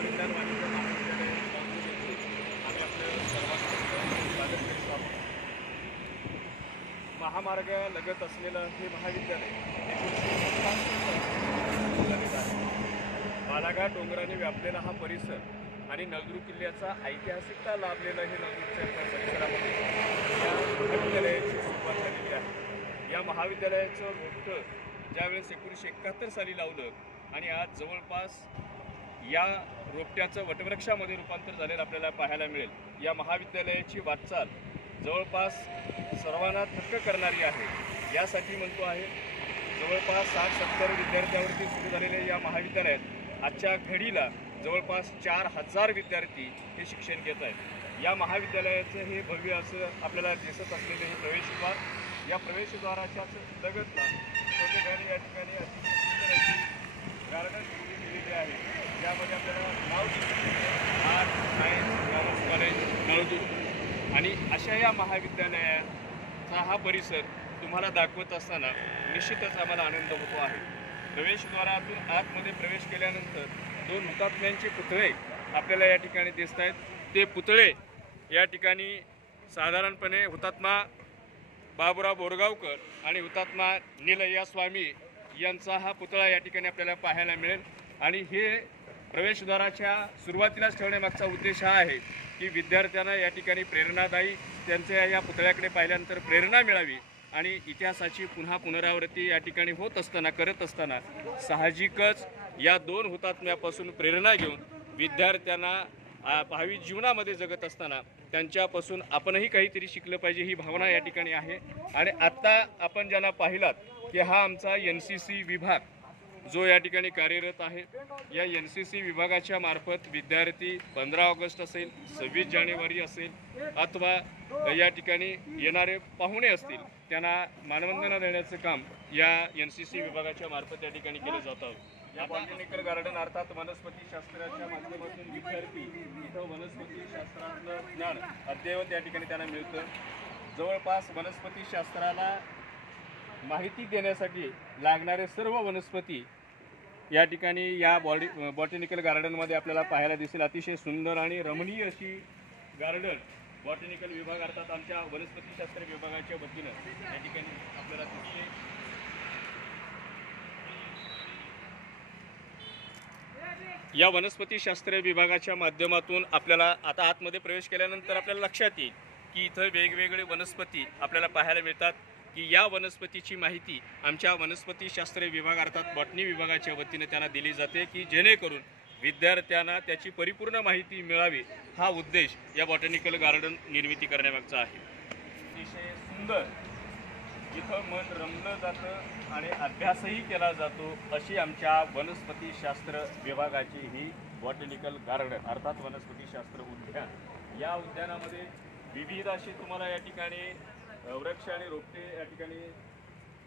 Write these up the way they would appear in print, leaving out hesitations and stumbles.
विज्ञान वाणिज्य महाविद्यालय नागपूर येथे आम्ही आपलं सर्वांचं स्वागत करीत आहोत। महामार्गालगत असलेलं हे महाविद्यालय 1957 आहे। बालाघाट डोंगराने व्यापलेला हा परिसर आणि नळदुर्ग किल्ल्याचा ऐतिहासिकता लाभलेलं हे नळदुर्गच्या परिसरामध्ये या महाविद्यालयाची सुरुवात झालेली आहे। या महाविद्यालयाचं रोपटं ज्यावेळेस 1971 साली लावलं आणि आज जवळपास या रोपट्याचं वटवृक्षामध्ये रूपांतर झालेलं आपल्याला पाहायला मिळेल। या महाविद्यालयाची वाटचाल जवळपास सर्वांना थक्क करणारी आहे। यासाठी म्हणतो आहे जवळपास 60-70 विद्यार्थ्यांवरती सुरू झालेल्या या महाविद्यालयात आजच्या घडीला जवळपास 4000 विद्यार्थी हे शिक्षण घेत आहेत। या महाविद्यालयाचं हे भव्य असं आपल्याला दिसत असलेले हे प्रवेशद्वार, या प्रवेशद्वाराच्याच लगतला छोटेखानी या ठिकाणी अतिशय सुंदर अशी गार्डन केलेली आहे। ज्यामध्ये आपल्याला नाव art, science, commerce college Naldurg आणि अशा या महाविद्यालयाचा हा परिसर तुम्हाला दाखवत असताना निश्चितच आम्हाला आनंद होतो आहे। प्रवेशद्वारातून आतमध्ये प्रवेश केल्यानंतर 2 हुतात्म्यांचे पुतळे आपल्याला या ठिकाणी दिसत आहेत। ते पुतळे या ठिकाणी साधारणपणे हुतात्मा बाबुराव बोरगावकर आणि हुतात्मा नीलय्या स्वामी यांचा हा पुतळा या ठिकाणी आपल्याला पाहायला मिळेल। आणि हे प्रवेशद्वाराच्या सुरुवातीलाच ठेवण्यामागचा उद्देश हा आहे की विद्यार्थ्यांना या ठिकाणी प्रेरणादायी त्यांच्या या पुतळ्याकडे पाहिल्यानंतर प्रेरणा मिळावी आणि इतिहासाची पुन्हा पुनरावृत्ती या ठिकाणी होत असताना करत असताना साहजिकच या 2 हुतात्म्यापासून प्रेरणा घेऊन विद्यार्थ्यांना भावी जीवनामध्ये जगत असताना त्यांच्यापासून आपणही काहीतरी शिकलं पाहिजे ही भावना या ठिकाणी आहे। आणि आत्ता आपण ज्यांना पाहिलात की हा आमचा NCC विभाग जो या ठिकाणी कार्यरत आहे। या NCC विभागाच्या मार्फत विद्यार्थी 15 ऑगस्ट असेल, 26 जानेवारी असेल अथवा या ठिकाणी येणारे पाहुणे असतील त्यांना मानवंदना देण्याचं काम या NCC विभागाच्या मार्फत या ठिकाणी केलं जातं। या बॉटॅनिकल गार्डन अर्थात वनस्पती शास्त्राच्या माध्यमातून विद्यार्थी इथं वनस्पती शास्त्रातलं ज्ञान अद्ययावत या ठिकाणी त्यांना मिळतं। जवळपास वनस्पती शास्त्राला माहिती देण्यासाठी लागणारे सर्व वनस्पती या ठिकाणी या बॉटॅनिकल गार्डनमध्ये आपल्याला पाहायला दिसेल। अतिशय सुंदर आणि रमणीय अशी गार्डन बॉटॅनिकल विभाग अर्थात आमच्या वनस्पतीशास्त्र विभागाच्या वतीनं या ठिकाणी आपल्याला दिसते। या वनस्पतीशास्त्र विभागाच्या माध्यमातून आपल्याला आता आतमध्ये प्रवेश केल्यानंतर आपल्याला लक्षात येईल की इथं वेगवेगळे वनस्पती आपल्याला पाहायला मिळतात की या वनस्पतीची माहिती आमच्या वनस्पतीशास्त्र विभाग अर्थात बॉटनी विभागाच्या वतीने त्यांना दिली जाते की जेणेकरून विद्यार्थ्यांना त्याची परिपूर्ण माहिती मिळावी हा उद्देश या बॉटॅनिकल गार्डन निर्मिती करण्यामागचा आहे। अतिशय सुंदर इथं मन रमलं जातं आणि अभ्यासही केला जातो अशी आमच्या वनस्पतीशास्त्र विभागाची ही बॉटॅनिकल गार्डन अर्थात वनस्पतीशास्त्र उद्यान। या उद्यानामध्ये विविध अशी तुम्हाला या ठिकाणी वृक्ष आणि रोपटे या ठिकाणी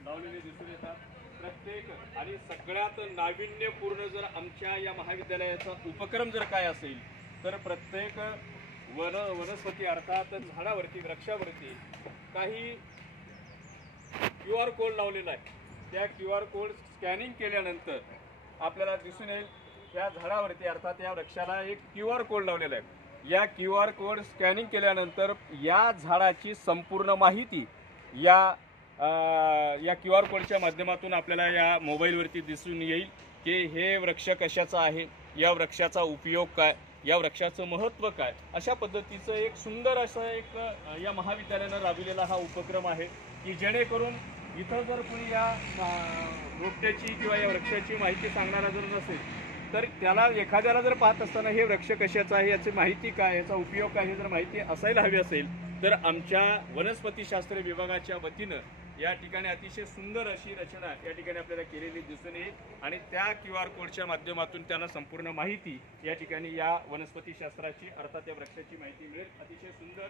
लावलेले दिसून येतात। प्रत्येक आणि सगळ्यात नाविन्यपूर्ण जर आमच्या या महाविद्यालयाचा उपक्रम जर काय असेल तर प्रत्येक वनस्पती अर्थात झाडावरती वृक्षावरती काही QR कोड लावलेला आहे। त्या QR कोड स्कॅनिंग केल्यानंतर आपल्याला दिसून येईल त्या झाडावरती अर्थात या वृक्षाला एक QR कोड लावलेला आहे। या QR कोड स्कॅनिंग केल्यानंतर या झाडाची संपूर्ण माहिती या QR कोडच्या माध्यमातून आपल्याला या मोबाईलवरती दिसून येईल की हे वृक्ष कशाचा आहे, या वृक्षाचा उपयोग काय, या वृक्षाचं महत्त्व काय। अशा पद्धतीचं एक सुंदर असं एक या महाविद्यालयानं राबविलेला हा उपक्रम आहे की जेणेकरून इथं जर कोणी या रोपट्याची किंवा या वृक्षाची माहिती सांगणारा जर नसेल तर त्याला एखाद्याला जर पाहत असताना हे वृक्ष कशाचं आहे, याची माहिती काय, याचा उपयोग काय हे जर माहिती असायला हवी असेल तर आमच्या वनस्पतीशास्त्र विभागाच्या वतीनं या ठिकाणी अतिशय सुंदर अशी रचना या ठिकाणी आपल्याला केलेली दिसून येईल आणि त्या QR कोडच्या माध्यमातून त्यांना संपूर्ण माहिती या ठिकाणी या वनस्पतीशास्त्राची अर्थात या वृक्षाची माहिती मिळेल। अतिशय सुंदर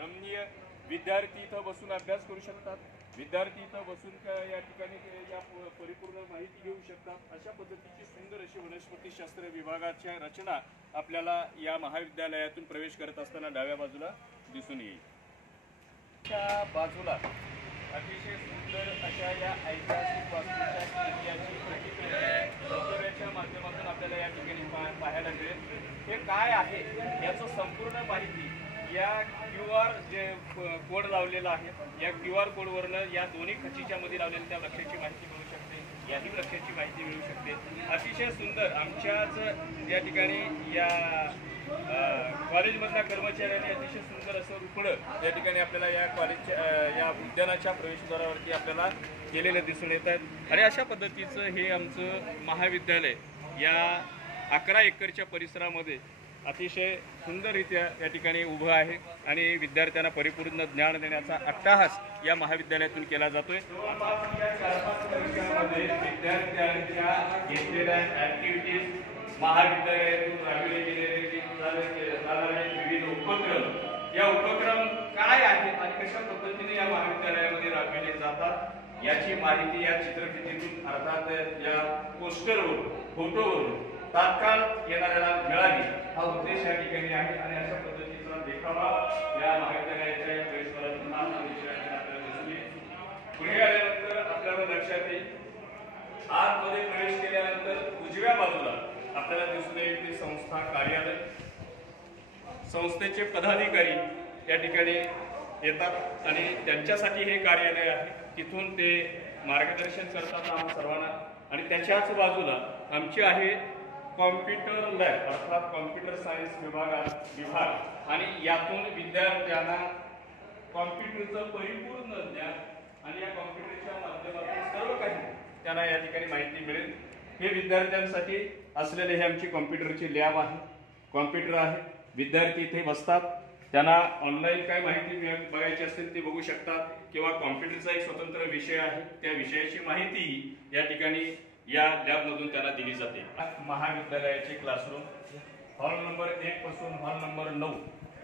रमणीय विद्यार्थी इथं बसून अभ्यास करू शकतात, विद्यार्थी इथं बसून या ठिकाणी या परिपूर्ण माहिती घेऊ शकतात। अशा पद्धतीची सुंदर अशी वनस्पतीशास्त्र विभागाच्या रचना आपल्याला या महाविद्यालयातून प्रवेश करत असताना डाव्या बाजूला दिसून येईल। त्या बाजूला अतिशय सुंदर अशा या ऐतिहासिक वास्तूच्या किल्ल्याची प्रतिकृती माध्यमातून आपल्याला या ठिकाणी पाहायला मिळेल। हे काय आहे याचं संपूर्ण माहिती या QR जे कोड लावलेला आहे, या QR कोडवरनं या दोन्ही खचीच्या मध्ये लावलेल्या त्या वृक्षाची माहिती मिळू शकते, याही वृक्षाची माहिती मिळू शकते। अतिशय सुंदर आमच्याच या ठिकाणी या कॉलेजमधल्या कर्मचाऱ्यांनी अतिशय सुंदर असं रुपडं या ठिकाणी आपल्याला या कॉलेजच्या या उद्यानाच्या प्रवेशद्वारावरती आपल्याला केलेलं दिसून येत आहेत। आणि अशा पद्धतीचं हे आमचं महाविद्यालय या 11 एकरच्या परिसरामध्ये अतिशय सुंदररित्या या ठिकाणी उभं आहे आणि विद्यार्थ्यांना परिपूर्ण ज्ञान देण्याचा अट्टाहास या महाविद्यालयातून केला जातोय। विद्यार्थ्यांच्या घेतलेल्या ऍक्टिव्हिटीज, महाविद्यालयातून राबविले गेलेले विविध उपक्रम, या उपक्रम काय आहेत आणि कशा पद्धतीने या महाविद्यालयामध्ये राबविले जातात याची माहिती या चित्रफितीतून अर्थात या पोस्टरवरून, फोटोवरून तात्काळ येणाऱ्याला मिळावी हा उद्देश या ठिकाणी आहे। आणि अशा पद्धतीचा देखावा या महाविद्यालयाच्या या प्रवेशद्वारातून आपल्याला दिसून येईल। पुढे आल्यानंतर आपल्याला लक्षात येईल, आतमध्ये प्रवेश केल्यानंतर उजव्या बाजूला आपल्याला दिसून येईल ते संस्था कार्यालय, संस्थेचे पदाधिकारी या ठिकाणी येतात आणि त्यांच्यासाठी हे कार्यालय आहे, तिथून ते मार्गदर्शन करतात आम्हा सर्वांना। आणि त्याच्याच बाजूला आमची आहे कॉम्प्युटर लॅब अर्थात कॉम्प्युटर सायन्स विभाग आणि यातून विद्यार्थ्यांना कॉम्प्युटरचं परिपूर्ण ज्ञान आणि या कॉम्प्युटरच्या माध्यमातून सर्व काही त्यांना या ठिकाणी माहिती मिळेल। हे विद्यार्थ्यांसाठी असलेले हे आमची कॉम्प्युटरची लॅब आहे, कॉम्प्युटर आहे, विद्यार्थी इथे बसतात, त्यांना ऑनलाईन काय माहिती बघायची असेल ते बघू शकतात किंवा कॉम्प्युटरचा एक स्वतंत्र विषय आहे त्या विषयाची माहिती या ठिकाणी या लॅबमधून त्यांना दिली जाते। महाविद्यालयाचे क्लासरूम हॉल नंबर 1 पासून हॉल नंबर 9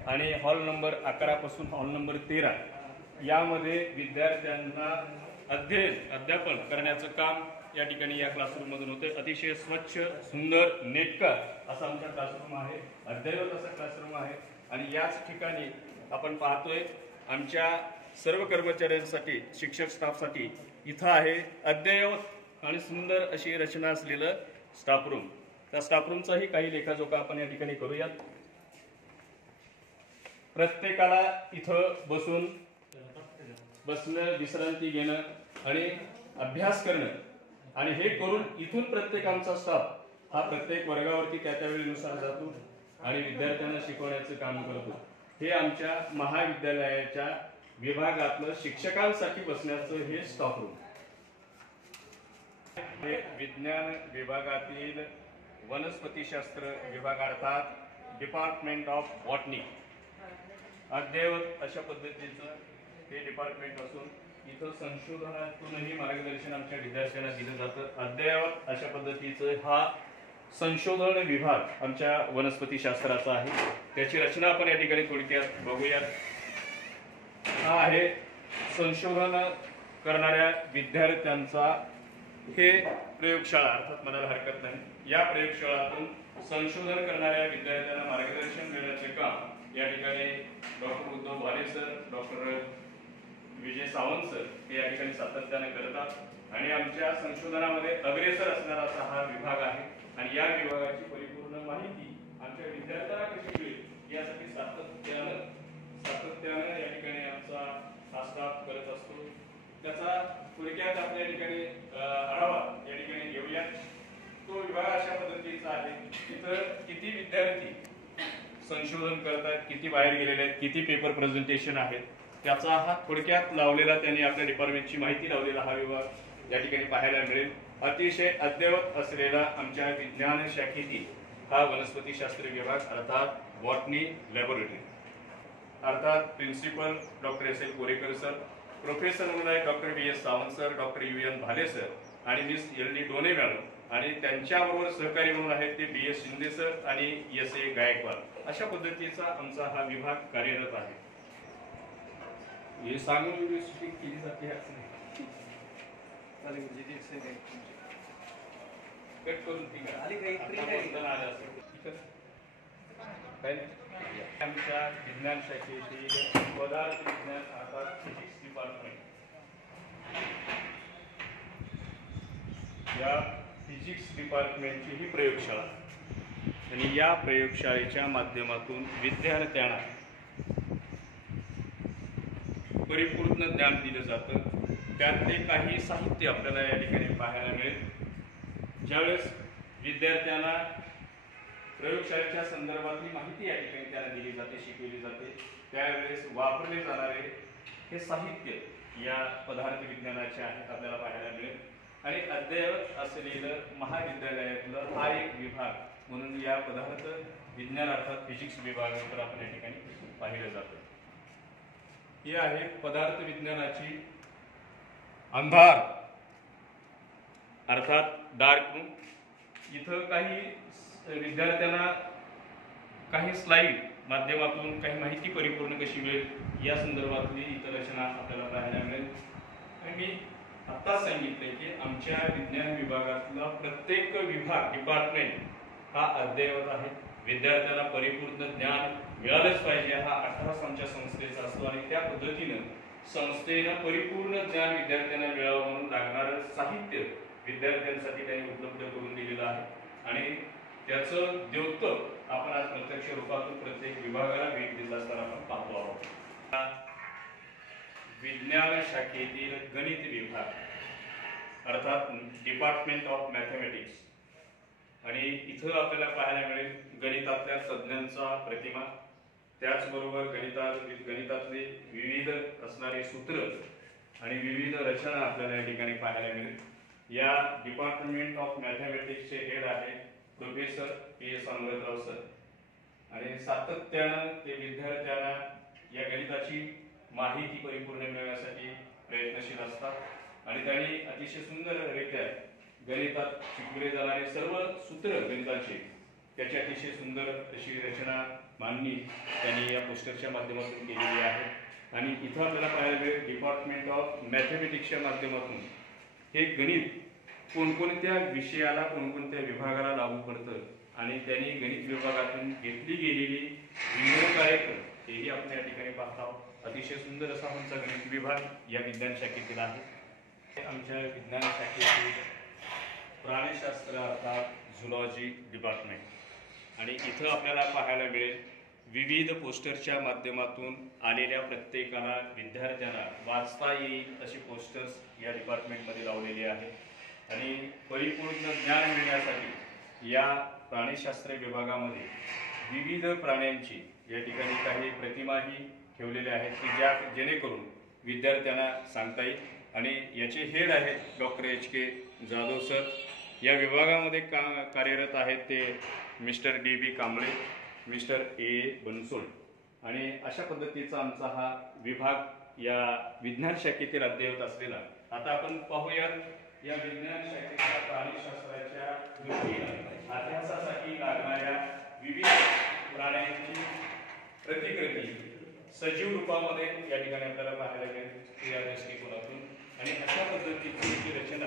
आणि हॉल नंबर 11 पासून हॉल नंबर 13 यामध्ये विद्यार्थ्यांना अध्यापन करण्याचं काम या ठिकाणी या क्लासरूम मधून होते। अतिशय स्वच्छ, सुंदर, नेटका असा आमचा क्लासरूम आहे, अद्ययावत असा क्लासरूम आहे। आणि याच ठिकाणी आपण पाहतोय आमच्या सर्व कर्मचाऱ्यांसाठी, शिक्षक स्टाफसाठी इथं आहे अद्ययावत आणि सुंदर अशी रचना असलेलं स्टाफ रूम। त्या स्टाफ रूमचाही काही लेखाजोखा आपण या ठिकाणी करूयात। प्रत्येकाला इथं बसणं, विश्रांती घेणं आणि अभ्यास करणं आणि हे करून इथून प्रत्येक आमचा स्टाफ हा प्रत्येक वर्गावरती त्या वेळेनुसार जातो आणि विद्यार्थ्यांना शिकवण्याचं काम करतो। हे आमच्या महाविद्यालयाच्या विभागातलं शिक्षकांसाठी बसण्याचं हे स्टाफ रूम। हे विज्ञान विभागातील वनस्पतीशास्त्र विभाग अर्थात डिपार्टमेंट ऑफ बॉटनी अद्ययावत अशा पद्धतीचं हे डिपार्टमेंट असून इथं संशोधनातूनही मार्गदर्शन आमच्या विद्यार्थ्यांना दिलं जातं। अद्ययावत अशा पद्धतीचं हा संशोधन विभाग आमच्या वनस्पतीशास्त्राचा आहे, त्याची रचना आपण या ठिकाणी थोडक्यात बघूयात। हा आहे संशोधन करणाऱ्या विद्यार्थ्यांचा हे प्रयोगशाळा अर्थात म्हणायला हरकत नाही। या प्रयोगशाळातून संशोधन करणाऱ्या विद्यार्थ्यांना मार्गदर्शन देण्याचे काम या ठिकाणी डॉक्टर उद्धव भाले सर, डॉक्टर विजय सावंत सर हे या ठिकाणी सातत्याने करतात आणि आमच्या संशोधनामध्ये अग्रेसर असणारा असा हा विभाग आहे। आणि या विभागाची परिपूर्ण माहिती आमच्या विद्यार्थ्यांना कशी मिळेल यासाठी सातत्याने या ठिकाणी आमचा हा स्टाफ करत असतो। त्याचा थोडक्यात आपल्या ठिकाणी आढावा या ठिकाणी घेऊया। तो विभाग अशा पद्धतीचा आहे, तिथं किती विद्यार्थी संशोधन करतात, किती बाहेर गेलेले आहेत, किती पेपर प्रेझेंटेशन आहेत, त्याचा हा थोडक्यात लावलेला त्यांनी आपल्या डिपार्टमेंटची माहिती लावलेला हा विभाग या ठिकाणी पाहायला मिळेल। अतिशय अद्ययावत असलेला आमच्या विज्ञान शाखेतील हा वनस्पतीशास्त्र विभाग अर्थात बॉटनी लॅबोरेटरी अर्थात principal doctor S.L. Korekar sir, professor म्हणून आहे doctor B.S. Sawant sir, doctor U.N. Bhale sir आणि मिस L.D. डोने मॅडम आणि त्यांच्याबरोबर सहकारी म्हणून आहेत ते B.S. शिंदे सर आणि S.A. गायकवाड। अशा पद्धतीचा आमचा हा विभाग कार्यरत आहे। हे सांगून युनिव्हर्सिटी केली जाते असं नाही चालेल म्हणजे कट करून ती आली काही आमच्या विज्ञान शाखेतील पदार्थ विज्ञान अर्थात फिजिक्स डिपार्टमेंट या फिजिक्स डिपार्टमेंटची ही प्रयोगशाळा आणि या प्रयोगशाळेच्या माध्यमातून विद्यार्थ्यांना परिपूर्ण ज्ञान दिलं जातं। त्यातले काही साहित्य आपल्याला या ठिकाणी पाहायला मिळेल। ज्यावेळेस विद्यार्थ्यांना प्रयोगशाळेच्या संदर्भातली माहिती या ठिकाणी त्यांना दिली जाते, शिकवली जाते, त्यावेळेस वापरले जाणारे हे साहित्य या पदार्थ विज्ञानाचे आहेत आपल्याला पाहायला मिळेल। आणि अद्ययावत असलेलं महाविद्यालयातलं हा एक विभाग म्हणून या पदार्थ विज्ञान अर्थात फिजिक्स विभागाकडे आपण या ठिकाणी पाहिलं जातं। ही आहे पदार्थ विज्ञानाची अंधार अर्थात डार्क रूम। इथं काही विद्यार्थ्यांना काही स्लाइड माध्यमातून काही माहिती परिपूर्ण कशी मिळेल या संदर्भातली इतर रचना आपल्याला पाहायला मिळेल। आणि मी आत्ताच सांगितले की आमच्या विज्ञान विभागातला प्रत्येक विभाग डिपार्टमेंट हा अद्ययावत आहे। विद्यार्थ्यांना परिपूर्ण ज्ञान मिळालंच पाहिजे हा अट्टहास आमच्या संस्थेचा असतो आणि त्या पद्धतीनं संस्थेनं परिपूर्ण ज्ञान विद्यार्थ्यांना मिळावं म्हणून लागणारं साहित्य विद्यार्थ्यांसाठी त्यांनी उपलब्ध करून दिलेलं आहे। आणि त्याचं द्योतक आपण आज प्रत्यक्ष रूपातून प्रत्येक विभागाला भेट देत असताना आपण पाहतो आहोत। विज्ञान शाखेतील गणित विभाग अर्थात डिपार्टमेंट ऑफ मॅथमॅटिक्स। आणि इथं आपल्याला पाहायला मिळेल गणितातल्या तज्ञांचा प्रतिमा, त्याचबरोबर गणितातले विविध असणारे सूत्र आणि विविध रचना आपल्याला या ठिकाणी पाहायला मिळेल। या डिपार्टमेंट ऑफ मॅथमॅटिक्सचे हेड आहे प्रोफेसर PS अमृतराव सर। आणि सातत्यानं ते विद्यार्थ्यांना या गणिताची माहिती परिपूर्ण मिळवण्यासाठी प्रयत्नशील असतात आणि त्यांनी अतिशय सुंदररित्या गणितात शिकवले जाणारे सर्व सूत्र गणिताचे त्याची अतिशय सुंदर अशी रचना मांडणी त्यांनी या पोस्टरच्या माध्यमातून केलेली आहे। आणि इथं आपल्याला पाहायला मिळेल डिपार्टमेंट ऑफ मॅथमॅटिक्सच्या माध्यमातून हे गणित कोणकोणत्या विषयाला कोणकोणत्या विभागाला लागू पडतं आणि त्यांनी गणित विभागातून घेतली गेलेली विविध कार्यक्रम हेही आपण या ठिकाणी पाहत आहोत। अतिशय सुंदर असा आमचा गणित विभाग या विज्ञान शाखेतील आहे। आमच्या विज्ञान शाखेतील प्राणीशास्त्र अर्थात झुलॉजी डिपार्टमेंट। आणि इथं आपल्याला पाहायला मिळेल विविध पोस्टरच्या माध्यमातून आलेल्या प्रत्येकाला विद्यार्थ्यांना वाचता येईल असे पोस्टर्स या डिपार्टमेंटमध्ये लावलेले आहेत। आणि परिपूर्ण ज्ञान मिळण्यासाठी या प्राणीशास्त्र विभागामध्ये विविध प्राण्यांची या ठिकाणी काही प्रतिमाही ठेवलेल्या आहेत की जेणेकरून विद्यार्थ्यांना सांगता येईल। आणि याचे हेड आहेत डॉक्टर HK जाधव सर। या विभागामध्ये कार्यरत आहेत ते mister DB Kamble, mister A Bansod. आणि अशा पद्धतीचा आमचा हा विभाग या विज्ञान शाखेतील अध्ययन असलेला। आता आपण पाहूयात या विज्ञान शाखेच्या प्राणीशास्त्राच्या दृष्टीने अभ्यासासाठी लागणाऱ्या विविध प्राण्यांची प्रतिकृती सजीव रूपामध्ये या ठिकाणी आपल्याला पाहायला मिळेल या दृष्टिकोनातून। आणि अशा पद्धतीची ही रचना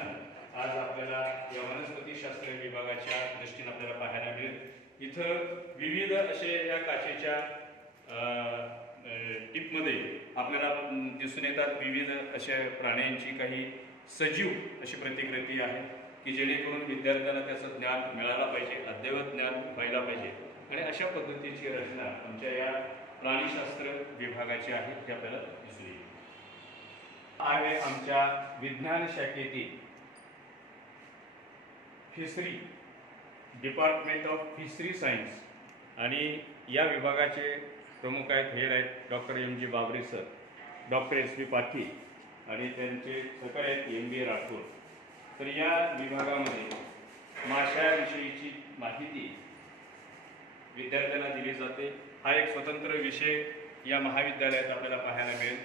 आज आपल्याला या वनस्पतीशास्त्र विभागाच्या दृष्टीने आपल्याला पाहायला मिळेल। इथं विविध असे या काचेच्या टिपमध्ये आपल्याला दिसून येतात विविध अशा प्राण्यांची काही सजीव अशी प्रतिकृती आहे की जेणेकरून विद्यार्थ्यांना त्याचं ज्ञान मिळालं पाहिजे, अद्ययावत ज्ञान व्हायला पाहिजे। आणि अशा पद्धतीची रचना आमच्या या प्राणीशास्त्र विभागाची आहे ते आपल्याला दिसून येईल। आहे आमच्या विज्ञान शाखेतील fishery department of fishery science. आणि या विभागाचे प्रमुख आहेत हेड आहेत doctor MG Babare sir, doctor SP Patil आणि त्यांचे सहकारी आहेत MBA राठोड। तर या विभागामध्ये माशाविषयीची माहिती विद्यार्थ्यांना दिली जाते। हा एक स्वतंत्र विषय या महाविद्यालयात आपल्याला पाहायला मिळेल।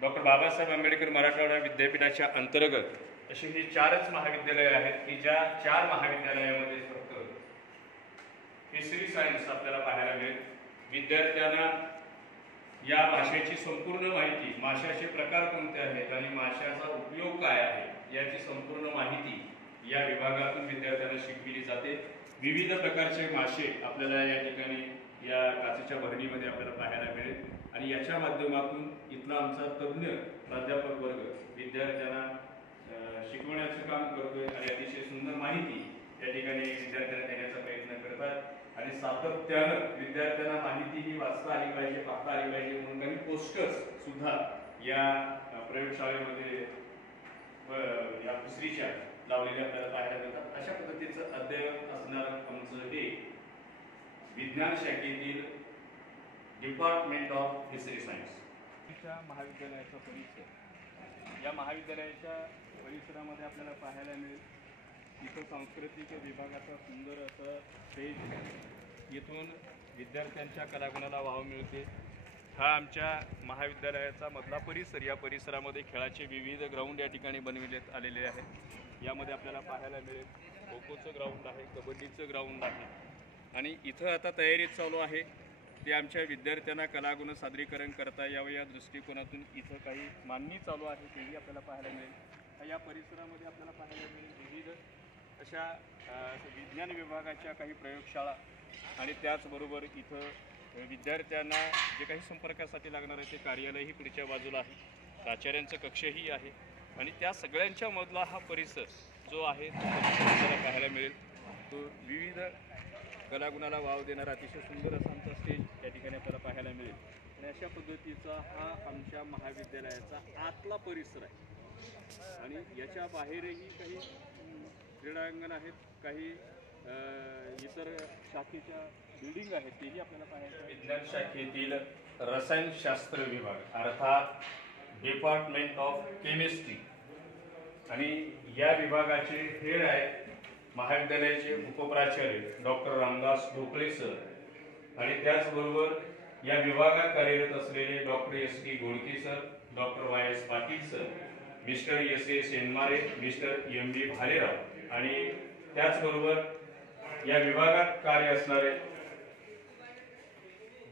डॉक्टर बाबासाहेब आंबेडकर मराठवाडा विद्यापीठाच्या अंतर्गत अशी ही 4च महाविद्यालये आहेत की ज्या 4 महाविद्यालयामध्ये फक्त फिशरी सायन्स आपल्याला पाहायला मिळेल। विद्यार्थ्यांना या माशाची संपूर्ण माहिती, माशाचे प्रकार कोणते आहेत आणि माशाचा उपयोग काय आहे याची संपूर्ण माहिती या विभागातून विद्यार्थ्यांना शिकविली जाते। विविध प्रकारचे मासे आपल्याला या ठिकाणी या काचेच्या भरणीमध्ये आपल्याला पाहायला मिळेल। आणि याच्या माध्यमातून इथला आमचा तज्ञ प्राध्यापक वर्ग विद्यार्थ्यांना शिकवण्याचं काम करतोय आणि अतिशय सुंदर माहिती या ठिकाणी विद्यार्थ्यांना देण्याचा सातत्यानं विद्यार्थ्यांना माहिती ही वाचता आली पाहिजे, पाहता आली पाहिजे म्हणून काही पोस्टर्स सुद्धा या प्रयोगशाळेमध्ये या दुसरीच्या लावलेल्या आपल्याला पाहायला मिळतात. अशा पद्धतीचं अध्ययन असणारं आमचं हे विज्ञान शाखेतील डिपार्टमेंट ऑफ फिशरी सायन्स महाविद्यालयाचा परिसर. या महाविद्यालयाच्या परिसरामध्ये आपल्याला पाहायला मिळेल इथं सांस्कृतिक विभागाचा सुंदर असं स्टेज, येथून विद्यार्थ्यांच्या कलागुणाला वाव मिळते. हा आमच्या महाविद्यालयाचा मधला परिसर. या परिसरामध्ये खेळाचे विविध ग्राउंड या ठिकाणी बनविण्यात आलेले आहेत. यामध्ये आपल्याला पाहायला मिळेल खो खोचं ग्राउंड आहे, कबड्डीचं ग्राउंड आहे आणि इथं आता तयारी चालू आहे ते आमच्या विद्यार्थ्यांना कलागुण सादरीकरण करता यावं या दृष्टिकोनातून इथं काही मांडणी चालू आहे तेही आपल्याला पाहायला मिळेल. या परिसरामध्ये आपल्याला पाहायला मिळेल विविध अशा विज्ञान विभागाच्या काही प्रयोगशाळा आणि त्याचबरोबर इथं विद्यार्थ्यांना जे काही संपर्कासाठी लागणार आहे ते कार्यालयही पुढच्या बाजूला आहे, प्राचार्यांचं कक्षही आहे आणि त्या सगळ्यांच्या मधला हा परिसर जो आहे तो आपल्याला पाहायला मिळेल. तो विविध कलागुणाला वाव देणारा अतिशय सुंदर असा आमचा स्टेज या ठिकाणी आपल्याला पाहायला मिळेल. आणि अशा पद्धतीचा हा आमच्या महाविद्यालयाचा आतला परिसर आहे आणि याच्या बाहेरही काही क्रीडांगण आहेत, काही इतर शाखेच्या बिल्डिंग आहेत तेही आपल्याला पाहायचं. विज्ञान शाखेतील रसायनशास्त्र विभाग अर्थात डिपार्टमेंट ऑफ केमिस्ट्री आणि या विभागाचे हेड आहेत महाविद्यालयाचे उपप्राचार्य डॉक्टर रामदास ढोकळे सर आणि त्याचबरोबर या विभागात कार्यरत असलेले doctor S T Godke sir, doctor Y S Patil sir, mister S A Senmare, mister M B Bhalerao आणि त्याचबरोबर या विभागात कार्य असणारे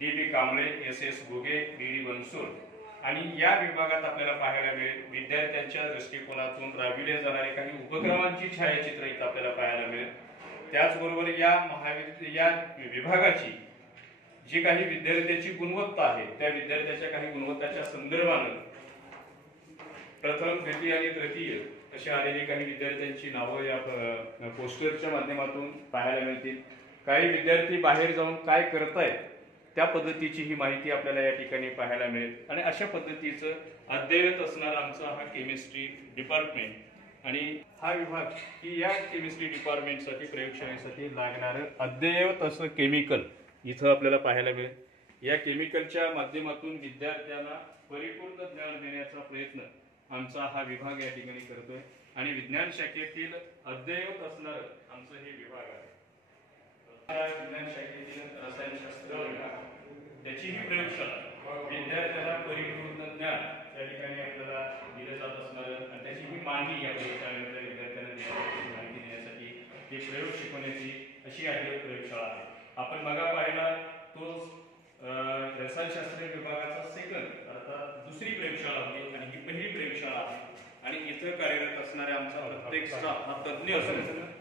D B Kamble, S S Ghuge, D D Bansod आणि या विभागात आपल्याला पाहायला मिळेल विद्यार्थ्यांच्या दृष्टिकोनातून राबविल्या जाणारे काही उपक्रमांची छायाचित्र इथं आपल्याला पाहायला मिळेल. त्याचबरोबर या विभागाची जी काही विद्यार्थ्याची गुणवत्ता आहे त्या विद्यार्थ्याच्या काही गुणवत्ताच्या संदर्भानं प्रथम, द्वितीय आणि तृतीय अशी आलेली काही विद्यार्थ्यांची नावं या पोस्टरच्या माध्यमातून पाहायला मिळतील. काही विद्यार्थी बाहेर जाऊन काय करतायत त्या पद्धतीची ही माहिती आपल्याला या ठिकाणी पाहायला मिळेल आणि अशा पद्धतीचं अद्ययावत असणारा आमचा हा केमिस्ट्री डिपार्टमेंट आणि हा विभाग की या केमिस्ट्री डिपार्टमेंटसाठी प्रयोगशाळेसाठी लागणारं अद्ययावत असं केमिकल इथं आपल्याला पाहायला मिळेल. या केमिकलच्या माध्यमातून विद्यार्थ्यांना परिपूर्ण ज्ञान देण्याचा प्रयत्न आमचा हा विभाग या ठिकाणी करतोय आणि विज्ञान शाखेतील अद्ययावत असणारं आमचं हे विभाग आहे. विज्ञान शाखेतील रसायनशास्त्र त्याची ही प्रयोगशाळा विद्यार्थ्यांना परिपूर्ण ज्ञान त्या ठिकाणी आपल्याला दिलं जात असणारं आणि त्याची ही मांडणी या प्रयोगशाळेमध्ये विद्यार्थ्यांना माहिती देण्यासाठी ते प्रयोग शिकवण्याची अशी अद्ययावत प्रयोगशाळा आहे. आपण मगा पाहिला तो रसायनशास्त्र विभागाचा सेकंड अर्थात दुसरी प्रयोगशाळा होती आणि ही पहिली प्रयोगशाळा आहे आणि इथं कार्यरत असणाऱ्या आमचा प्रत्येक स्टाफ हा तज्ज्ञ असून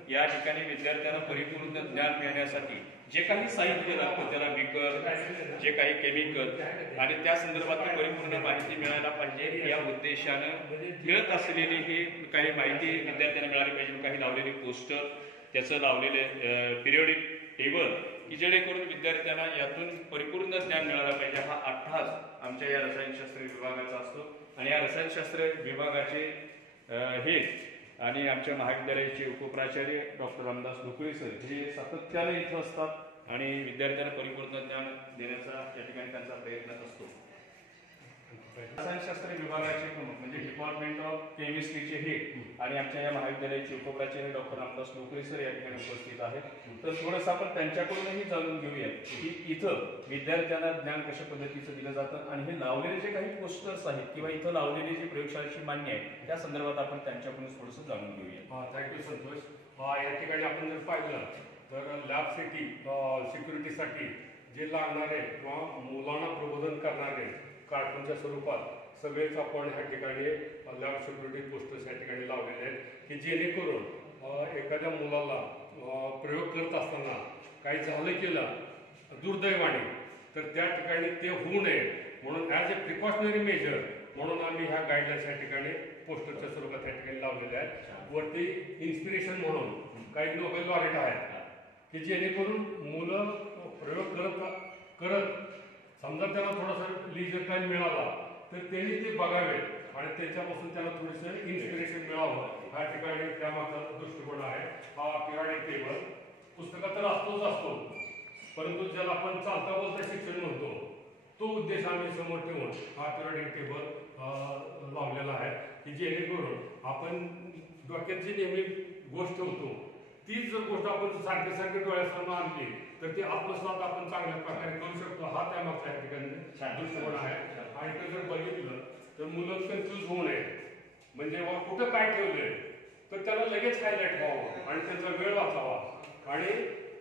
या ठिकाणी विद्यार्थ्यांना परिपूर्ण ज्ञान मिळण्यासाठी जे काही साहित्य लागतं त्याला बिकर, जे काही केमिकल आणि त्या संदर्भात परिपूर्ण माहिती मिळायला पाहिजे या उद्देशानं मिळत असलेली ही काही माहिती विद्यार्थ्यांना मिळाली पाहिजे. काही लावलेली पोस्टर, त्याचं लावलेले पिरियोडिक टेबल की जेणेकरून विद्यार्थ्यांना यातून परिपूर्ण ज्ञान मिळालं पाहिजे हा अट्टाहास आमच्या या रसायनशास्त्र विभागाचा असतो आणि या रसायनशास्त्र विभागाचे हेड आणि आमच्या महाविद्यालयाचे उपप्राचार्य डॉक्टर रामदास ढोकळे सर हे सातत्याने इथं असतात आणि विद्यार्थ्यांना परिपूर्ण ज्ञान देण्याचा या ठिकाणी त्यांचा प्रयत्न असतो. रसायनशास्त्र विभागाचे प्रमुख म्हणजे डिपार्टमेंट ऑफ केमिस्ट्रीचे हेड आणि आमच्या या महाविद्यालयाचे उपप्राचार्य डॉक्टर रामदास ढोकळे सर या ठिकाणी उपस्थित आहेत. तर थोडंसं आपण त्यांच्याकडूनही जाणून घेऊया की इथं विद्यार्थ्यांना ज्ञान कशा पद्धतीचं दिलं जातं आणि हे लावलेले जे काही पोस्टर्स आहेत किंवा इथं लावलेली जी प्रयोगशाळेची मान्य आहे त्या संदर्भात आपण त्यांच्याकडून थोडंसं जाणून घेऊया. थँक्यू संतोष. या ठिकाणी आपण जर पाहिलं तर लॅबसाठी सिक्युरिटीसाठी जे लागणारे किंवा मुलांना प्रबोधन करणारे कार्टूनच्या स्वरूपात सगळेच आपण ह्या ठिकाणी लॅब सिक्युरिटी पोस्टर्स या ठिकाणी लावलेले आहेत की जेणेकरून एखाद्या मुलाला प्रयोग करत असताना काही झालं केलं दुर्दैवाने तर त्या ठिकाणी ते होऊ नये म्हणून ॲज ए प्रिकॉशनरी मेजर म्हणून आम्ही ह्या गाईडलाईन्स या ठिकाणी पोस्टरच्या स्वरूपात या ठिकाणी लावलेल्या आहेत. वरती इन्स्पिरेशन म्हणून काही नोबेल लॉरेट आहेत की जेणेकरून मुलं करत समजा त्यांना थोडासा लिजर टाईम मिळाला तर त्यांनी ते बघावे आणि त्याच्यापासून त्यांना थोडंसं इन्स्पिरेशन मिळावं ह्या ठिकाणी त्यामागचा दृष्टिकोन आहे. हा पिरियडिक टेबल पुस्तकात तर असतो परंतु ज्याला आपण चालता बोलता शिक्षण म्हणतो तो उद्देश आम्ही समोर ठेवून हा पिरियडिक टेबल लावलेला आहे की जेणेकरून आपण डोक्यात जी नेहमी गोष्ट ठेवतो तीच जर गोष्ट आपण सारखी डोळ्यासमोर आणली तर ती आत्मसात आपण चांगल्या प्रकारे करू शकतो. हा त्यामागचा या ठिकाणी दृष्टिकोन आहे. आणि ते जर बघितलं तर मुलं कन्फ्यूज होऊ नये म्हणजे कुठं काय ठेवलंय तर त्याला लगेच हायलाईट व्हावं आणि त्यांचा वेळ वाचावा आणि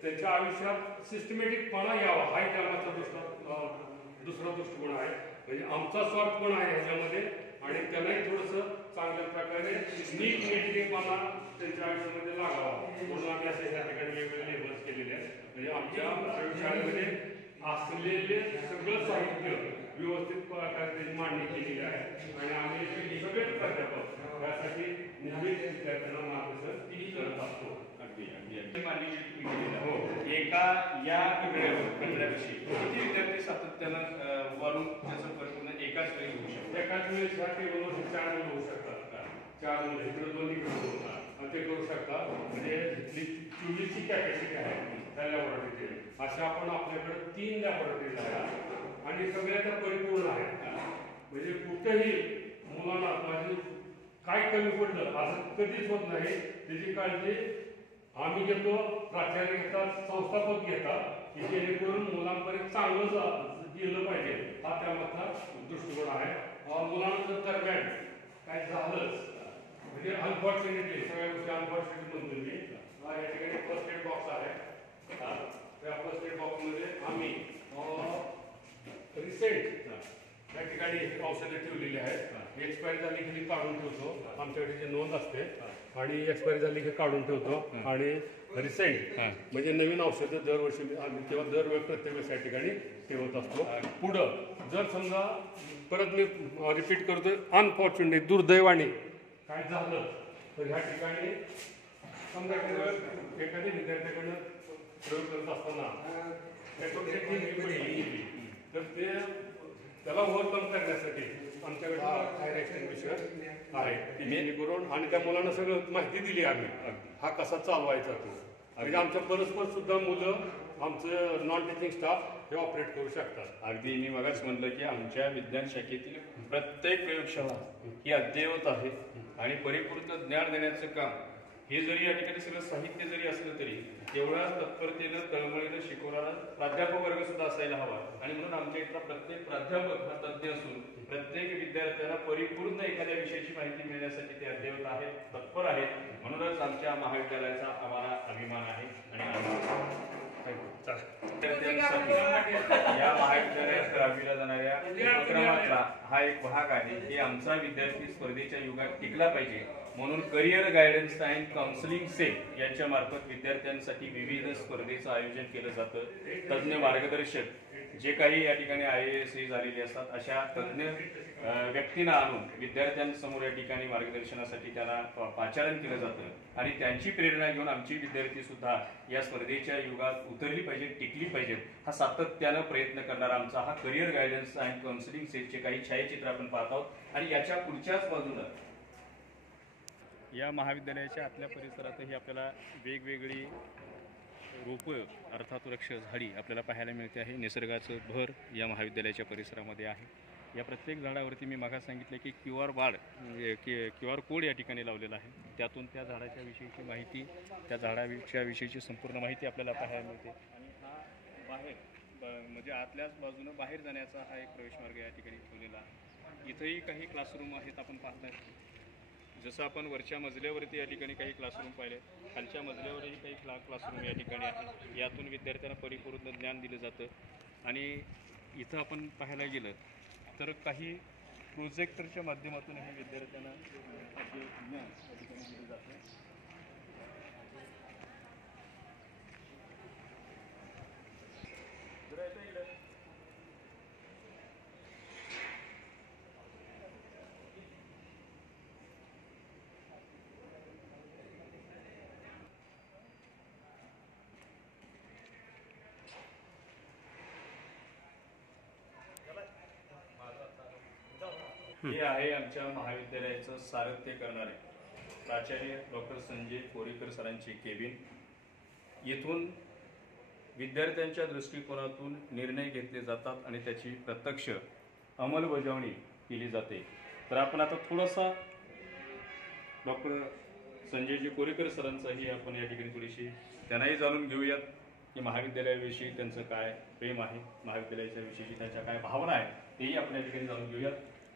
त्यांच्या आयुष्यात सिस्टमॅटिकपणा यावा हा त्यामागचा दुसरा दृष्टिकोन आहे. म्हणजे आमचा स्वार्थ पण आहे ह्याच्यामध्ये आणि त्यांनाही थोडंसं चांगल्या प्रकारे नीटनेटकेपणा त्यांच्या आयुष्यामध्ये लागावा म्हणून आम्ही असे त्या ठिकाणी वेगवेगळे लेबल्स केलेले आहेत. म्हणजे आमच्या प्रयोगशाळेमध्ये असलेले सगळं साहित्य व्यवस्थित प्रकारे त्याची मांडणी केलेली आहे आणि आम्ही सगळे प्राध्यापक यासाठी नेहमीच विद्यार्थ्यांना मार्गदर्शन करत असतो. हो एका या कठड्याविषयी किती विद्यार्थी सातत्यानं वरून त्याचं परिपूर्ण एकाच वेळी होऊ शकतो? एकाच वेळेस ह्या टेबलवर 4 मुलं होऊ शकतात. 4 मुलं इकडे 2 इकडे 2 ते करू शकतात. म्हणजे इथली 24ची कॅपॅसिटी आहे त्या लॅबोरेटरीची. अशा आपण आपल्याकडे 3 लॅबोरेटरीज आहेत आणि सगळ्या त्या परिपूर्ण आहेत. म्हणजे कुठेही मुलांना माझी काय कमी पडलं असं कधीच होत नाही. त्याची काळजी आम्ही घेतो, प्राचार्य घेतात, संस्थापक घेतात की जेणेकरून मुलांपर्यंत चांगलं गेलं पाहिजे हा त्यामागचा दृष्टिकोन आहे. मुलांना जर दरम्यान काय झालंच म्हणजे अनफॉर्च्युनेटली सगळ्या गोष्टी अनफॉर्च्युनेटली म्हणतो मी या ठिकाणी फर्स्ट एड बॉक्स आहे. त्या फर्स्ट एड बॉक्समध्ये आम्ही रिसेंट या ठिकाणी औषधं ठेवलेली आहेत. एक्सपायरी झाली की काढून ठेवतो. आमच्याकडे जी नोंद असते आणि एक्सपायरी झाली की काढून ठेवतो आणि रिसेंट म्हणजे नवीन औषधं दरवर्षी आम्ही किंवा दरवेळी प्रत्येक वेळेस या ठिकाणी ठेवत असतो. पुढं जर समजा परत मी रिपीट करतो अनफॉर्च्युनेट दुर्दैवाने काय झालं तर ह्या ठिकाणी समजा एखाद्या विद्यार्थ्याकडनं प्रयोग करत असताना तर ते त्याला ओव्हरकम करण्यासाठी आमच्याकडे फायर एक्सटिंग्विशर आहे जेणेकरून आणि त्या मुलांना सगळं माहिती दिली आम्ही हा कसा चालवायचा तो. म्हणजे आमच्या परस्पर सुद्धा मुलं आमचं नॉन टीचिंग स्टाफ हे ऑपरेट करू शकतात. अगदी मी मगाच म्हटलं की आमच्या विज्ञान शाखेतील प्रत्येक प्रयोगशाळा ही अद्ययावत आहे आणि परिपूर्ण ज्ञान देण्याचं काम हे जरी या ठिकाणी सगळं साहित्य जरी असलं तरी तेवढ्या तत्परतेनं तळमळीनं शिकवणारा प्राध्यापक वर्ग सुद्धा असायला हवा. आणि म्हणून आमच्या इथला प्रत्येक प्राध्यापक हा तज्ज्ञ असून प्रत्येक विद्यार्थ्यांना परिपूर्ण एखाद्या विषयाची माहिती मिळण्यासाठी ते अद्ययावत आहेत, तत्पर आहेत. म्हणूनच आमच्या महाविद्यालयाचा आम्हाला अभिमान आहे आणि या महाविद्यालयात राबविला जाणाऱ्या उपक्रमाचा हा एक भाग आहे की आमचा विद्यार्थी स्पर्धेच्या युगात टिकला पाहिजे म्हणून career guidance and counselling cell यांच्या मार्फत विद्यार्थ्यांसाठी विविध स्पर्धेचं आयोजन केलं जातं. तज्ज्ञ मार्गदर्शक जे काही या ठिकाणी IAS झालेले असतात अशा तज्ज्ञ व्यक्तींना आणून विद्यार्थ्यांसमोर या ठिकाणी मार्गदर्शनासाठी त्यांना पाचारण केलं जातं आणि त्यांची प्रेरणा घेऊन आमची विद्यार्थी सुद्धा या स्पर्धेच्या युगात उतरली पाहिजेत, टिकली पाहिजेत हा सातत्यानं प्रयत्न करणारा आमचा हा करिअर गायडन्स अँड काउन्सिलिंग सेलचे काही छायाचित्र आपण पाहत आहोत. आणि याच्या पुढच्याच बाजूला या महाविद्यालयाच्या आतल्या परिसरातही आपल्याला वेगवेगळी रोपं अर्थात वृक्ष झाडी आपल्याला पाहायला मिळते आहे. निसर्गाचं भर या महाविद्यालयाच्या परिसरामध्ये आहे. या प्रत्येक झाडावरती मी मागा सांगितलं की QR कोड या ठिकाणी लावलेला आहे. त्यातून त्या झाडाच्या विषयीची माहिती त्या झाडाच्या विषयीची संपूर्ण माहिती आपल्याला पाहायला मिळते. आणि हा बाहेर म्हणजे आतल्याच बाजूनं बाहेर जाण्याचा हा एक प्रवेश मार्ग या ठिकाणी ठेवलेला आहे. इथंही काही क्लासरूम आहेत आपण पाहताय. जसं आपण वरच्या मजल्यावरती या ठिकाणी काही क्लासरूम पाहिले खालच्या मजल्यावरही काही क्लासरूम या ठिकाणी आहे. यातून विद्यार्थ्यांना परिपूर्ण ज्ञान दिलं जातं. आणि इथं आपण पाहायला गेलं तर काही प्रोजेक्टरच्या माध्यमातून हे विद्यार्थ्यांना ज्ञान या ठिकाणी दिलं जातं. हे आहे आमच्या महाविद्यालयाचं सारथ्य करणारे प्राचार्य डॉक्टर संजय कोरेकर सरांची केबिन. येथून विद्यार्थ्यांच्या दृष्टिकोनातून निर्णय घेतले जातात आणि त्याची प्रत्यक्ष अंमलबजावणी केली जाते. तर आपण आता थोडासा डॉक्टर संजयजी कोरेकर सरांचाही आपण या ठिकाणी थोडीशी त्यांनाही जाणून घेऊयात की महाविद्यालयाविषयी त्यांचं काय प्रेम आहे, महाविद्यालयाच्या विषयी त्यांच्या काय भावना आहेत, तेही आपण या ठिकाणी जाणून घेऊयात.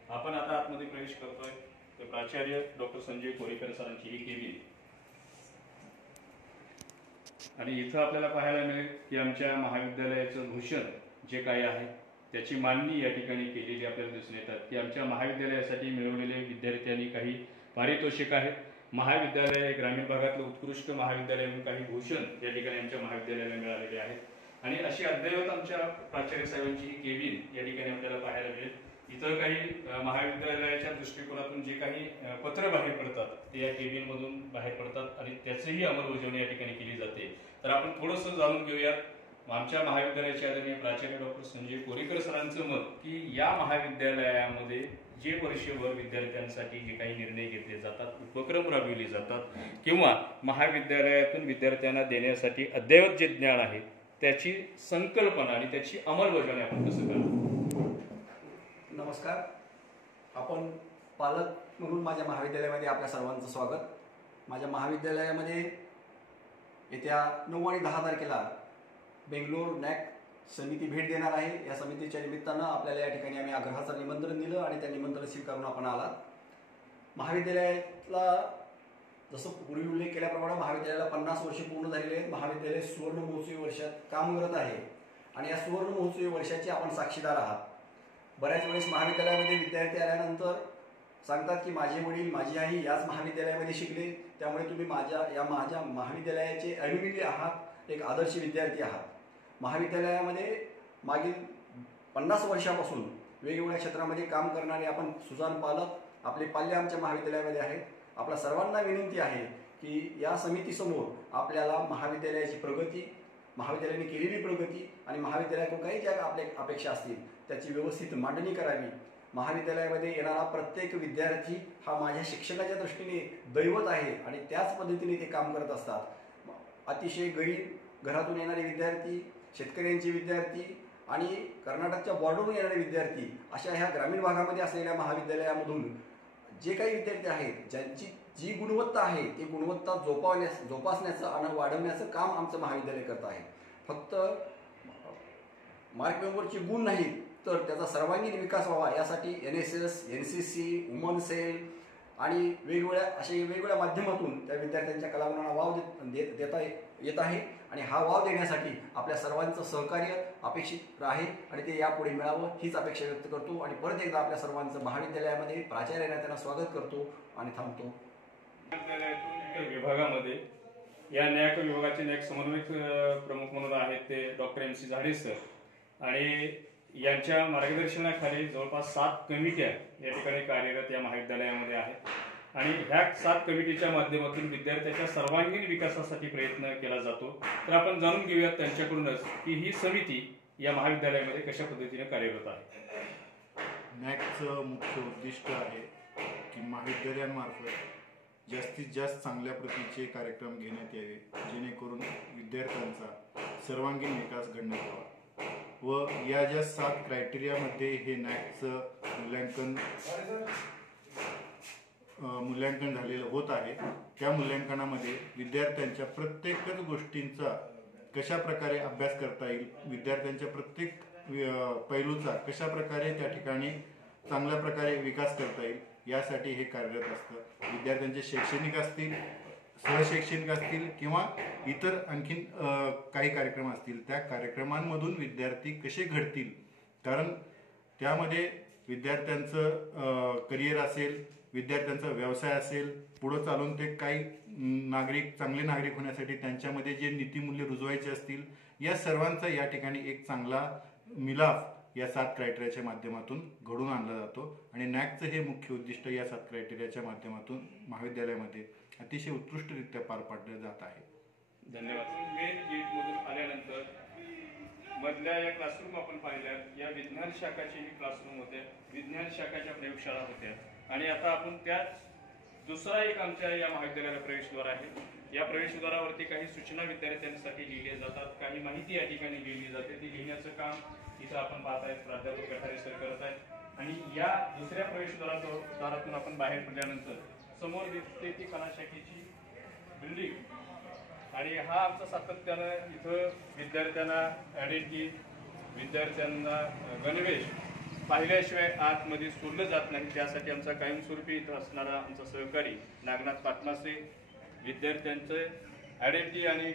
आपण आता आतमध्ये प्रवेश करतोय ते प्राचार्य डॉक्टर संजय कोरेकर सरांची ही केबिन. आणि इथं आपल्याला पाहायला मिळेल की आमच्या महाविद्यालयाचं भूषण जे काही आहे त्याची मांडणी या ठिकाणी केलेली आपल्याला दिसून येतात की आमच्या महाविद्यालयासाठी मिळवलेले विद्यार्थ्यांनी काही पारितोषिक आहेत. महाविद्यालय ग्रामीण भागातलं उत्कृष्ट महाविद्यालय म्हणून काही भूषण या ठिकाणी आमच्या महाविद्यालयाला मिळालेले आहेत. आणि अशी अद्ययावत आमच्या प्राचार्य साहेबांची ही केबिन या ठिकाणी आपल्याला पाहायला मिळेल. इथं काही महाविद्यालयाच्या दृष्टिकोनातून जे काही पत्र बाहेर पडतात ते या केबिन मधून बाहेर पडतात आणि त्याचीही अंमलबजावणी या ठिकाणी केली जाते. तर आपण थोडंसं जाणून घेऊयात आमच्या महाविद्यालयाचे आदरणीय प्राचार्य डॉक्टर संजय कोरेकर सरांचं मत की या महाविद्यालयामध्ये जे वर्षभर विद्यार्थ्यांसाठी जे काही निर्णय घेतले जातात, उपक्रम राबविले जातात किंवा महाविद्यालयातून विद्यार्थ्यांना देण्यासाठी अद्ययावत जे ज्ञान आहे त्याची संकल्पना आणि त्याची अंमलबजावणी आपण कसं करतो. नमस्कार. आपण पालक म्हणून माझ्या महाविद्यालयामध्ये आपल्या सर्वांचं स्वागत. माझ्या महाविद्यालयामध्ये येत्या 9 आणि 10 तारखेला बेंगलोर नॅक समिती भेट देणार आहे. या समितीच्या निमित्तानं आपल्याला या ठिकाणी आम्ही आग्रहाचं निमंत्रण दिलं आणि त्या निमंत्रण स्वीकारून आपण आलात. महाविद्यालयातला जसं पूर्वी उल्लेख केल्याप्रमाणे महाविद्यालयाला 50 वर्षे पूर्ण झालेले आहेत. महाविद्यालय सुवर्ण महोत्सवी वर्षात काम करत आहे आणि या सुवर्ण महोत्सवी वर्षाचे आपण साक्षीदार आहात. बऱ्याच वेळेस महाविद्यालयामध्ये विद्यार्थी आल्यानंतर सांगतात की माझे वडील माझी आई याच महाविद्यालयामध्ये शिकले, त्यामुळे तुम्ही माझ्या महाविद्यालयाचे अनुमिली आहात, एक आदर्श विद्यार्थी आहात. महाविद्यालयामध्ये मागील 50 वर्षापासून वेगवेगळ्या क्षेत्रामध्ये काम करणारे आपण सुजाण पालक आपले पाल्य आमच्या महाविद्यालयामध्ये आहेत. आपल्या सर्वांना विनंती आहे की या समितीसमोर आपल्याला महाविद्यालयाची प्रगती, महाविद्यालयाने केलेली प्रगती आणि महाविद्यालयाकडून काही ज्या आपल्या अपेक्षा असतील त्याची व्यवस्थित मांडणी करावी. महाविद्यालयामध्ये येणारा प्रत्येक विद्यार्थी हा माझ्या शिक्षणाच्या दृष्टीने दैवत आहे आणि त्याच पद्धतीने ते काम करत असतात. अतिशय गरीब घरातून येणारे विद्यार्थी, शेतकऱ्यांचे विद्यार्थी आणि कर्नाटकच्या बॉर्डरवरून येणारे विद्यार्थी अशा ह्या ग्रामीण भागामध्ये असलेल्या महाविद्यालयामधून जे काही विद्यार्थी आहेत ज्यांची जी गुणवत्ता आहे ती गुणवत्ता जोपासण्याचं आणि वाढवण्याचं काम आमचं महाविद्यालय करत आहे. फक्त मार्क मेंबरचे गुण नाहीत तर त्याचा सर्वांगीण विकास व्हावा यासाठी NSS, NCC, वुमन सेल आणि वेगवेगळ्या माध्यमातून त्या विद्यार्थ्यांच्या कलागुणांना वाव देता येत आहे आणि हा वाव देण्यासाठी आपल्या सर्वांचं सहकार्य अपेक्षित आहे आणि ते यापुढे मिळावं हीच अपेक्षा व्यक्त करतो आणि परत एकदा आपल्या सर्वांचं महाविद्यालयामध्ये प्राचार्याने त्यांना स्वागत करतो आणि थांबतो. महाविद्यालयातून विभागामध्ये या न्यायिक विभागाचे न्यायिक समन्वयक प्रमुख म्हणून आहेत ते डॉक्टर MC झाडे सर आणि यांच्या मार्गदर्शनाखाली जवळपास 7 कमिट्या या ठिकाणी कार्यरत या महाविद्यालयामध्ये आहेत आणि ह्या 7 कमिटीच्या माध्यमातून विद्यार्थ्याच्या सर्वांगीण विकासासाठी प्रयत्न केला जातो. तर आपण जाणून घेऊयात त्यांच्याकडूनच की ही समिती या महाविद्यालयामध्ये कशा पद्धतीने कार्यरत आहे. नॅकचं मुख्य उद्दिष्ट आहे की महाविद्यालयांमार्फत जास्तीत जास्त चांगल्या प्रतीचे कार्यक्रम घेण्यात यावे जेणेकरून विद्यार्थ्यांचा सर्वांगीण विकास घडण्यात यावा व या ज्या 7 क्रायटेरियामध्ये हे नॅकचं मूल्यांकन झालेलं होत आहे त्या मूल्यांकनामध्ये विद्यार्थ्यांच्या प्रत्येकच गोष्टींचा कशा प्रकारे अभ्यास करता येईल, विद्यार्थ्यांच्या प्रत्येक पैलूचा कशा प्रकारे त्या ठिकाणी चांगल्या प्रकारे विकास करता येईल यासाठी हे कार्यरत असतं. विद्यार्थ्यांचे शैक्षणिक असतील, सहशैक्षणिक असतील किंवा इतर आणखीन काही कार्यक्रम असतील त्या कार्यक्रमांमधून विद्यार्थी कसे घडतील, कारण त्यामध्ये विद्यार्थ्यांचं करिअर असेल, विद्यार्थ्यांचा व्यवसाय असेल, पुढं चालून ते काही चांगले नागरिक होण्यासाठी त्यांच्यामध्ये जे नीतिमूल्य रुजवायचे असतील या सर्वांचा या ठिकाणी एक चांगला मिलाफ या 7 क्रायटेरियाच्या माध्यमातून घडून आणला जातो आणि नॅकचं हे मुख्य उद्दिष्ट या 7 क्रायटेरियाच्या माध्यमातून महाविद्यालयामध्ये अतिशय उत्कृष्टरित्या पार पाडलं जात आहे. धन्यवाद. मेन गेटमधून आल्यानंतर मधल्या या क्लासरूम आपण पाहिल्या, या विज्ञान शाखाचे क्लासरूम होते, विज्ञान शाखाच्या प्रयोगशाळा होत्या. आणि आता आपण त्याच दुसरा एक आमच्या या महाविद्यालयाला प्रवेशद्वार आहे. या प्रवेशद्वारावरती काही सूचना विद्यार्थ्यांसाठी लिहिल्या जातात, काही माहिती या ठिकाणी लिहिली जाते. ती लिहिण्याचं काम इथं आपण पाहताय प्राध्यापक गठारे सर करत आहेत. आणि या दुसऱ्या प्रवेशद्वारातून आपण बाहेर पडल्यानंतर समोर दिसते ती कला शाखेची बिल्डिंग. आणि हा आमचा सातत्यानं इथं विद्यार्थ्यांना आयडेंटिटी, विद्यार्थ्यांना गणवेश पाहिल्याशिवाय आतमध्ये सोडलं जात नाही. त्यासाठी आमचा कायमस्वरूपी इथं असणारा आमचा सहकारी नागनाथ पाटमासे, विद्यार्थ्यांचं आयडेंटिटी आणि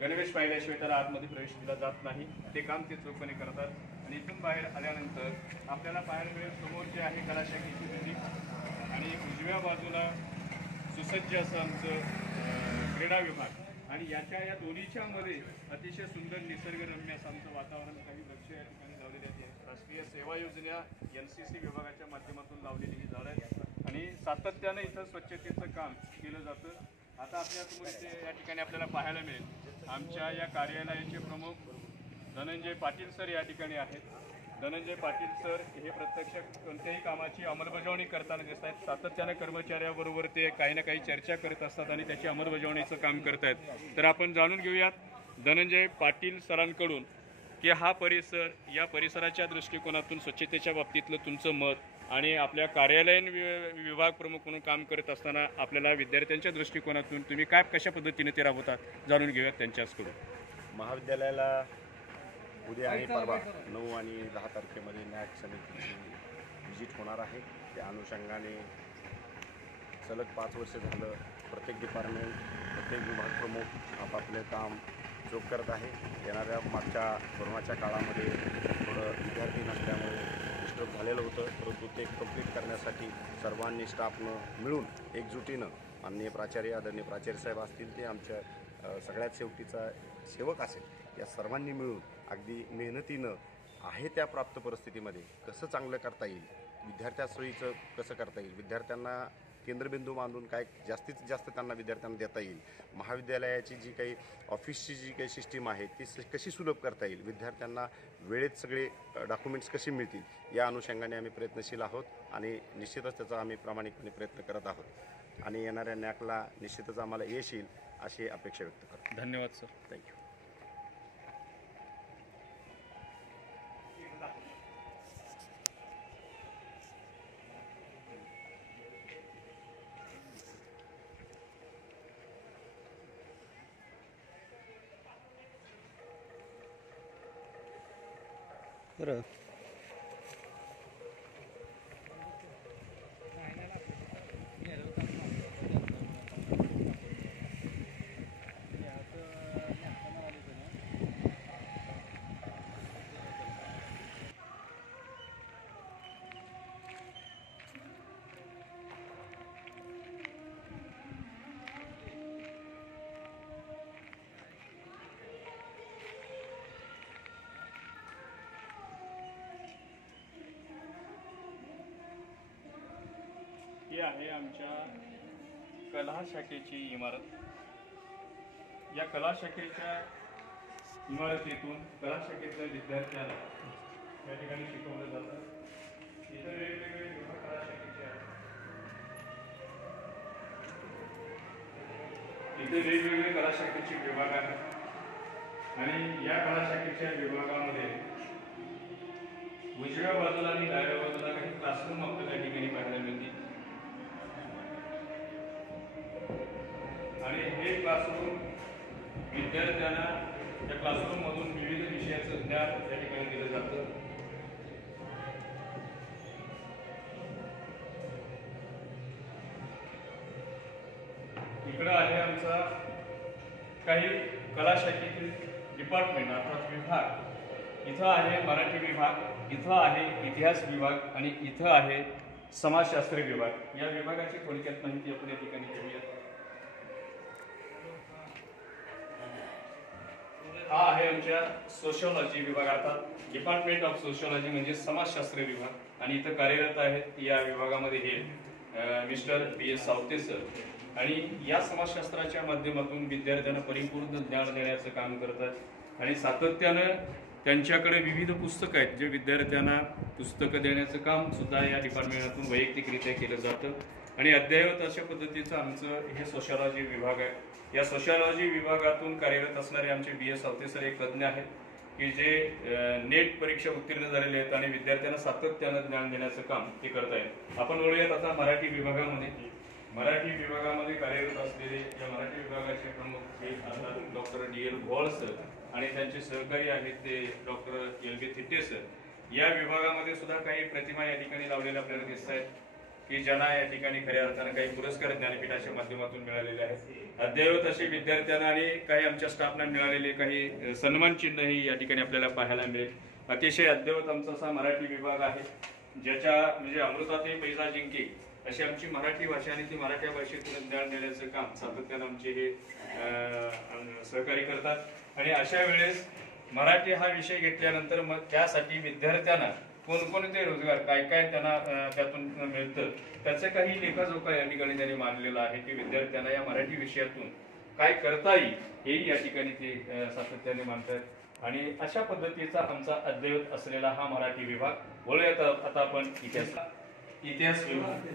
गणवेश पाहिल्याशिवाय त्याला आतमध्ये प्रवेश दिला जात नाही. ते काम ते चोखपणे करतात. आणि इथून बाहेर आल्यानंतर आपल्याला पाहायला मिळेल समोर जे आहे कला शाखेची बिल्डिंग आणि उजव्या बाजूला सुसज्ज असं आमचं क्रीडा विभाग. आणि या दोन्हीच्या मध्ये अतिशय सुंदर निसर्गरम्य असं आमचं वातावरण, काही वृक्ष या ठिकाणी लावलेले आहेत. राष्ट्रीय सेवा योजना NCC विभागाच्या माध्यमातून लावलेली ही झाडं आहेत. आणि सातत्यानं इथं स्वच्छतेचं काम केलं जातं. आता आपल्यासमोर इथे या ठिकाणी आपल्याला पाहायला मिळेल आमच्या या कार्यालयाचे प्रमुख धनंजय पाटील सर या ठिकाणी आहेत. धनंजय पाटील सर हे प्रत्यक्ष कोणत्याही कामाची अंमलबजावणी करताना दिसत आहेत. सातत्यानं कर्मचाऱ्याबरोबर ते काही ना काही चर्चा करत असतात आणि त्याची अंमलबजावणीचं काम करत आहेत. तर आपण जाणून घेऊयात धनंजय पाटील सरांकडून की हा परिसर, या परिसराच्या दृष्टिकोनातून स्वच्छतेच्या बाबतीतलं तुमचं मत आणि आपल्या कार्यालयीन विभाग प्रमुख म्हणून काम करत असताना आपल्याला विद्यार्थ्यांच्या दृष्टिकोनातून तुम्ही काय कशा पद्धतीने ते राबवतात जाणून घेऊयात त्यांच्याचकडून. महाविद्यालयाला उद्या आणि परवा 9 आणि 10 तारखेमध्ये नॅक समितीची व्हिजिट होणार आहे. त्या अनुषंगाने सलग 5 वर्ष झालं प्रत्येक डिपार्टमेंट, प्रत्येक विभाग प्रमुख आपापले काम चोख करत आहे. येणाऱ्या मागच्या कोरोनाच्या काळामध्ये थोडं विद्यार्थी नसल्यामुळे डिस्टर्ब झालेलं होतं, परंतु ते कंप्लीट करण्यासाठी सर्वांनी स्टाफनं मिळून एकजुटीनं माननीय प्राचार्य, आदरणीय प्राचार्यसाहेब असतील, ते आमच्या सगळ्यात शेवटीचा सेवक असेल, या सर्वांनी मिळून अगदी मेहनतीनं आहे त्या प्राप्त परिस्थितीमध्ये कसं चांगलं करता येईल, विद्यार्थ्यासोयीचं कसं करता येईल, विद्यार्थ्यांना केंद्रबिंदू मानून काय जास्तीत जास्त त्यांना विद्यार्थ्यांना देता येईल, महाविद्यालयाची जी काही ऑफिसची जी काही सिस्टीम आहे ती कशी सुलभ करता येईल, विद्यार्थ्यांना वेळेत सगळे डॉक्युमेंट्स कशी मिळतील, या अनुषंगाने आम्ही प्रयत्नशील आहोत. आणि निश्चितच त्याचा आम्ही प्रामाणिकपणे प्रयत्न करत आहोत. आणि येणाऱ्या नॅकला निश्चितच आम्हाला यश येईल अशी अपेक्षा व्यक्त करतो. धन्यवाद सर. थँक्यू. बरं. ही आहे आमच्या कला शाखेची इमारत. या कला शाखेच्या इमारतीतून कला शाखेतल्या विद्यार्थ्यांना या ठिकाणी शिकवलं जातं. इतर वेगवेगळे विभाग कला शाखेचे आहेत. इथे वेगवेगळे कला शाखेचे विभाग आहेत आणि या कला शाखेच्या विभागामध्ये उजव्या बाजूला आणि डाव्या बाजूला काही क्लासरूम आपल्याला या ठिकाणी पाहायला मिळतील. आणि हे क्लासरूम विद्यार्थ्यांना त्या क्लासरूममधून विविध विषयाचं ज्ञान या ठिकाणी दिलं जातं. इकडं आहे आमचा काही कला शाखेतील डिपार्टमेंट अर्थात विभाग. इथं आहे मराठी विभाग, इथं आहे इतिहास विभाग आणि इथं आहे समाजशास्त्र विभाग. या विभागाची थोडक्यात माहिती आपण या ठिकाणी घेऊया. हा आहे आमच्या सोशिओलॉजी विभाग अर्थात डिपार्टमेंट ऑफ सोशिओलॉजी म्हणजे समाजशास्त्र विभाग. आणि इथं कार्यरत आहेत या विभागामध्ये हे मिस्टर B.S. सावते सर. आणि या समाजशास्त्राच्या माध्यमातून विद्यार्थ्यांना परिपूर्ण ज्ञान देण्याचं काम करतात आणि सातत्यानं त्यांच्याकडे विविध पुस्तकं आहेत, जे विद्यार्थ्यांना पुस्तकं देण्याचं काम सुद्धा या डिपार्टमेंटातून वैयक्तिकरित्या केलं जातं. आणि अद्ययावत अशा पद्धतीचं आमचं हे सोशॉलॉजी विभाग आहे. या सोशॉलॉजी विभागातून कार्यरत असणारे आमचे BS सावते सर एक तज्ज्ञ आहेत की जे नेट परीक्षा उत्तीर्ण झालेले आहेत आणि विद्यार्थ्यांना सातत्यानं ज्ञान देण्याचं काम ते करत आहेत. आपण बोलूयात आता मराठी विभागामध्ये. मराठी विभागामध्ये कार्यरत असलेले या मराठी विभागाचे प्रमुख हे असतात डॉक्टर DL भोळ सर आणि त्यांचे सहकारी आहेत ते डॉक्टर LB थिटे सर. या विभागामध्ये सुद्धा काही प्रतिमा या ठिकाणी लावलेल्या आपल्याला दिसत आहेत की ज्यांना या ठिकाणी खऱ्या अर्थानं काही पुरस्कार ज्ञानपीठाच्या माध्यमातून मिळालेले आहेत. अद्ययावत असे विद्यार्थ्यांना आणि काही आमच्या स्टाफना मिळालेले काही सन्मान चिन्हही या ठिकाणी आपल्याला पाहायला मिळेल. अतिशय अद्ययावत आमचा असा मराठी विभाग आहे ज्याच्या म्हणजे अमृताते पैजा जिंके अशी आमची मराठी भाषा आणि ती मराठी भाषेतून ज्ञान देण्याचं काम सातत्यानं आमचे हे सहकारी करतात. आणि अशा वेळेस मराठी हा विषय घेतल्यानंतर मग त्यासाठी विद्यार्थ्यांना कोणकोणते रोजगार काय काय त्यांना त्यातून मिळतं त्याचं काही लेखाजोखा या ठिकाणी त्यांनी मांडलेला आहे की विद्यार्थ्यांना या मराठी विषयातून काय करता येईल हेही या ठिकाणी ते सातत्याने मांडतात. आणि अशा पद्धतीचा आमचा अद्ययावत असलेला हा मराठी विभाग. बोलूयात आता आपण इतिहास विभाग.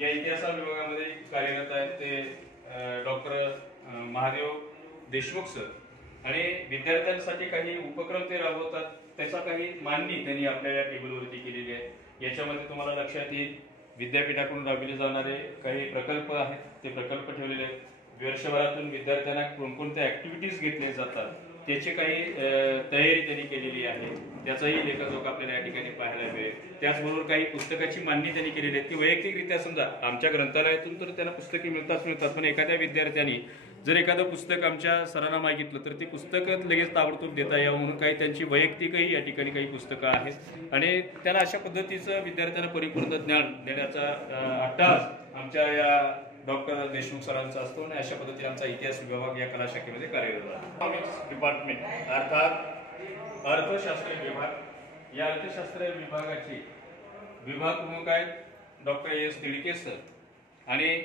या इतिहास विभागामध्ये कार्यरत आहेत ते डॉक्टर महादेव देशमुख सर आणि विद्यार्थ्यांसाठी काही उपक्रम ते राबवतात. त्याचा काही मांडणी त्यांनी आपल्या या टेबलवरती केलेली आहे. याच्यामध्ये तुम्हाला लक्षात येईल विद्यापीठाकडून राबविले जाणारे काही प्रकल्प आहेत ते प्रकल्प ठेवलेले आहेत. वर्षभरातून विद्यार्थ्यांना कोणकोणत्या ऍक्टिव्हिटीज घेतले जातात त्याची काही तयारी त्यांनी केलेली आहे. त्याचाही लेखाजोखा आपल्याला या ठिकाणी पाहायला मिळेल. त्याचबरोबर काही पुस्तकाची मांडणी त्यांनी केलेली आहे की वैयक्तिकरित्या समजा आमच्या ग्रंथालयातून तर त्यांना पुस्तके मिळतात पण एखाद्या विद्यार्थ्यांनी जर एखादं पुस्तक आमच्या सरांना मागितलं तर ते पुस्तक लगेच ताबडतोब देता यावं म्हणून काही त्यांची वैयक्तिकही या ठिकाणी काही पुस्तकं आहेत. आणि त्यांना अशा पद्धतीचं विद्यार्थ्यांना परिपूर्ण ज्ञान देण्याचा अट्टाहास आमच्या या डॉक्टर देशमुख सरांचा असतो. आणि अशा पद्धतीने आमचा इतिहास विभाग या कला शाखेमध्ये कार्यरत आहे. इकॉनॉमिक्स डिपार्टमेंट अर्थात अर्थशास्त्र विभाग. या अर्थशास्त्र विभागाचे विभाग प्रमुख आहेत डॉक्टर S तिडके सर आणि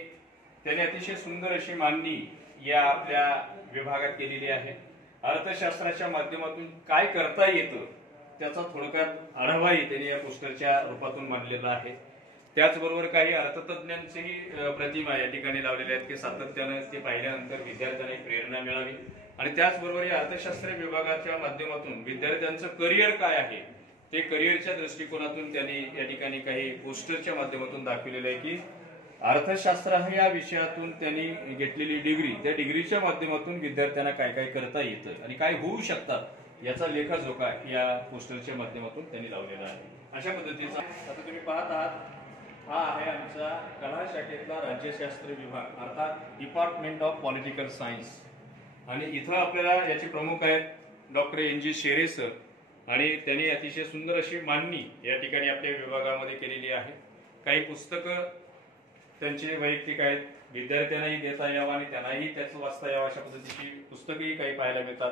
त्यांनी अतिशय सुंदर अशी मांडणी या आपल्या विभागात केलेली आहे. अर्थशास्त्राच्या माध्यमातून काय करता येतं त्याचा थोडक्यात आढावाही त्यांनी या पोस्टरच्या रूपातून मांडलेला आहे. त्याचबरोबर काही अर्थतज्ञांचीही प्रतिमा या ठिकाणी लावलेल्या आहेत की सातत्यानं ते पाहिल्यानंतर विद्यार्थ्यांना एक प्रेरणा मिळावी. आणि त्याचबरोबर या अर्थशास्त्र विभागाच्या माध्यमातून विद्यार्थ्यांचं करिअर काय आहे ते करिअरच्या दृष्टिकोनातून त्यांनी या ठिकाणी काही पोस्टरच्या माध्यमातून दाखवलेलं आहे की अर्थशास्त्र या विषयातून त्यांनी घेतलेली डिग्री त्या डिग्रीच्या माध्यमातून विद्यार्थ्यांना काय काय करता येतं आणि काय होऊ शकतात याचा लेखाजोखा या पोस्टरच्या माध्यमातून त्यांनी लावलेला आहे. अशा पद्धतीचा आता तुम्ही पाहत आहात हा आहे आमचा कला शाखेतला राज्यशास्त्र विभाग अर्थात डिपार्टमेंट ऑफ पॉलिटिकल सायन्स. आणि इथं आपल्याला याचे प्रमुख आहेत डॉक्टर NG शेरे सर आणि त्यांनी अतिशय सुंदर अशी मांडणी या ठिकाणी आपल्या विभागामध्ये केलेली आहे. काही पुस्तकं त्यांचे वैयक्तिक आहेत विद्यार्थ्यांनाही देता यावं आणि त्यांनाही त्याचं वाचता यावं अशा पद्धतीची पुस्तकही काही पाहायला मिळतात.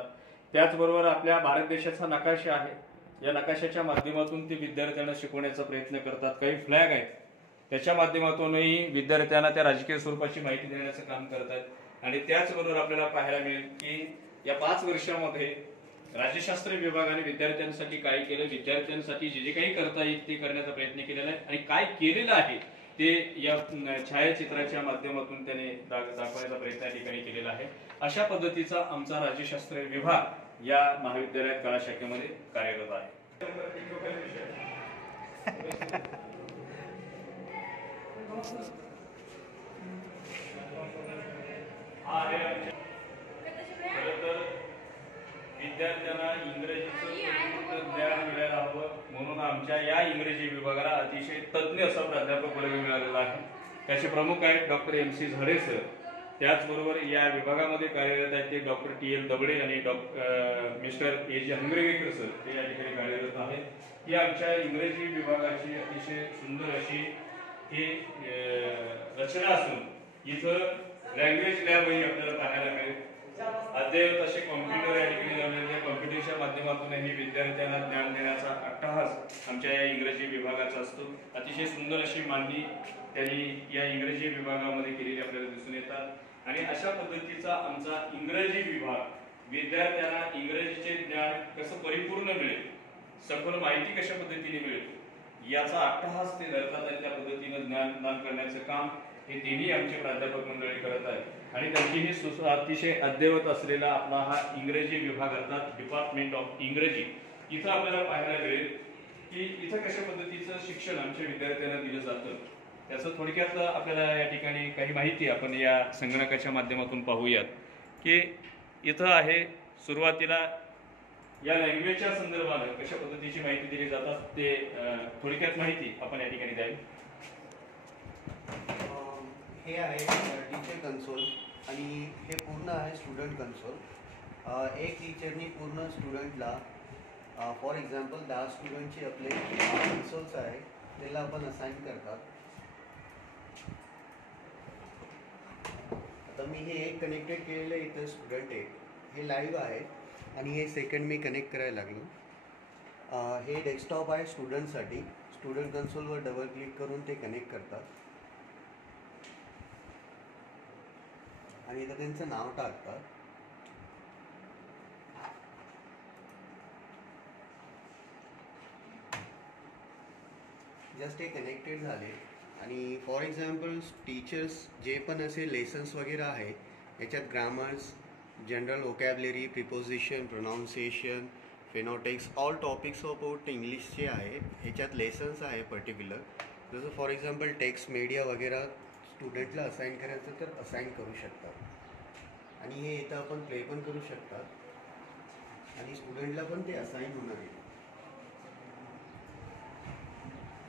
त्याचबरोबर आपल्या भारत देशाचा नकाशा आहे या नकाशाच्या माध्यमातून ते विद्यार्थ्यांना शिकवण्याचा प्रयत्न करतात. काही फ्लॅग आहेत त्याच्या माध्यमातूनही विद्यार्थ्यांना त्या राजकीय स्वरूपाची माहिती देण्याचं काम करतात. आणि त्याचबरोबर आपल्याला पाहायला मिळेल की या 5 वर्षामध्ये राज्यशास्त्र विभागाने विद्यार्थ्यांसाठी काय केलं विद्यार्थ्यांसाठी जे जे काही करता येईल ते करण्याचा प्रयत्न केलेला आहे आणि काय केलेलं आहे ते या छायाचित्राच्या माध्यमातून त्याने दाखवण्याचा प्रयत्न या ठिकाणी केलेला आहे. अशा पद्धतीचा आमचा राज्यशास्त्र विभाग या महाविद्यालयात कला शाखेमध्ये कार्यरत आहे. विद्यार्थ्यांना इंग्रजीचं ज्ञान मिळायला हवं म्हणून आमच्या या इंग्रजी विभागाला अतिशय तज्ज्ञ असा प्राध्यापक वर्ग मिळालेला आहे. त्याचे प्रमुख आहेत डॉक्टर MC झाडे सर. त्याचबरोबर या विभागामध्ये कार्यरत आहेत ते डॉक्टर TL दबडे आणि मिस्टर AJ हंगरेकर सर ते या ठिकाणी कार्यरत आहेत. ही आमच्या इंग्रजी विभागाची अतिशय सुंदर अशी ही रचना असून इथं लँग्वेज लॅबही आपल्याला पाहायला मिळेल. अद्ययावत असे कॉम्प्युटर या ठिकाणी लावलेले कॉम्प्युटरच्या माध्यमातूनही विद्यार्थ्यांना ज्ञान देण्याचा अट्टहास आमच्या या इंग्रजी विभागाचा असतो. अतिशय सुंदर अशी मांडणी त्यांनी या इंग्रजी विभागामध्ये केलेली आपल्याला दिसून येतात. आणि अशा पद्धतीचा आमचा इंग्रजी विभाग विद्यार्थ्यांना इंग्रजीचे ज्ञान कसं परिपूर्ण मिळेल सखोल माहिती कशा पद्धतीने मिळते याचा अट्टहास ते धरतात आणि त्या पद्धतीनं ज्ञान करण्याचं काम हे तिन्ही आमचे प्राध्यापक मंडळी करत आहेत आणि त्यांची ही अतिशय अद्ययावत असलेला आपला हा इंग्रजी विभाग अर्थात डिपार्टमेंट ऑफ इंग्रजी इथं आपल्याला पाहायला मिळेल की इथं कशा पद्धतीचं शिक्षण आमच्या विद्यार्थ्यांना दिलं जातं त्याचं थोडक्यात आपल्याला या ठिकाणी काही माहिती आपण या संगणकाच्या माध्यमातून पाहूयात की इथं आहे सुरुवातीला या लँग्वेजच्या संदर्भानं कशा पद्धतीची माहिती दिली जातात ते थोडक्यात माहिती आपण या ठिकाणी द्यावी. हे आहे टीचर कन्सोल आणि हे पूर्ण आहे स्टुडंट कन्सोल. एक टीचरनी पूर्ण स्टुडंटला फॉर एक्झाम्पल 10 स्टुडंटचे आपले कन्सोल्स आहे त्याला आपण असाइन करतात. आता मी हे एक कनेक्टेड केलेलं इथं स्टुडंट आहे हे लाईव्ह आहे आणि हे सेकंड मी कनेक्ट करायला लागलो. हे डेस्कटॉप आहे स्टुडंटसाठी. स्टुडंट कन्सोलवर डबल क्लिक करून ते कनेक्ट करतात आणि इथं त्यांचं नाव टाकतात. जस्ट हे कनेक्टेड झाले आणि फॉर एक्झाम्पल टीचर्स जे पण असे लेसन्स वगैरे आहे याच्यात grammars, general vocabulary, preposition, pronunciation, phonetics, all topics about इंग्लिशचे आहे ह्याच्यात लेसन्स आहे पर्टिक्युलर. जसं फॉर एक्झाम्पल टेक्स्ट, मीडिया वगैरे स्टुडंटला असाइन करायचं तर असाइन करू शकतात आणि हे इथं आपण प्ले पण करू शकतात आणि स्टुडंटला पण ते असाइन होणार आहे.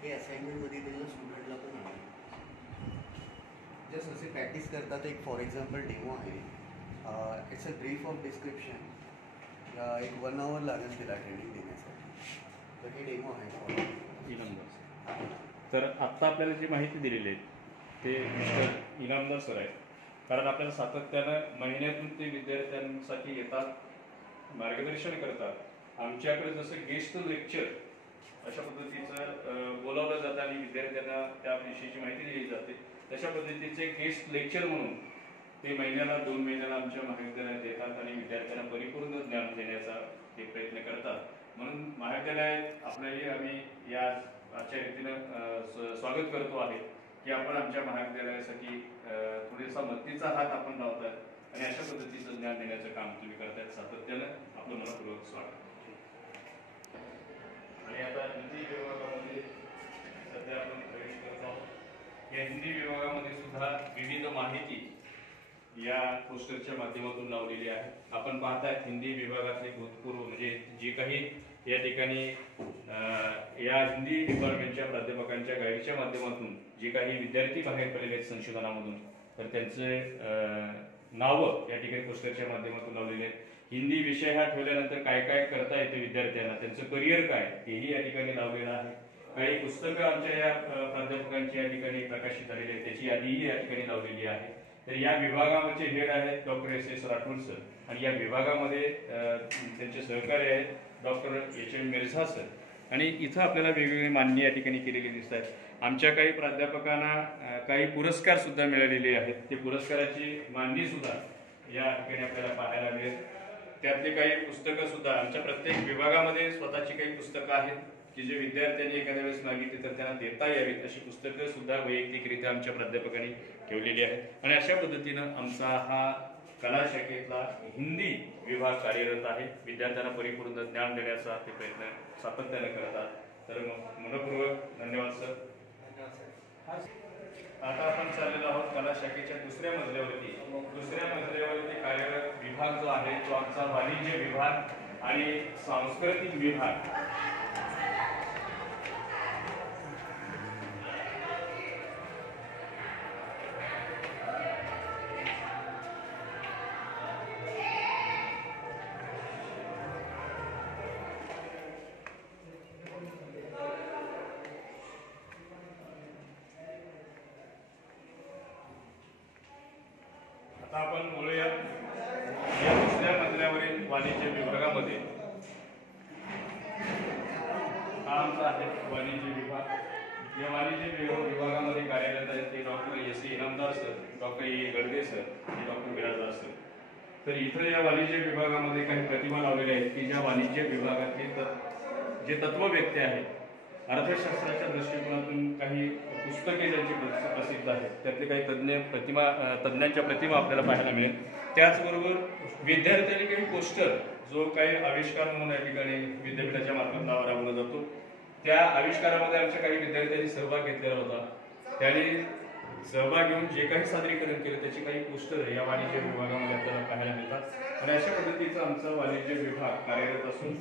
हे असाइनमेंटमध्ये त्यांना स्टुडंटला पण होणार जस्ट असे प्रॅक्टिस करतात. एक फॉर एक्झाम्पल डेमो आहे. It's a brief of description. एक 1 hour लागेल तिला ट्रेनिंग देण्यासाठी. तर हे डेमो आहे. तर आत्ता आपल्याला जी माहिती दिलेली आहे ते मिस्टर इनामदार सर आहेत. कारण आपल्याला सातत्यानं महिन्यातून ते विद्यार्थ्यांसाठी येतात, मार्गदर्शन करतात. आमच्याकडे जसं गेस्ट लेक्चर अशा पद्धतीचं बोलावलं जातं आणि विद्यार्थ्यांना त्या विषयीची माहिती दिली जाते. तशा पद्धतीचे गेस्ट लेक्चर म्हणून ते महिन्याला 2 महिन्याला आमच्या महाविद्यालयात येतात आणि विद्यार्थ्यांना परिपूर्ण ज्ञान देण्याचा ते प्रयत्न करतात. म्हणून महाविद्यालयात आपल्याही आम्ही या आजच्या रीतीनं स्वागत करतो आहे की आपण आमच्या महाविद्यालयासाठी थोडासा मदतीचा हात आपण लावतात आणि अशा पद्धतीचं ज्ञान देण्याचं काम तुम्ही करतायत. सातत्यानं आपलं मनपूर्वक स्वागत. आणि आता हिंदी विभागामध्ये सध्या आपण प्रवेश करत आहोत. या हिंदी विभागामध्ये सुद्धा विविध माहिती या पोस्टरच्या माध्यमातून लावलेली आहे. आपण पाहताय हिंदी विभागातले भूतपूर्व म्हणजे जे काही या ठिकाणी या हिंदी डिपार्टमेंटच्या प्राध्यापकांच्या गाईडच्या माध्यमातून जे काही विद्यार्थी बाहेर पडलेले आहेत संशोधनामधून तर त्यांचे नावं या ठिकाणी पोस्टरच्या माध्यमातून लावलेले आहेत. हिंदी विषय हा ठेवल्यानंतर काय काय करता येते विद्यार्थ्यांना, त्यांचं करिअर काय तेही या ठिकाणी लावलेलं आहे. काही पुस्तकं आमच्या या प्राध्यापकांची या ठिकाणी प्रकाशित झालेली आहेत त्याची यादीही या ठिकाणी लावलेली आहे. तर या विभागाचे हेड आहेत डॉक्टर S.S. राठोड सर आणि या विभागामध्ये त्यांचे सहकारी आहेत डॉक्टर H.M. मिर्झा सर. आणि इथं आपल्याला वेगवेगळी मांडणी या ठिकाणी केलेली दिसत आहेत. आमच्या काही प्राध्यापकांना काही पुरस्कार सुद्धा मिळालेले आहेत. ते पुरस्काराची मांडणी सुद्धा या ठिकाणी आपल्याला पाहायला मिळेल. त्यातले काही पुस्तकं सुद्धा आमच्या प्रत्येक विभागामध्ये स्वतःची काही पुस्तकं आहेत की जे विद्यार्थ्यांनी एखाद्या वेळेस मागितली तर त्यांना देता यावीत अशी पुस्तकं सुद्धा वैयक्तिकरित्या आमच्या प्राध्यापकांनी ठेवलेली आहेत. आणि अशा पद्धतीनं आमचा हा कला शाखेतला हिंदी विभाग कार्यरत आहे. विद्यार्थ्यांना परिपूर्ण ज्ञान देण्याचा ते प्रयत्न सातत्याने करतात. तर मनपूर्वक धन्यवाद सर. आता आपण चाललेलो आहोत कला शाखेच्या दुसऱ्या मजल्यावरती. दुसऱ्या मजल्यावरती कार्यरत विभाग जो आहे तो आमचा वाणिज्य विभाग आणि सांस्कृतिक विभाग. आपण बोलूया या दुसऱ्या मजल्यावरील वाणिज्य विभागामध्ये. हा आमचा आहे वाणिज्य विभाग. या वाणिज्य विभागामध्ये कार्यरत आहेत ते doctor S.A. Inamdar sir, doctor E. Gadge sir आणि डॉक्टर बिराजदार सर. तर इथं या वाणिज्य विभागामध्ये काही प्रतिभा लावलेल्या आहेत की ज्या वाणिज्य विभागातले तर जे तत्वव्यक्ती आहेत, अर्थशास्त्राच्या दृष्टिकोनातून काही पुस्तके ज्यांची प्रसिद्ध आहेत, त्यातले काही तज्ज्ञांच्या प्रतिमा आपल्याला पाहायला मिळेल. त्याचबरोबर विद्यार्थ्यांनी काही पोस्टर, जो काही आविष्कार म्हणून या ठिकाणी विद्यापीठाच्या मार्फत राबवला जातो, त्या आविष्कारामध्ये आमच्या काही विद्यार्थ्यांनी सहभाग घेतलेला होता. त्यांनी सहभाग घेऊन जे काही सादरीकरण केलं त्याची काही पोस्टर या वाणिज्य विभागामध्ये आपल्याला पाहायला मिळतात. आणि अशा पद्धतीचा आमचा वाणिज्य विभाग कार्यरत असून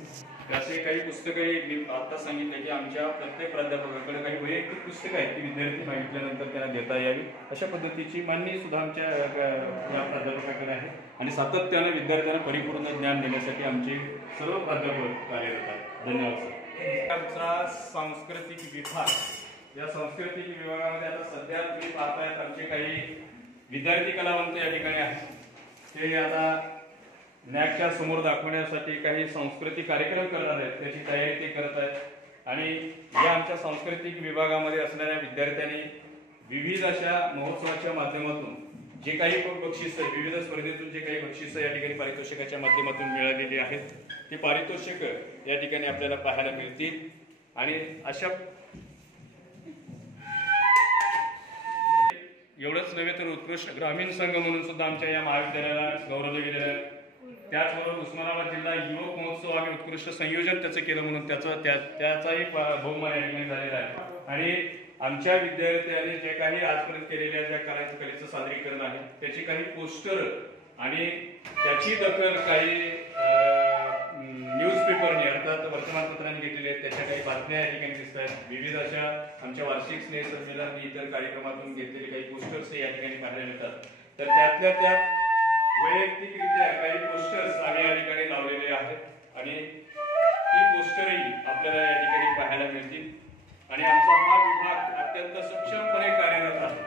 त्याचे काही पुस्तकंही मी आता सांगितलं की आमच्या प्रत्येक प्राध्यापकाकडे काही वैयक्तिक पुस्तकं आहेत की विद्यार्थी मागितल्यानंतर त्यांना देता यावी अशा पद्धतीची मान्य सुद्धा आमच्या या प्राध्यापकाकडे आहे. आणि सातत्यानं विद्यार्थ्यांना परिपूर्ण ज्ञान देण्यासाठी आमचे सर्व प्राध्यापक कार्यरत आहेत. धन्यवाद सर. आमचा सांस्कृतिक विभाग, या सांस्कृतिक विभागामध्ये आता सध्या तुम्ही पाहतायत आमचे काही विद्यार्थी कलावंत या ठिकाणी आहेत. ते आता नॅकच्या समोर दाखवण्यासाठी काही सांस्कृतिक कार्यक्रम करणार आहेत, त्याची तयारी ते करत आहेत. आणि या आमच्या सांस्कृतिक विभागामध्ये असणाऱ्या विद्यार्थ्यांनी विविध अशा महोत्सवाच्या माध्यमातून जे काही बक्षिस, विविध स्पर्धेतून जे काही बक्षिस या ठिकाणी पारितोषिकाच्या माध्यमातून मिळालेली आहेत, ती पारितोषिक या ठिकाणी आपल्याला पाहायला मिळतील. आणि अशा एवढंच नव्हे तर उत्कृष्ट ग्रामीण संघ म्हणून सुद्धा आमच्या या महाविद्यालयाला गौरवलं गेलेलं आहे. त्याचबरोबर उस्मानाबाद जिल्हा युवक महोत्सव आम्ही उत्कृष्ट संयोजन त्याचं केलं म्हणून त्याचाही बहुमान या ठिकाणी झालेला आहे. आणि आमच्या विद्यार्थ्यांनी जे काही आजपर्यंत केलेल्या ज्या कलेचं सादरीकरण आहे त्याची काही पोस्टर आणि त्याची दखल काही न्यूजपेपरने अर्थात वर्तमानपत्रांनी घेतलेली आहेत, त्याच्या काही बातम्या या ठिकाणी दिसत आहेत. विविध अशा आमच्या वार्षिक स्नेहसंमेलन इतर कार्यक्रमातून घेतलेले काही पोस्टर्स या ठिकाणी पाहायला मिळतात. तर त्यातल्या त्यात वैयक्तिकरित्या काही पोस्टर्स आम्ही या ठिकाणी लावलेले आहेत आणि ती पोस्टरही आपल्याला या ठिकाणी पाहायला मिळतील. आणि आमचा हा विभाग अत्यंत सक्षमपणे कार्यरत आहे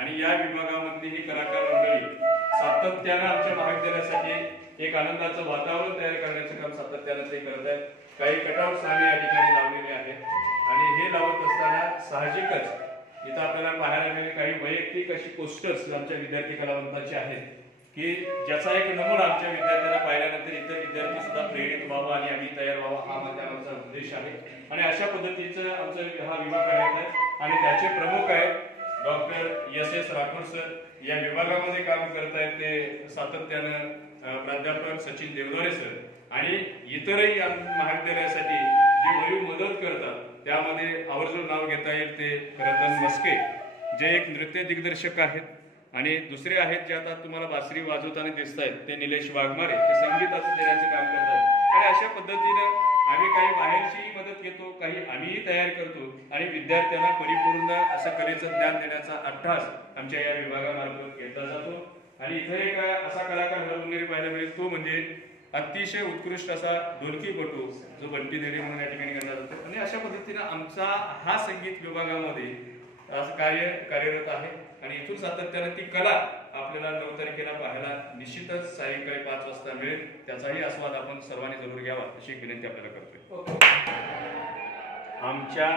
आणि या विभागामधली ही कलाकार मंडळी सातत्यानं आमच्या महाविद्यालयासाठी एक आनंदाचं वातावरण तयार करण्याचं काम सातत्यानं ते करत आहेत. काही कटआउट्स आम्ही या ठिकाणी लावलेले आहेत आणि हे लावत असताना साहजिकच इथं आपल्याला पाहायला मिळेल काही वैयक्तिक अशी पोस्टर्स आमच्या विद्यार्थी कलावंतांचे आहेत की ज्याचा एक नमुना आमच्या विद्यार्थ्यांना पाहिल्यानंतर इतर विद्यार्थी सुद्धा प्रेरित व्हावा आणि आम्ही तयार व्हावा हा आमचा उद्देश आहे. आणि अशा पद्धतीचं आमचा हा विभाग कार्यरत आहे आणि त्याचे प्रमुख आहेत डॉक्टर S.S. राठोड सर. या विभागामध्ये काम करत आहेत ते सातत्यानं प्राध्यापक सचिन देवदारे सर आणि इतरही महाविद्यालयासाठी जे भरीव मदत करतात त्यामध्ये आवर्जून नाव घेता येईल ते रतन मस्के जे एक नृत्य दिग्दर्शक आहेत आणि दुसरे आहेत जे आता तुम्हाला बासरी वाजवताना दिसत आहेत ते निलेश वाघमारे, ते संगीताचं देण्याचं काम करतात. आणि अशा पद्धतीनं आम्ही काही बाहेरचीही मदत घेतो, काही आम्हीही तयार करतो आणि विद्यार्थ्यांना परिपूर्ण असं कलेचं ज्ञान देण्याचा अट्टास आमच्या या विभागामार्फत घेतला जातो. आणि इथे एक असा कलाकार घडवून पाहायला मिळेल तो म्हणजे अतिशय उत्कृष्ट असा ढोलकीपटू जो बंटी देडे म्हणून या ठिकाणी करण्यात जातो. आणि अशा पद्धतीनं आमचा हा संगीत विभागामध्ये असं कार्यरत आहे आणि इथून सातत्यानं ती कला आपल्याला 9 तारखेला पाहायला निश्चितच सायंकाळी 5 वाजता मिळेल. त्याचाही आस्वाद आपण सर्वांनी जरूर घ्यावा अशी एक विनंती आपल्याला करतोय. आमच्या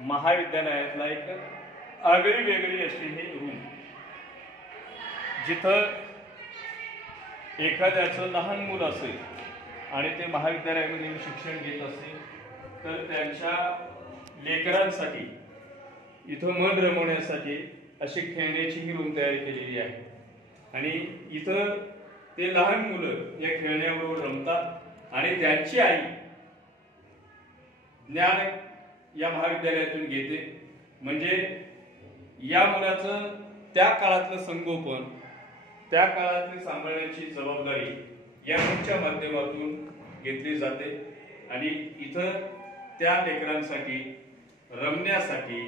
महाविद्यालयातला एक आगळी वेगळी अशी ही रूम जिथं एखाद्याचं लहान मूल असेल आणि ते महाविद्यालयामध्ये शिक्षण घेत असेल तर त्यांच्या लेकरांसाठी इथं मन रमवण्यासाठी अशी खेळण्याची ही रूम तयार केलेली आहे. आणि इथं ते लहान मुलं या खेळण्याबरोबर रमतात आणि त्यांची आई ज्ञान या महाविद्यालयातून घेते. म्हणजे या मुलाचं त्या काळातलं संगोपन, त्या काळातली सांभाळण्याची जबाबदारी या रूमच्या माध्यमातून घेतली जाते. आणि इथं त्या लेकरांसाठी रमण्यासाठी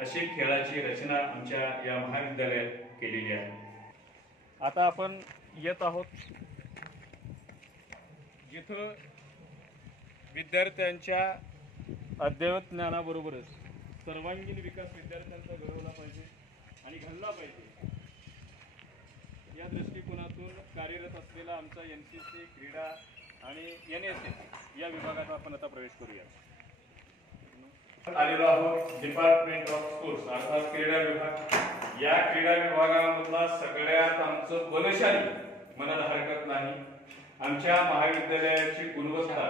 अशी खेळाची रचना आमच्या या महाविद्यालयात केलेली आहे. आता आपण येत आहोत जिथं विद्यार्थ्यांच्या अद्ययावत ज्ञानाबरोबरच सर्वांगीण विकास विद्यार्थ्यांचा घडवला पाहिजे आणि घडला पाहिजे या दृष्टिकोनातून कार्यरत असलेला आमचा NCC क्रीडा आणि NSS या विभागात आपण आता प्रवेश करूया. आलेलो आहोत डिपार्टमेंट ऑफ स्पोर्ट्स अर्थात क्रीडा विभाग. या क्रीडा विभागामधला सगळ्यात आमचं बलशाली म्हणायला हरकत नाही. आमच्या महाविद्यालयाची गुणवत्ता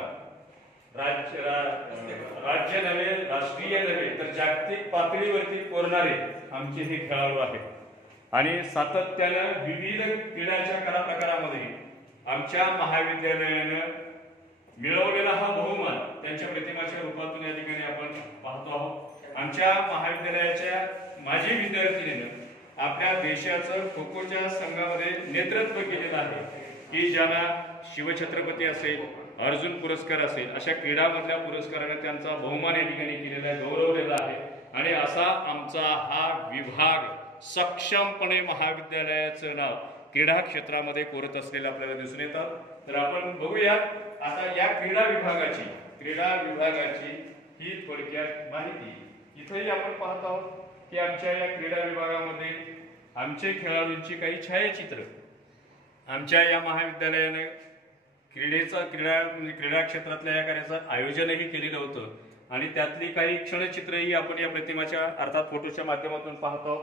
राज्य नव्हे, राष्ट्रीय नव्हे तर जागतिक पातळीवरती कोरणारे आमचे हे खेळाडू आहेत आणि सातत्यानं विविध क्रीडाच्या कला प्रकारामध्ये आमच्या महाविद्यालयानं मिळवलेला हा बहुमान त्यांच्या प्रतिमाच्या रूपातून या ठिकाणी आपण पाहतो आहोत. आमच्या महाविद्यालयाच्या माजी विद्यार्थिनीनं आपल्या देशाचं खो खोच्या संघामध्ये नेतृत्व केलेलं आहे की ज्यांना शिवछत्रपती असेल, अर्जुन पुरस्कार असेल, अशा क्रीडामधल्या पुरस्काराने त्यांचा बहुमान या ठिकाणी केलेला आहे, गौरवलेला आहे. आणि असा आमचा हा विभाग सक्षमपणे महाविद्यालयाचं नाव क्रीडा क्षेत्रामध्ये कोरत असलेलं आपल्याला दिसून येतात. तर आपण बघूया आता या क्रीडा विभागाची ही थोडक्यात माहिती. इथेही आपण पाहत आहोत की आमच्या या क्रीडा विभागामध्ये आमचे खेळाडूंची काही छायाचित्र आमच्या या महाविद्यालयाने क्रीडा क्षेत्रातल्या या कार्याचं आयोजनही केलेलं होतं आणि त्यातली काही क्षणचित्रही आपण या प्रतिमाच्या अर्थात फोटोच्या माध्यमातून पाहतो.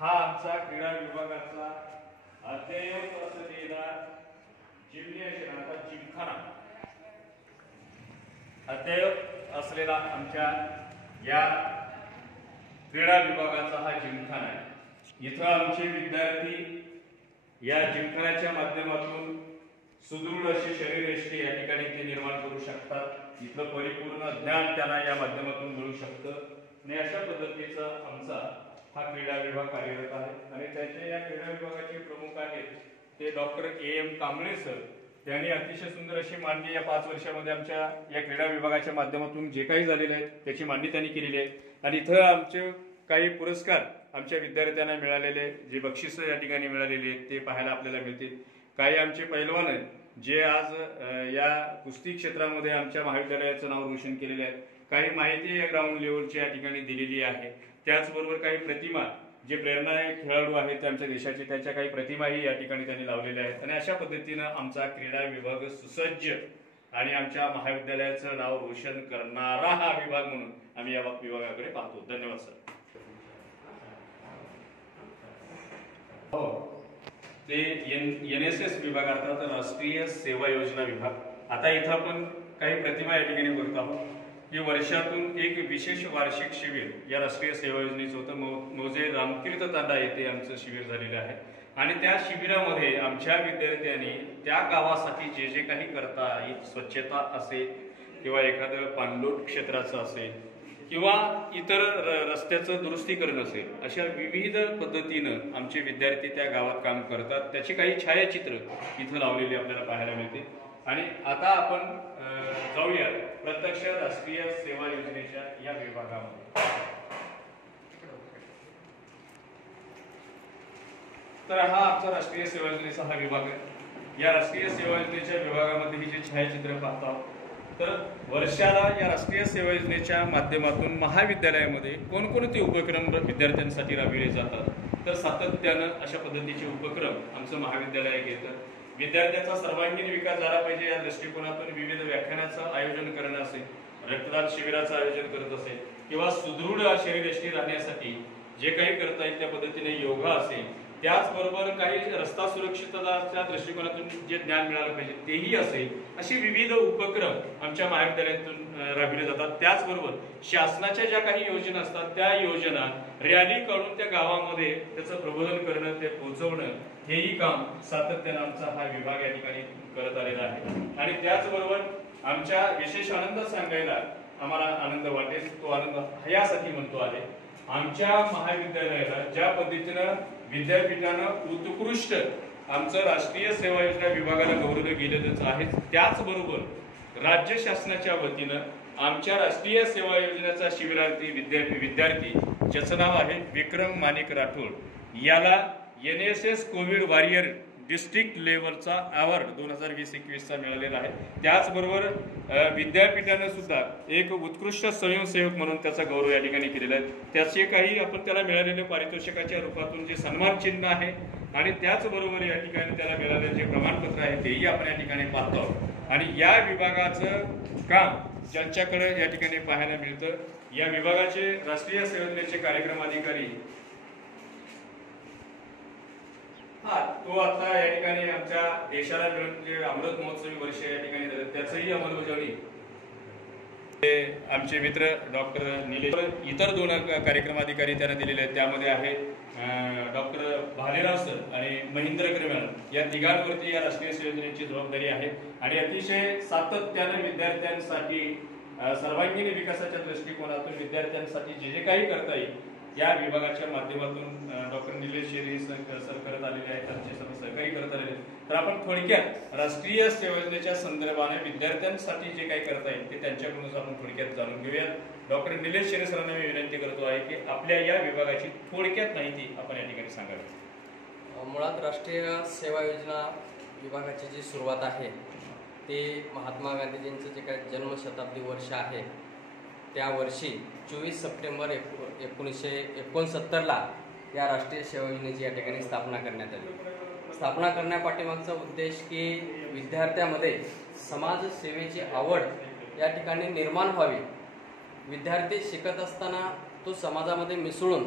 हा आमचा क्रीडा विभागाचा अद्ययावत असलेला जिम्नॅशियम अर्थात जिमखाना, अद्ययावत असलेला आमच्या या क्रीडा विभागाचा हा जिमखाना आहे. इथं आमचे विद्यार्थी या जिमखान्याच्या माध्यमातून सुदृढ अशी शरीरयष्टी या ठिकाणी ते निर्माण करू शकतात. इथलं परिपूर्ण ज्ञान त्यांना या माध्यमातून मिळू शकतं आणि अशा पद्धतीचा आमचा हा क्रीडा विभाग कार्यरत आहे. आणि त्याचे या क्रीडा विभागाचे प्रमुख आहेत ते डॉक्टर AM कांबळे सर. त्यांनी अतिशय सुंदर अशी मांडणी या 5 वर्षामध्ये आमच्या या क्रीडा विभागाच्या माध्यमातून जे काही झालेलं आहे त्याची मांडणी त्यांनी केलेली आहे. आणि इथं आमचे काही पुरस्कार आमच्या विद्यार्थ्यांना मिळालेले, जे बक्षिस या ठिकाणी मिळालेले आहेत ते पाहायला आपल्याला मिळतील. काही आमचे पैलवान आहेत जे आज या कुस्ती क्षेत्रामध्ये आमच्या महाविद्यालयाचं नाव रोशन केलेलं आहे. काही माहिती या ग्राउंड लेवलची या ठिकाणी दिलेली आहे. त्याचबरोबर काही प्रतिमा जे प्रेरणादायी खेळाडू आहेत ते आमच्या देशाचे, त्यांच्या काही प्रतिमाही या ठिकाणी त्यांनी लावलेल्या आहेत. आणि अशा पद्धतीनं आमचा क्रीडा विभाग सुसज्ज आणि आमच्या महाविद्यालयाचं नाव रोशन करणारा हा विभाग म्हणून आम्ही या विभागाकडे पाहतो. धन्यवाद सर. हो, ते NSS विभाग अर्थात राष्ट्रीय सेवा योजना विभाग. आता इथं आपण काही प्रतिमा या ठिकाणी बघत आहोत की वर्षातून एक विशेष वार्षिक शिबिर या राष्ट्रीय सेवा योजनेचं होतं. मौजे रामतीर्थ तांडा येथे आमचं शिबिर झालेलं आहे आणि त्या शिबिरामध्ये आमच्या विद्यार्थ्यांनी त्या गावासाठी जे जे काही करता येईल, स्वच्छता असेल किंवा एखादं पाणलोट क्षेत्राचं असेल किंवा इतर रस्त्याचं दुरुस्तीकरण असेल, अशा विविध पद्धतीनं आमचे विद्यार्थी त्या गावात काम करतात. त्याची काही छायाचित्र इथं लावलेली आपल्याला पाहायला मिळते. आणि आता आपण जाऊया प्रत्यक्ष राष्ट्रीय सेवा योजनेच्या या विभागामध्ये. तर हा आमचा राष्ट्रीय सेवा योजनेचा हा विभाग आहे. या राष्ट्रीय सेवा योजनेच्या विभागामध्ये ही जे छायाचित्र पाहतो आहोत, तर वर्षाला या राष्ट्रीय सेवा योजनेच्या माध्यमातून महाविद्यालयामध्ये कोणकोणते उपक्रम विद्यार्थ्यांसाठी राबविले जातात, तर सातत्यानं अशा पद्धतीचे उपक्रम आमचं महाविद्यालय घेतं. विद्यार्थ्यांचा सर्वांगीण विकास झाला पाहिजे या दृष्टिकोनातून विविध व्याख्यानाचं आयोजन करणं असेल, रक्तदान शिबिराचं आयोजन करत असेल किंवा सुदृढ शरीरयष्टी राहण्यासाठी जे काही करता येईल त्या पद्धतीने योगा असेल, त्याचबरोबर काही रस्ता सुरक्षितताच्या दृष्टिकोनातून जे ज्ञान मिळालं पाहिजे तेही असेल, असे विविध उपक्रम आमच्या महाविद्यालयातून राबविले जातात. त्याचबरोबर शासनाच्या ज्या काही योजना असतात त्या योजना रॅली काढून त्या गावामध्ये त्याचं प्रबोधन करणं, ते पोहोचवणं, हेही काम सातत्यानं आमचा हा विभाग या ठिकाणी करत आलेला आहे. आणि त्याचबरोबर आमच्या विशेष आनंद सांगायला आम्हाला आनंद वाटेल, तो आनंद यासाठी म्हणतो आहे, आमच्या महाविद्यालयाला ज्या पद्धतीनं विद्यापीठानं उत्कृष्ट आमचं राष्ट्रीय सेवा योजना विभागाला गौरवलं गेलेलंच आहे, त्याचबरोबर राज्य शासनाच्या वतीनं आमच्या राष्ट्रीय सेवा योजनेचा शिबिरार्थी विद्यार्थी ज्याचं नाव आहे विक्रम माणिक राठोड, याला NSS कोविड वॉरियर डिस्ट्रिक्ट लेवलचा अवॉर्ड 2020-21चा मिळालेला आहे. त्याचबरोबर विद्यापीठानं सुद्धा एक उत्कृष्ट स्वयंसेवक म्हणून त्याचा गौरव या ठिकाणी केलेला आहे. त्याचे काही आपण त्याला मिळालेले पारितोषिकाच्या रूपातून जे सन्मान चिन्ह आहे आणि त्याचबरोबर या ठिकाणी त्याला मिळालेले जे प्रमाणपत्र आहे तेही आपण या ठिकाणी पाहतो. आणि या विभागाचं काम ज्यांच्याकडे या ठिकाणी पाहायला मिळतं, या विभागाचे राष्ट्रीय सेवा योजनेचे कार्यक्रम अधिकारी तो आता या ठिकाणी आमच्या देशाला मिळून जे अमृत महोत्सवी वर्ष या ठिकाणी झालं त्याचंही अंमलबजावणी आमचे मित्र डॉक्टर निलेश, इतर 2 कार्यक्रम अधिकारी त्यांना दिलेले आहेत. त्यामध्ये आहे डॉक्टर भालेराव सर आणि महेंद्र मॅडम. या तिघांवरती या राष्ट्रीय योजनेची जबाबदारी आहे आणि अतिशय सातत्याने विद्यार्थ्यांसाठी सर्वांगीण विकासाच्या दृष्टिकोनातून विद्यार्थ्यांसाठी जे काही करता येईल या विभागाच्या माध्यमातून डॉक्टर निलेश शेरे सर करत आलेले आहेत, त्यांचे सर्व सहकारी करत आलेले आहेत. तर आपण थोडक्यात राष्ट्रीय सेवा योजनेच्या संदर्भाने विद्यार्थ्यांसाठी जे काही करता येईल ते त्यांच्याकडूनच आपण थोडक्यात जाणून घेऊया. डॉक्टर निलेश शेरे सरांना मी विनंती करतो आहे की आपल्या या विभागाची थोडक्यात माहिती आपण या ठिकाणी सांगावी. मुळात राष्ट्रीय सेवा योजना विभागाची जी सुरुवात आहे ते महात्मा गांधीजींचं जे काही जन्मशताब्दी वर्ष आहे त्या वर्षी 24 सप्टेंबर 1969ला या राष्ट्रीय सेवा योजनेची या ठिकाणी स्थापना करण्यात आली. स्थापना करण्यापाठीमागचा उद्देश की विद्यार्थ्यामध्ये समाजसेवेची आवड या ठिकाणी निर्माण व्हावी. विद्यार्थी शिकत असताना तो समाजामध्ये मिसळून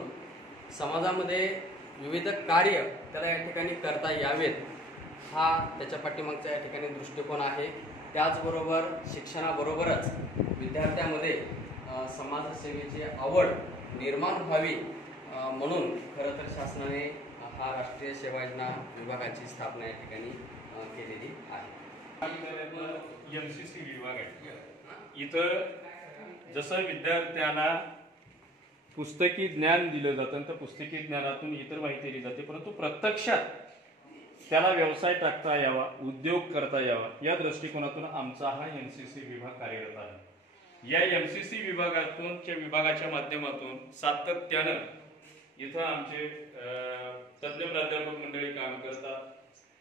समाजामध्ये विविध कार्य त्याला या ठिकाणी करता यावेत हा त्याच्या पाठीमागचा या ठिकाणी दृष्टिकोन आहे. त्याचबरोबर शिक्षणाबरोबरच विद्यार्थ्यामध्ये समाजसेवेची आवड निर्माण व्हावी म्हणून खरं तर शासनाने हा राष्ट्रीय सेवा योजना विभागाची स्थापना या ठिकाणी केलेली आहे. MCC विभाग आहे. इथं जसं विद्यार्थ्यांना पुस्तकी ज्ञान दिलं जातं तर पुस्तकी ज्ञानातून इतर माहिती दिली जाते, परंतु प्रत्यक्षात त्याला व्यवसाय टाकता यावा, उद्योग करता यावा या दृष्टिकोनातून आमचा हा MCC विभाग कार्यरत आहे. या MCC विभागाच्या माध्यमातून सातत्यानं इथं आमचे तज्ज्ञ प्राध्यापक मंडळी काम करतात.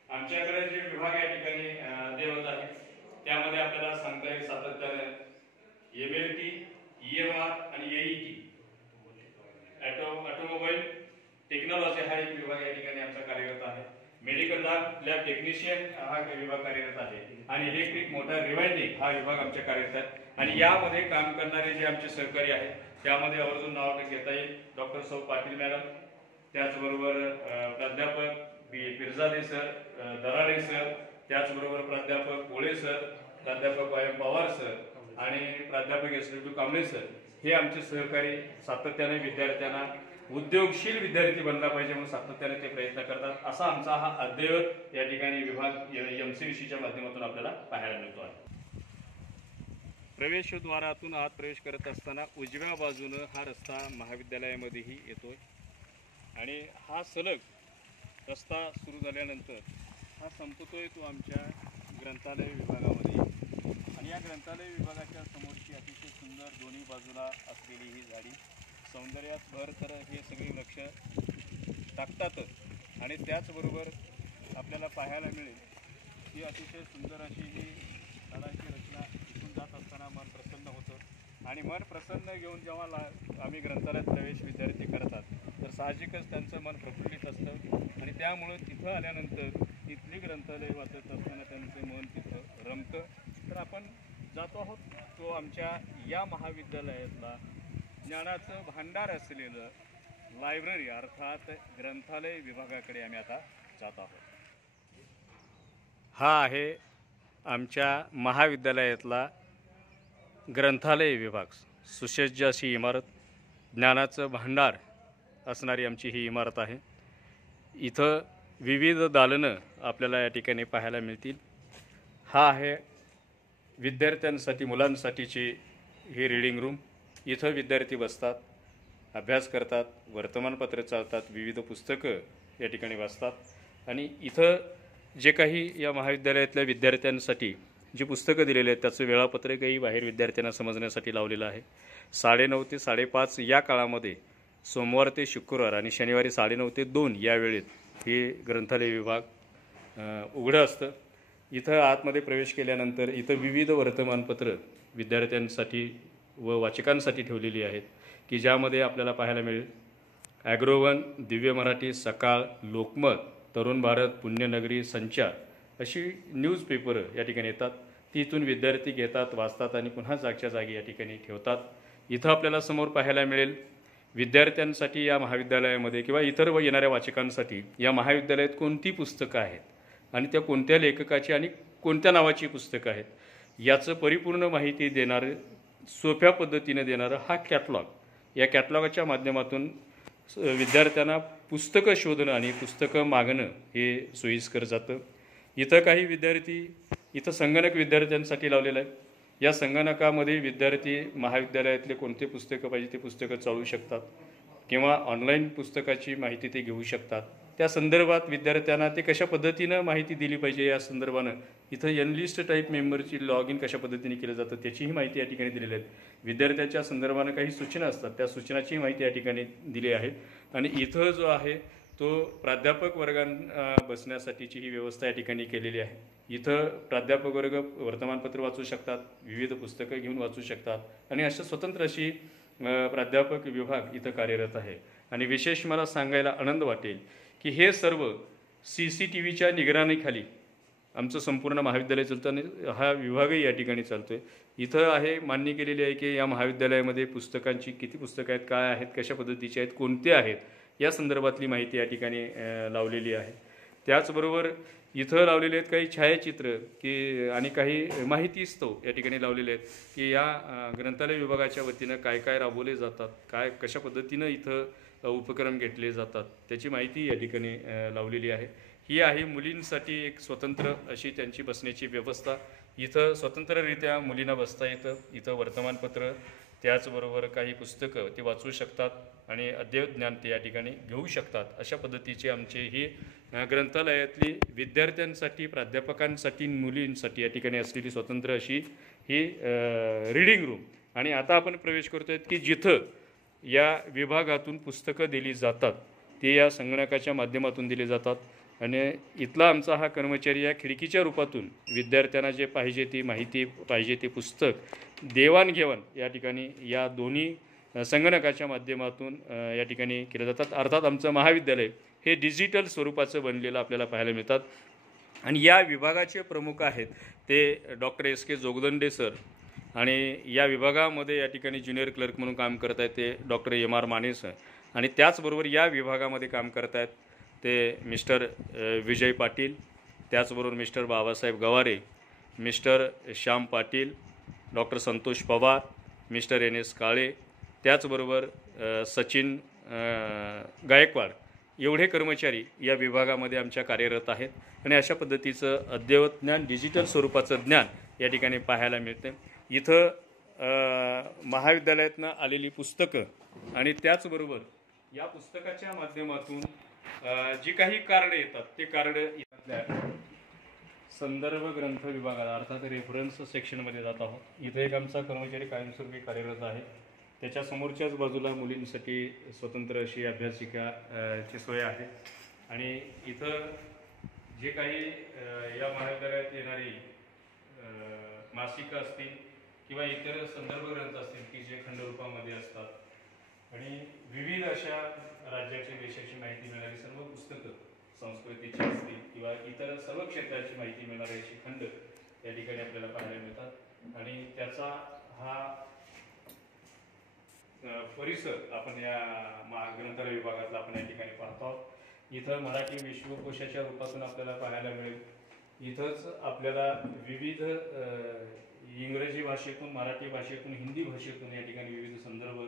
आमच्याकडे जे विभाग या ठिकाणी देवत आहे त्यामध्ये आपल्याला सांगता येईल सातत्याने MLT, EMR आणि AET ऑटोमोबाईल टेक्नॉलॉजी हा एक विभाग या ठिकाणी आमचा कार्यरत आहे. मेडिकल लॅब टेक्निशियन हा विभाग कार्यरत आहे आणि इलेक्ट्रिक मोटार रिवाइंडिंग हा विभाग आमच्या कार्यरत आहे. आणि यामध्ये काम करणारे जे आमचे सहकारी आहेत त्यामध्ये आवर्जून नाव घेता येईल डॉक्टर सौ पाटील मॅडम, त्याचबरोबर प्राध्यापक पिरजादे सर, दराडे सर, त्याचबरोबर प्राध्यापक पोळे सर, प्राध्यापक वायम पवार सर आणि प्राध्यापक SW कांबळे सर हे आमचे सहकारी सातत्याने विद्यार्थ्यांना उद्योगशील विद्यार्थी बनला पाहिजे म्हणून सातत्याने ते प्रयत्न करतात. असा आमचा हा अद्ययावत या ठिकाणी विभाग MCVCच्या माध्यमातून आपल्याला पाहायला मिळतो आहे. प्रवेशद्वारातून आत प्रवेश करत असताना उजव्या बाजूनं हा रस्ता महाविद्यालयामध्येही येतोय आणि हा सलग रस्ता सुरू झाल्यानंतर हा संपतोय तो आमच्या ग्रंथालय विभागामध्ये. आणि या ग्रंथालय विभागाच्या समोरची अतिशय सुंदर दोन्ही बाजूला असलेली ही झाडी सौंदर्यात भर तर हे सगळे लक्ष टाकतातच आणि त्याचबरोबर आपल्याला पाहायला मिळेल की अतिशय सुंदर अशी ही झाडाची रचना इथून जात असताना मन प्रसन्न होतं. आणि मन प्रसन्न घेऊन जेव्हा आम्ही ग्रंथालयात प्रवेश विद्यार्थी करतात तर साहजिकच त्यांचं मन प्रफुल्लित असतं आणि त्यामुळं तिथं आल्यानंतर तिथली ग्रंथालय वाचत असताना त्यांचं मन तिथं रमतं. तर आपण जातो आहोत तो आमच्या या महाविद्यालयातला ज्ञानाचं भांडार असलेलं लायब्ररी अर्थात ग्रंथालय विभागाकडे आम्ही आता जात आहोत. हा आहे आमच्या महाविद्यालयातला ग्रंथालय विभाग. सुसज्ज अशी इमारत, ज्ञानाचं भांडार असणारी आमची ही इमारत आहे. इथं विविध दालनं आपल्याला या ठिकाणी पाहायला मिळतील. हा आहे विद्यार्थ्यांसाठी मुलांसाठीची ही रीडिंग रूम. इथं विद्यार्थी बसतात, अभ्यास करतात, वर्तमानपत्र चालतात, विविध पुस्तकं या ठिकाणी वाचतात आणि इथं जे काही या महाविद्यालयातल्या विद्यार्थ्यांसाठी जी पुस्तकं दिलेली आहेत त्याचं वेळापत्रकही बाहेर विद्यार्थ्यांना समजण्यासाठी लावलेलं आहे. 9:30 ते 5:30 या काळामध्ये सोमवार ते शुक्रवार आणि शनिवारी 9:30 ते 2 या वेळेत हे ग्रंथालय विभाग उघडं असतं. इथं आतमध्ये प्रवेश केल्यानंतर इथं विविध वर्तमानपत्र विद्यार्थ्यांसाठी व वाचकांसाठी ठेवलेली आहेत की ज्यामध्ये आपल्याला पाहायला मिळेल ॲग्रोवन, दिव्य मराठी, सकाळ, लोकमत, तरुण भारत, पुण्यनगरी, संचार अशी न्यूजपेपरं या ठिकाणी येतात. ती इथून विद्यार्थी घेतात, वाचतात आणि पुन्हा जागच्या जागी या ठिकाणी ठेवतात. इथं आपल्याला समोर पाहायला मिळेल विद्यार्थ्यांसाठी या महाविद्यालयामध्ये किंवा इतर व येणाऱ्या वाचकांसाठी या महाविद्यालयात कोणती पुस्तकं आहेत आणि त्या कोणत्या लेखकाची आणि कोणत्या नावाची पुस्तकं आहेत याचं परिपूर्ण माहिती देणारं सोप्या पद्धतीने देणारं हा कॅटलॉग, या कॅटलॉगच्या माध्यमातून विद्यार्थ्यांना पुस्तकं शोधणं आणि पुस्तकं मागणं हे सोयीस्कर जातं. इथं काही विद्यार्थी, इथं संगणक विद्यार्थ्यांसाठी लावलेलं आहे. या संगणकामध्ये विद्यार्थी महाविद्यालयातले कोणते पुस्तकं पाहिजे ते पुस्तकं चालू शकतात किंवा ऑनलाईन पुस्तकाची माहिती ते घेऊ शकतात. त्या संदर्भात विद्यार्थ्यांना ते कशा पद्धतीनं माहिती दिली पाहिजे या संदर्भानं इथं एनलिस्ट टाईप मेंबरची लॉग इन कशा पद्धतीने केलं जातं त्याचीही माहिती या ठिकाणी दिलेली आहे. विद्यार्थ्याच्या संदर्भानं काही सूचना असतात, त्या सूचनाची माहिती या ठिकाणी दिली आहे. आणि इथं जो आहे तो प्राध्यापक वर्गांना बसण्यासाठीची ही व्यवस्था या ठिकाणी केलेली आहे. इथं प्राध्यापक वर्ग वर्तमानपत्र वाचू शकतात, विविध पुस्तकं घेऊन वाचू शकतात आणि अशा स्वतंत्र अशी प्राध्यापक विभाग इथं कार्यरत आहे. आणि विशेष मला सांगायला आनंद वाटेल की हे सर्व CCTVच्या निगराणीखाली आमचं संपूर्ण महाविद्यालय चालतं आणि हा विभागही या ठिकाणी चालतो आहे. इथं आहे मान्य केलेली आहे की या महाविद्यालयामध्ये पुस्तकांची किती पुस्तकं आहेत, काय आहेत, कशा पद्धतीचे आहेत, कोणते आहेत या संदर्भातली माहिती या ठिकाणी लावलेली आहे. त्याचबरोबर इथं लावलेले आहेत काही छायाचित्र की आणि काही माहितीस्तव या ठिकाणी लावलेले आहेत की या ग्रंथालय विभागाच्या वतीनं काय काय राबवले जातात, काय कशा पद्धतीनं इथं उपक्रम घेतले जातात त्याची माहिती या ठिकाणी लावलेली आहे. ही आहे मुलींसाठी एक स्वतंत्र अशी त्यांची बसण्याची व्यवस्था. इथं स्वतंत्ररित्या मुलींना बसता येतं. इथं वर्तमानपत्र त्याचबरोबर काही पुस्तकं ते वाचू शकतात आणि अद्ययावत ज्ञान ते या ठिकाणी घेऊ शकतात. अशा पद्धतीचे आमचे ही ग्रंथालयातली विद्यार्थ्यांसाठी, प्राध्यापकांसाठी, मुलींसाठी या ठिकाणी असलेली स्वतंत्र अशी ही रीडिंग रूम. आणि आता आपण प्रवेश करतो आहेत की जिथं या विभागातून पुस्तकं दिली जातात ते या संगणकाच्या माध्यमातून दिली जातात. आणि इथला आमचा हा कर्मचारी या खिडकीच्या रूपातून विद्यार्थ्यांना जे पाहिजे ती माहिती, पाहिजे ते पुस्तक देवाणघेवाण या ठिकाणी या दोन्ही संगणकाच्या माध्यमातून या ठिकाणी केले जातात. अर्थात आमचं महाविद्यालय हे डिजिटल स्वरूपाचं बनलेलं आपल्याला पाहायला मिळतात. आणि या विभागाचे प्रमुख आहेत ते डॉक्टर SK जोगदंडे सर आणि या विभागामध्ये या ठिकाणी ज्युनियर क्लर्क म्हणून काम करत आहेत ते डॉक्टर MR माने सर. आणि त्याचबरोबर या विभागामध्ये काम करत आहेत ते मिस्टर विजय पाटील, त्याचबरोबर mister Babasaheb Gaware, mister Shyam Patil, doctor Santosh Pawar, mister NS Kale, त्याचबरोबर सचिन गायकवाड एवढे कर्मचारी या विभागामध्ये आमच्या कार्यरत आहेत. आणि अशा पद्धतीचं अद्ययावत ज्ञान, डिजिटल स्वरूपाचं ज्ञान या ठिकाणी पाहायला मिळते. इथं महाविद्यालयातनं आलेली पुस्तकं आणि त्याचबरोबर या पुस्तकाच्या माध्यमातून जी काही कार्ड येतात ते कार्ड संदर्भ ग्रंथ विभागाला अर्थात रेफरन्स सेक्शनमध्ये जात आहोत. इथं एक आमचा कर्मचारी कायमस्वरूपी कार्यरत आहे. त्याच्या समोरच्याच बाजूला मुलींसाठी स्वतंत्र अशी अभ्यासिकाची सोय आहे. आणि इथं जे काही या महाविद्यालयात येणारी मासिकं असतील किंवा इतर संदर्भ ग्रंथ असतील की जे खंडरूपामध्ये असतात आणि विविध अशा राज्याची, देशाची माहिती मिळणारी सर्व पुस्तकं संस्कृतीची असतील किंवा इतर सर्व क्षेत्राची माहिती मिळणारी अशी खंड या ठिकाणी आपल्याला पाहायला मिळतात. आणि त्याचा हा परिसर आपण या ग्रंथालय विभागातला आपण या ठिकाणी पाहतो आहोत. इथं मराठी विश्वकोशाच्या रूपातून आपल्याला पाहायला मिळेल. इथंच आपल्याला विविध इंग्रजी भाषेतून, मराठी भाषेतून, हिंदी भाषेतून या ठिकाणी विविध संदर्भ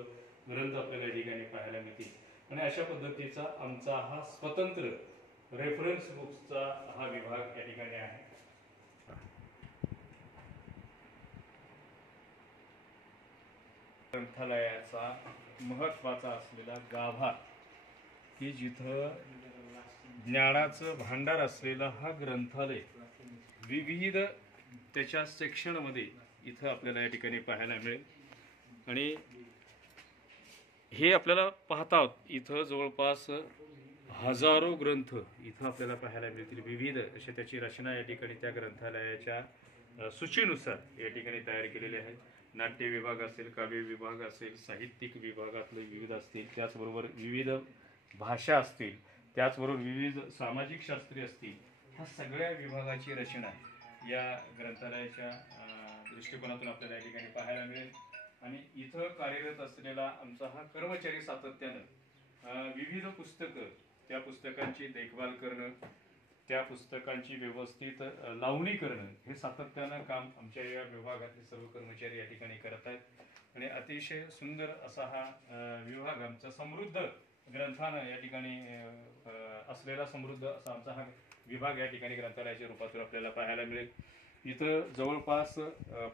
ग्रंथ आपल्याला या ठिकाणी पाहायला मिळतील. आणि अशा पद्धतीचा आमचा हा स्वतंत्र रेफरन्स बुक्सचा हा विभाग या ठिकाणी आहे. ग्रंथालयाचा महत्त्वाचा असलेला गाभा की जिथं ज्ञानाचं भांडार असलेला हा ग्रंथालय विविध त्याच्या सेक्शनमध्ये इथं आपल्याला या ठिकाणी पाहायला मिळेल. आणि हे आपल्याला पाहता आहोत इथं जवळपास हजारो ग्रंथ इथं आपल्याला पाहायला मिळतील. विविध अशी त्याची रचना या ठिकाणी त्या ग्रंथालयाच्या सूचीनुसार या ठिकाणी तयार केलेली आहे. नाट्य विभाग असेल, काव्य विभाग असेल, साहित्यिक विभागातले विविध असतील, त्याचबरोबर विविध भाषा असतील, त्याचबरोबर विविध सामाजिक शास्त्रे असतील, ह्या सगळ्या विभागाची रचना या ग्रंथालयाच्या दृष्टिकोनातून आपल्याला या ठिकाणी पाहायला मिळेल. आणि इथं कार्यरत असलेला आमचा हा कर्मचारी सातत्यानं विविध पुस्तकं, त्या पुस्तकांची देखभाल करणं, त्या पुस्तकांची व्यवस्थित लावणी करणं हे सातत्यानं काम आमच्या या विभागातले सर्व कर्मचारी या ठिकाणी करत आहेत आणि अतिशय सुंदर असा हा विभाग आमचा समृद्ध ग्रंथानं या ठिकाणी असलेला समृद्ध असा आमचा हा विभाग या ठिकाणी ग्रंथालयाच्या रूपातून आपल्याला पाहायला मिळेल. इथं जवळपास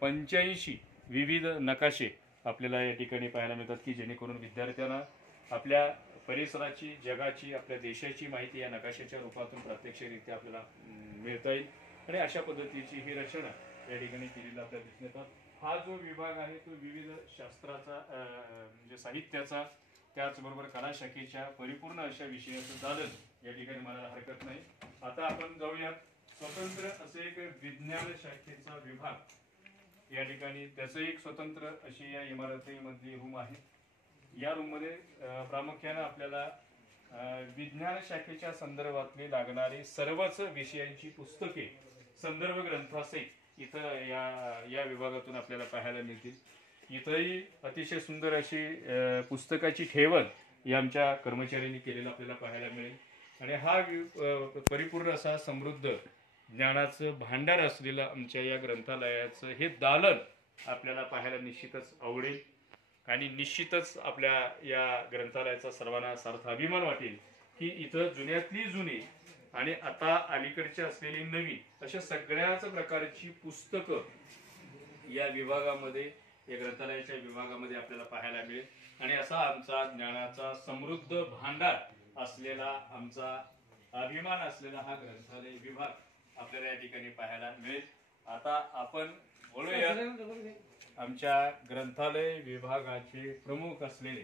85 विविध नकाशे आपल्याला या ठिकाणी पाहायला मिळतात की जेणेकरून विद्यार्थ्यांना आपल्या परिसराची, जगाची, आपल्या देशाची माहिती या नकाशाच्या रूपातून प्रत्यक्षरित्या आपल्याला मिळता येईल आणि अशा पद्धतीची ही रचना या ठिकाणी केलेली आपल्याला दिसून येतात. हा जो विभाग आहे तो विविध शास्त्राचा म्हणजे साहित्याचा त्याचबरोबर कला शाखेच्या परिपूर्ण अशा विषयाचं दालन या ठिकाणी मला हरकत नाही. आता आपण जाऊयात स्वतंत्र असे एक विज्ञान शाखेचा विभाग या ठिकाणी त्याचं एक स्वतंत्र अशी या इमारतीमधली रूम आहे. या रूममध्ये प्रामुख्याने आपल्याला विज्ञान शाखेच्या संदर्भातली लागणारी सर्वच विषयांची पुस्तके संदर्भ ग्रंथासहित इथं या विभागातून आपल्याला पाहायला मिळतील. इथंही अतिशय सुंदर अशी पुस्तकाची ठेवण या आमच्या कर्मचाऱ्यांनी केलेलं आपल्याला पाहायला मिळेल आणि हा परिपूर्ण असा समृद्ध ज्ञानाचं भांडार असलेलं आमच्या या ग्रंथालयाचं हे दालन आपल्याला पाहायला निश्चितच आवडेल आणि निश्चितच आपल्या या ग्रंथालयाचा सर्वांना सार्थ अभिमान वाटेल की इथं जुन्यातली जुनी आणि आता अलीकडची असलेली नवीन अशा सगळ्याच प्रकारची पुस्तकं या विभागामध्ये, या ग्रंथालयाच्या विभागामध्ये आपल्याला पाहायला मिळेल आणि असा आमचा ज्ञानाचा समृद्ध भांडार असलेला, आमचा अभिमान असलेला हा ग्रंथालय विभाग आपल्याला या ठिकाणी पाहायला मिळेल. आता आपण बोलूया आमच्या ग्रंथालय विभागाचे प्रमुख असलेले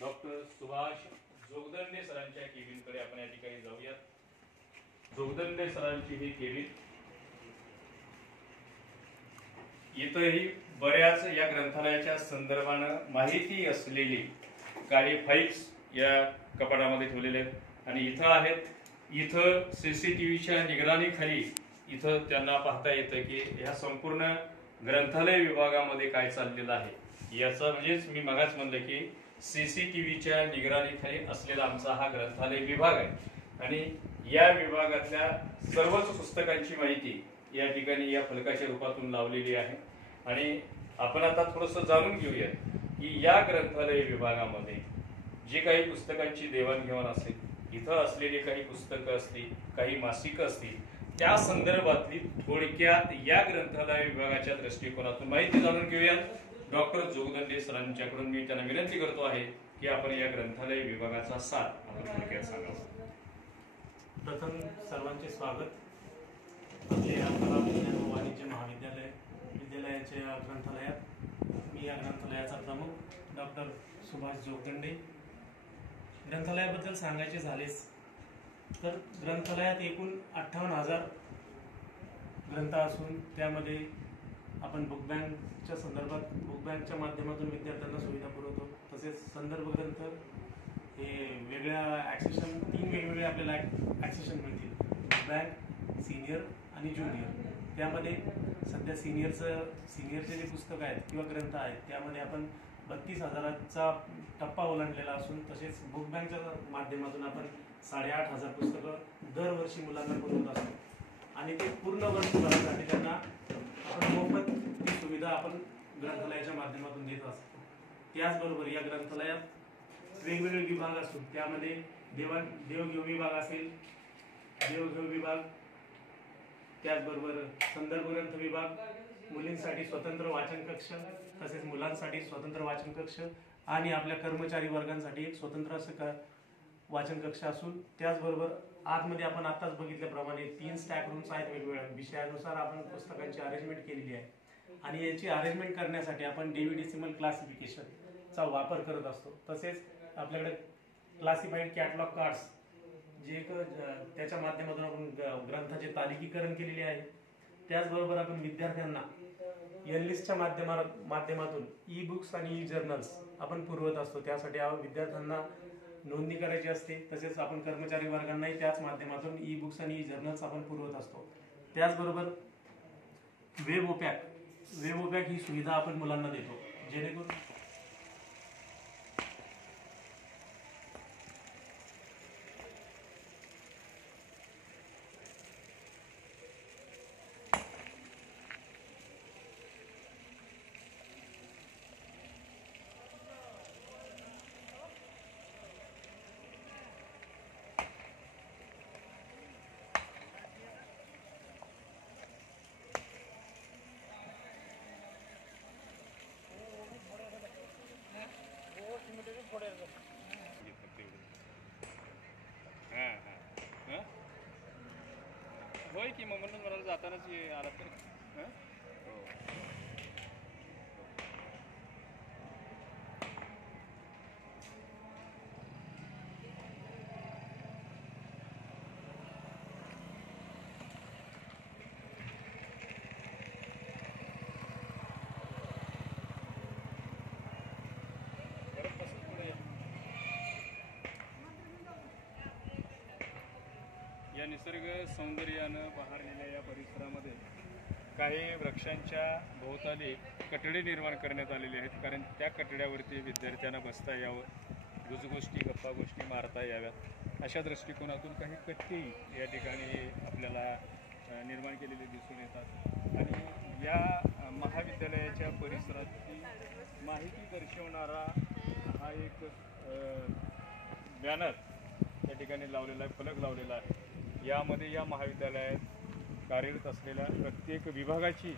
डॉक्टर सुभाष जोगदंडे सरांच्या केबिनकडे आपण या ठिकाणी जाऊयात. जोगदंडे सरांची ही केबिन इथंही बऱ्याच या ग्रंथालयाच्या संदर्भानं माहिती असलेली काही फाईल्स या कपाटामध्ये ठेवलेले आहेत आणि इथं आहेत. इथं CCTVच्या निगराणीखाली इथं त्यांना पाहता येतं की ह्या संपूर्ण ग्रंथालय विभागामध्ये काय चाललेलं आहे याचं, म्हणजेच मी मगाच म्हणलं की CCTVच्या निगराणीखाली असलेला आमचा हा ग्रंथालय विभाग आहे आणि या विभागातल्या सर्वच पुस्तकांची माहिती या ठिकाणी या फलकाच्या रूपातून लावलेली आहे आणि आपण आता थोडंसं जाणून घेऊया की या ग्रंथालय विभागामध्ये जी काही पुस्तकांची देवाणघेवाण असेल, इथं असलेली काही पुस्तकं असतील, काही मासिकं असतील, त्या संदर्भातली थोडक्यात या ग्रंथालय विभागाच्या दृष्टिकोनातून माहिती जाणून घेऊया. डॉक्टर जोगदंडे सरांच्याकडून मी त्यांना विनंती करतो आहे की आपण या ग्रंथालय विभागाचा सार आपण थोडक्यात सांगावा. प्रथम सर्वांचे स्वागत. आपले या कला विज्ञान व वाणिज्य विद्यालयाच्या ग्रंथालयात मी या ग्रंथालयाचा प्रमुख डॉक्टर सुभाष जोगदंडे. ग्रंथालयाबद्दल सांगायचे झालेच तर ग्रंथालयात एकूण 58,000 ग्रंथ असून त्यामध्ये आपण बुक बँकच्या संदर्भात बुक बँकच्या माध्यमातून विद्यार्थ्यांना सुविधा पुरवतो. तसेच संदर्भ ग्रंथ हे वेगळ्या ॲक्सेशन 3 वेगवेगळे आपल्याला ॲक्सेशन मिळतील, बुक बँक, सिनियर आणि ज्युनियर. त्यामध्ये सध्या सिनियरचे जे पुस्तकं आहेत किंवा ग्रंथ आहेत त्यामध्ये आपण 32,000चा टप्पा ओलांडलेला असून तसेच बुक बँकच्या माध्यमातून आपण 8,500 पुस्तकं दरवर्षी मुलांना पुरवत असतो आणि ते पूर्ण वर्ष भरण्यासाठी त्यांना आपण मोफत ही सुविधा आपण ग्रंथालयाच्या माध्यमातून देत असतो. त्याचबरोबर या ग्रंथालयात वेगवेगळे विभाग असून त्यामध्ये देवघेव विभाग असेल, देवघेव विभाग, त्याचबरोबर संदर्भ ग्रंथ विभाग, मुलींसाठी स्वतंत्र वाचन कक्ष, तसेच मुलांसाठी स्वतंत्र वाचन कक्ष आणि आपल्या कर्मचारी वर्गांसाठी एक स्वतंत्र असं वाचन कक्ष असून त्याचबरोबर आतमध्ये आपण आताच बघितल्याप्रमाणे 3 स्टॅक रूम्स आहेत. वेगवेगळ्या विषयानुसार आपण पुस्तकांची अरेंजमेंट केलेली आहे आणि याची अरेंजमेंट करण्यासाठी आपण डेसिमल क्लासिफिकेशनचा वापर करत असतो. तसेच आपल्याकडे क्लासिफाईड कॅटलॉग कार्ड्स जे त्याच्या माध्यमातून आपण ग्रंथाचे तालिकीकरण केलेले आहे. त्याचबरोबर आपण विद्यार्थ्यांना एनलिस्टच्या माध्यमातून ई बुक्स आणि ई जर्नल्स आपण पुरवत असतो. त्यासाठी विद्यार्थ्यांना नोंदणी करायची असते. तसेच आपण कर्मचारी वर्गांनाही त्याच माध्यमातून ई बुक्स आणि ई जर्नल्स आपण पुरवत असतो. त्याचबरोबर वेब ओपॅक ही सुविधा आपण मुलांना देतो जेणेकरून की मग म्हणून मला जातानाच आला तर हं? हो. परत तसंच पुढे या. या निसर्ग सौंदर्यानं बहरलेल्या या परिसरामध्ये काही वृक्षांच्या भोवताली कठडे निर्माण करण्यात आलेले आहेत, कारण त्या कठड्यावरती विद्यार्थ्यांना बसता यावं, गुजगोष्टी गप्पा गोष्टी मारता याव्यात अशा दृष्टिकोनातून काही कट्टे या ठिकाणी आपल्याला निर्माण केलेले दिसून येतात. आणि या महाविद्यालयाच्या परिसराची माहिती दर्शवणारा हा एक बॅनर त्या ठिकाणी लावलेला आहे, फलक लावलेला आहे. यामध्ये या महाविद्यालयात कार्यरत असलेल्या प्रत्येक विभागाची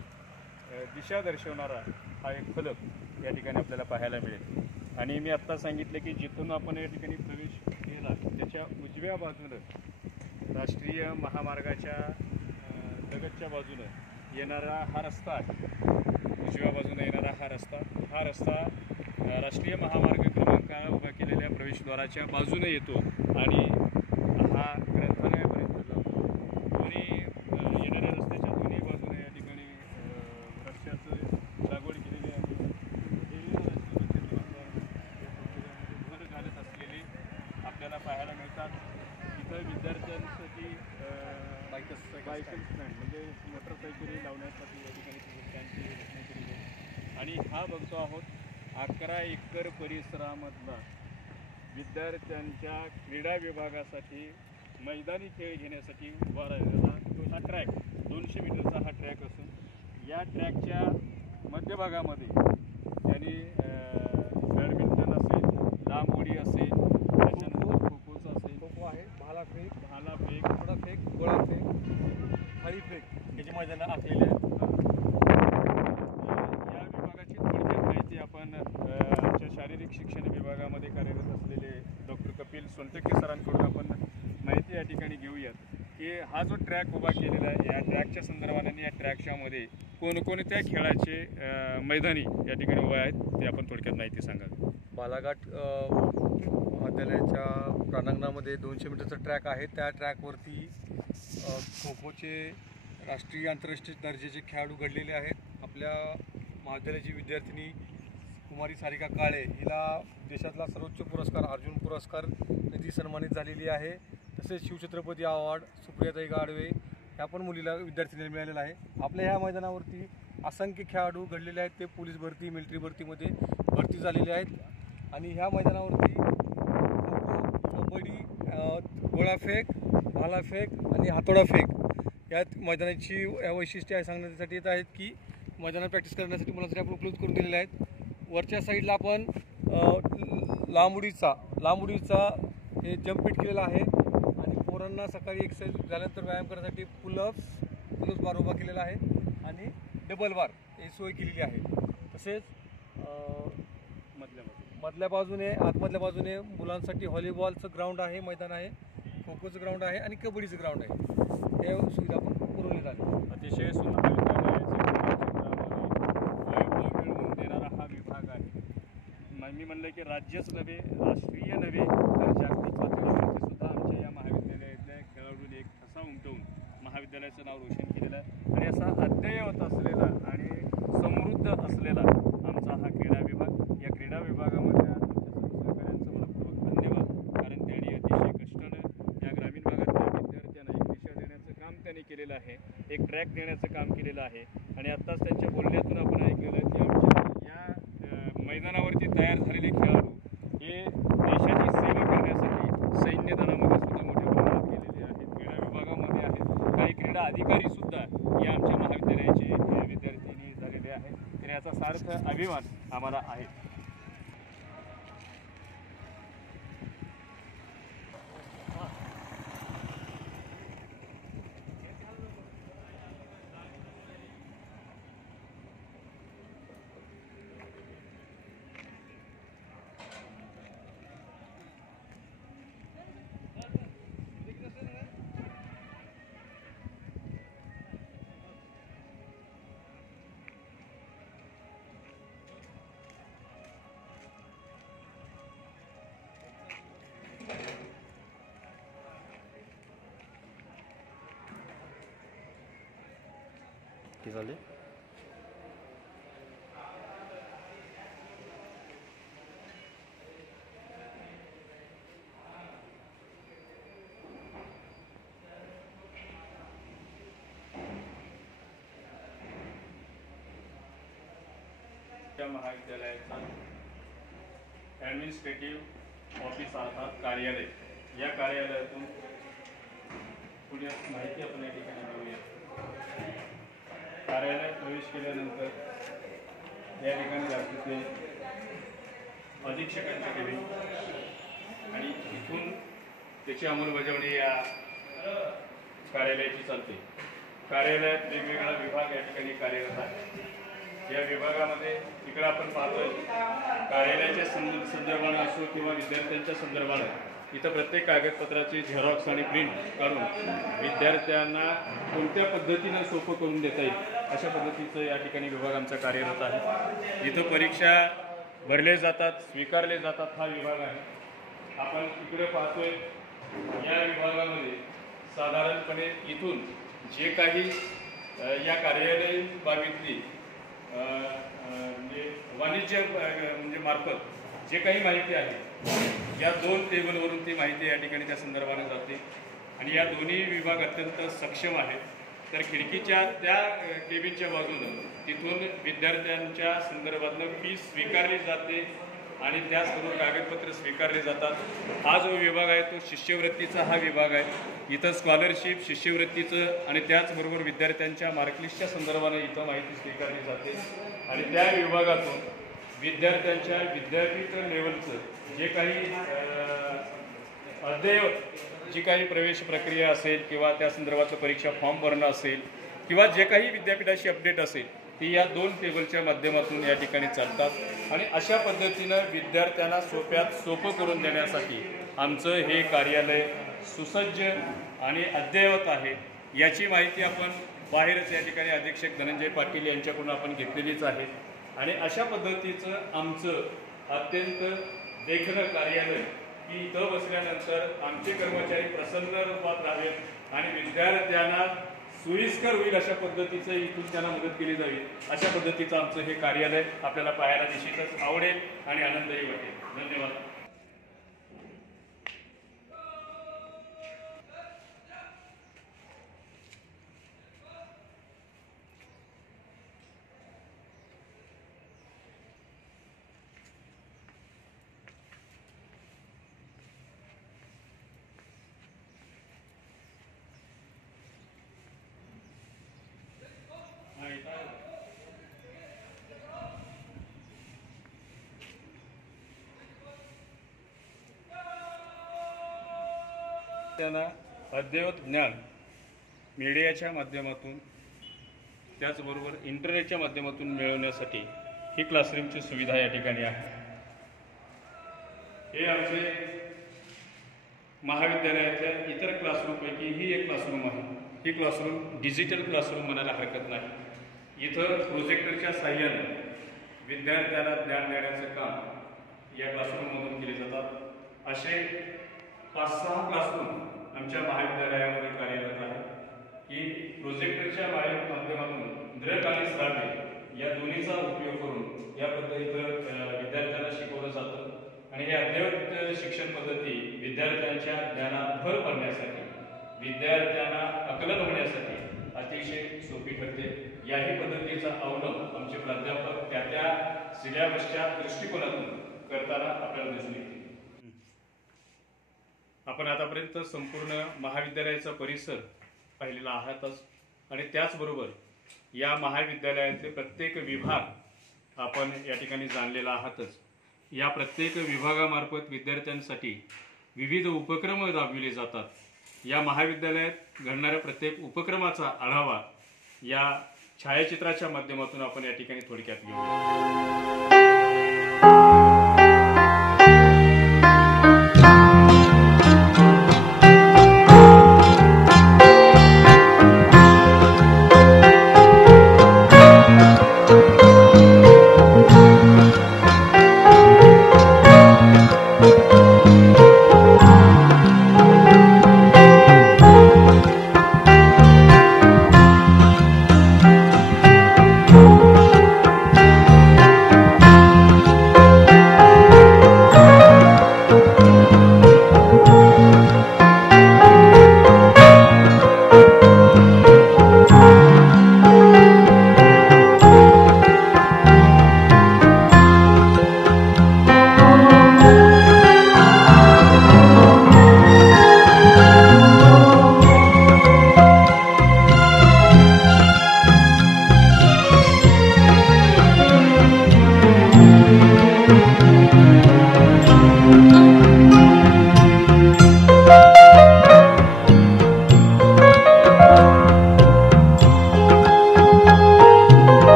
दिशा दर्शवणारा हा एक फलक या ठिकाणी आपल्याला पाहायला मिळेल. आणि मी आत्ता सांगितलं की जिथून आपण या ठिकाणी प्रवेश केला त्याच्या उजव्या बाजूनं राष्ट्रीय महामार्गाच्या लगतच्या बाजूनं येणारा हा रस्ता आहे. उजव्या बाजूने येणारा हा रस्ता राष्ट्रीय महामार्ग क्रमांकाला उभा केलेल्या प्रवेशद्वाराच्या बाजूने येतो आणि हा ग्रंथालयापर्यंत जातो. दोन्ही येणाऱ्या रस्त्याच्या दोन्ही बाजूने या ठिकाणी वृक्षाचं लागवड केलेली आहे. भर घालत असलेली आपल्याला पाहायला मिळतात. इथं विद्यार्थ्यांसाठी बायकल स्टँड म्हणजे मोटरसायकली लावण्यासाठी या ठिकाणी स्टँडची रचना केलेली आहे. आणि हा बघतो आहोत 11 एकर परिसरामधला विद्यार्थ्यांच्या क्रीडा विभागासाठी मैदानी खेळ घेण्यासाठी उभा राहिलेला हा ट्रॅक 200 मीटरचा हा ट्रॅक असून या ट्रॅकच्या मध्यभागामध्ये त्यांनी बॅडमिंटन असेल, लांब उडी असेल, त्याच्यानंतर खो खोचं असेल, खो खो आहे, भालाफेक, भालाफेक, गोळाफेक, थाळीफेक याची मैदानं आखलेली आहेत. या विभागाची थोडक्यात माहिती आपण आमच्या शारीरिक शिक्षण विभागामध्ये कार्यरत असलेले डॉक्टर कपिल सोनटक्के सरांकडून आपण माहिती या ठिकाणी घेऊयात की हा जो ट्रॅक उभा केलेला आहे या ट्रॅकच्या संदर्भाने या ट्रॅकच्यामध्ये कोणकोणत्या खेळाचे मैदानी या ठिकाणी उभे आहेत ते आपण थोडक्यात माहिती सांगावी. बालाघाट महाविद्यालयाच्या प्रांगणामध्ये 200 मीटरचा ट्रॅक आहे. त्या ट्रॅकवरती खो खोचे राष्ट्रीय आंतरराष्ट्रीय दर्जाचे खेळाडू घडलेले आहेत. आपल्या महाविद्यालयाची विद्यार्थिनी कुमारी सारिका काळे हिला देशातला सर्वोच्च पुरस्कार अर्जुन पुरस्कार निधी सन्मानित झालेली आहे. तसेच शिवछत्रपती अवॉर्ड सुप्रियाताई गाडवे ह्या पण मुलीला विद्यार्थिनीला मिळालेला आहे. आपल्या ह्या मैदानावरती असंख्य खेळाडू घडलेले आहेत. ते पोलीस भरती, मिलिटरी भरतीमध्ये भरती झालेले आहेत. आणि ह्या मैदानावरती खो खो, कबड्डी, गोळाफेक, भालाफेक आणि हातोडाफेक या मैदानाची या वैशिष्ट्ये सांगण्यासाठी येत आहेत की मैदानात प्रॅक्टिस करण्यासाठी मुलांसाठी आपण उपलब्ध करून दिलेले आहेत. वरच्या साईडला आपण लांबुडीचा हे जम्प पीट केलेला आहे. आणि पोरांना सकाळी एक्सरसाइज झाल्यानंतर व्यायाम करण्यासाठी पुलअप्स बार उभा केलेला आहे आणि डबल बार ही सोय केलेली आहे. तसेच आतमधल्या बाजूने मुलांसाठी व्हॉलीबॉलचं ग्राउंड आहे, मैदान आहे, खो खोचं ग्राउंड आहे आणि कबड्डीचं ग्राउंड आहे. हे सुविधा आपण पुरवण्यात आली. अतिशय सुंदर वैभव मिळवून देणारा हा विभाग आहे. मी म्हणलं की राज्यच नव्हे, राष्ट्रीय नव्हे तर जागतिक पातळीवरती सुद्धा आमच्या या महाविद्यालयातल्या खेळाडूंनी एक ठसा उमटवून महाविद्यालयाचं नाव रोशन केलेलं आहे. आणि असा अद्ययावत असलेला आणि समृद्ध असलेला आमचा हा क्रीडा विभाग. या क्रीडा विभागामध्ये सहकाऱ्यांचं मनपूर्वक धन्यवाद, कारण त्यांनी अतिशय कष्टानं या ग्रामीण भागातल्या विद्यार्थ्यांना एक दिशा देण्याचं काम त्यांनी केलेलं आहे, एक ट्रॅक देण्याचं काम केलेलं आहे. आणि आत्ताच त्यांच्या बोलण्यातून आपण ऐकलेलं की आमच्या या मैदानावरती तयार झालेले खेळाडू हे देशाची सेवा करण्यासाठी सैन्य दलामध्ये सुद्धा मोठ्या प्रमाणात गेलेले आहेत, क्रीडा विभागामध्ये आहेत, काही क्रीडा अधिकारी सुद्धा या आमच्या महाविद्यालयाचे विद्यार्थ्यांनी झालेले आहेत. तर याचा सार्थ अभिमान आम्हाला आहे. नक्की चालेल. त्या महाविद्यालयाचा ॲडमिनिस्ट्रेटिव्ह ऑफिस अर्थात कार्यालय, या कार्यालयातून पुढे माहिती आपण या ठिकाणी मिळूया. कार्यालयात प्रवेश केल्यानंतर या ठिकाणी रात्रीचे अधीक्षकांचे केले आणि इथून त्याची अंमलबजावणी या कार्यालयाची चालते. कार्यालयात वेगवेगळा विभाग या ठिकाणी कार्यरत आहे. या विभागामध्ये इकडे आपण पाहतोय कार्यालयाच्या संदर्भानं असो किंवा विद्यार्थ्यांच्या संदर्भानं इथं प्रत्येक कागदपत्राची झेरॉक्स आणि प्रिंट काढून विद्यार्थ्यांना कोणत्या पद्धतीनं सोपं करून देता येईल अशा पद्धतीचं या ठिकाणी विभाग आमचा कार्यरत आहे. इथं परीक्षा भरले जातात, स्वीकारले जातात हा विभाग आहे. आपण इकडे पाहतोय या विभागामध्ये साधारणपणे इथून जे काही या कार्यालय बाबतीतली म्हणजे वाणिज्य म्हणजे मार्फत जे काही माहिती आहे या 2 टेबलवरून ती माहिती या ठिकाणी त्या संदर्भाने जाते आणि या दोन्ही विभाग अत्यंत सक्षम आहेत. तर खिडकीच्या त्या केबिनच्या बाजूनं तिथून विद्यार्थ्यांच्या संदर्भातनं फीस स्वीकारली जाते आणि त्या सर्व कागदपत्र स्वीकारले जातात. हा जो विभाग आहे तो शिष्यवृत्तीचा हा विभाग आहे. इथं स्कॉलरशिप, शिष्यवृत्तीचं आणि त्याचबरोबर विद्यार्थ्यांच्या मार्कलिस्टच्या संदर्भाने इथं माहिती स्वीकारली जाते आणि त्या विभागातून विद्यार्थ्यांच्या विद्यापीठ लेवलचं जे काही अद्ययावत जी काही प्रवेश प्रक्रिया असेल किंवा त्या संदर्भाचं परीक्षा फॉर्म भरणं असेल किंवा जे काही विद्यापीठाची अपडेट असेल ती या 2 टेबलच्या माध्यमातून या ठिकाणी चालतात आणि अशा पद्धतीनं विद्यार्थ्यांना सोप्यात सोपं करून देण्यासाठी आमचं हे कार्यालय सुसज्ज आणि अद्ययावत आहे. याची माहिती आपण बाहेरच या ठिकाणी अधीक्षक धनंजय पाटील यांच्याकडून आपण घेतलेलीच आहे आणि अशा पद्धतीचं आमचं अत्यंत देखणं कार्यालय की इथं बसल्यानंतर आमचे कर्मचारी प्रसन्न रूपात राहावेत आणि विद्यार्थ्यांना सोयीस्कर होईल अशा पद्धतीचं इथून त्यांना मदत केली जावी अशा पद्धतीचं आमचं हे कार्यालय आपल्याला पाहायला निश्चितच आवडेल आणि आनंदही वाटेल. धन्यवाद. त्यांना अद्ययावत ज्ञान मीडियाच्या माध्यमातून त्याचबरोबर इंटरनेटच्या माध्यमातून मिळवण्यासाठी ही क्लासरूमची सुविधा या ठिकाणी आहे. हे आमचे महाविद्यालयाच्या इतर क्लासरूमपैकी ही एक क्लासरूम आहे. ही क्लासरूम डिजिटल क्लासरूम म्हणायला हरकत नाही. इथं प्रोजेक्टरच्या साहाय्याने विद्यार्थ्यांना ज्ञान देण्याचं काम या क्लासरूममधून केले जातात. असे 5-6 क्लासरूम आमच्या महाविद्यालयामध्ये कार्यरत आहे की प्रोजेक्टरच्या माध्यमातून दृक आणि श्राव्य या दोन्हीचा उपयोग करून या पद्धतीनं विद्यार्थ्यांना शिकवलं जातं आणि हे अद्ययावत शिक्षण पद्धती विद्यार्थ्यांच्या ज्ञानात भर पडण्यासाठी, विद्यार्थ्यांना आकलन होण्यासाठी अतिशय सोपी ठरते. याही पद्धतीचा अवलंब आमचे प्राध्यापक त्या सिलेबसच्या दृष्टिकोनातून करताना आपल्याला दिसून येते. आपण आतापर्यंत संपूर्ण महाविद्यालयाचा परिसर पाहिलेला आहातच आणि त्याचबरोबर या महाविद्यालयाचे प्रत्येक विभाग आपण या ठिकाणी जाणलेला आहातच. या प्रत्येक विभागामार्फत विद्यार्थ्यांसाठी विविध उपक्रम राबविले जातात. या महाविद्यालयात घडणाऱ्या प्रत्येक उपक्रमाचा आढावा या छायाचित्राच्या माध्यमातून आपण या ठिकाणी थोडक्यात घेऊ.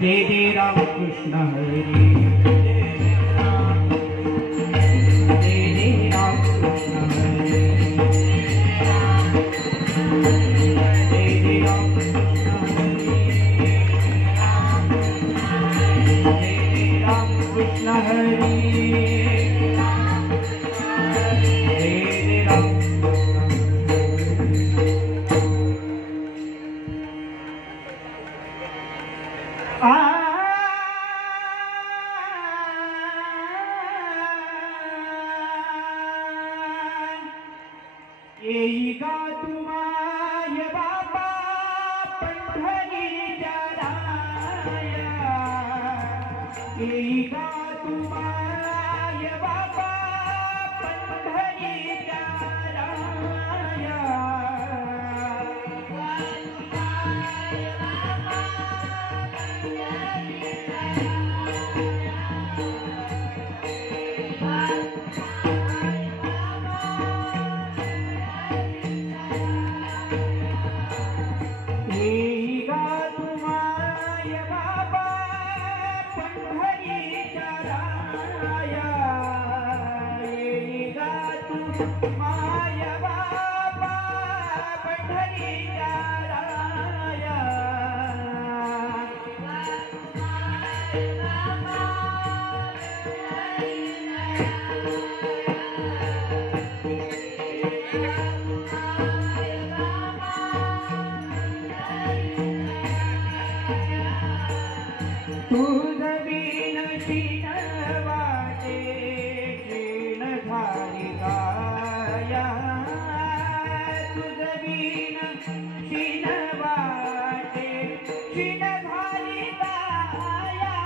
जय जय राम कृष्ण हरे जय जय राम कृष्ण हरे जय जय राम कृष्ण हरे जय जय राम कृष्ण हरे येई गा तुमाय बाबा पंढरीच्या राया येई गा तुमाय बाबा पंढरीच्या राया येई गा तुमाय बाबा पंढरीच्या राया येई गा तुमाय बाबा पंढरीच्या राया तुझ बिन शीन वाटे शीन झाली काया तुझ बिन शीन वाटे शीन झाली काया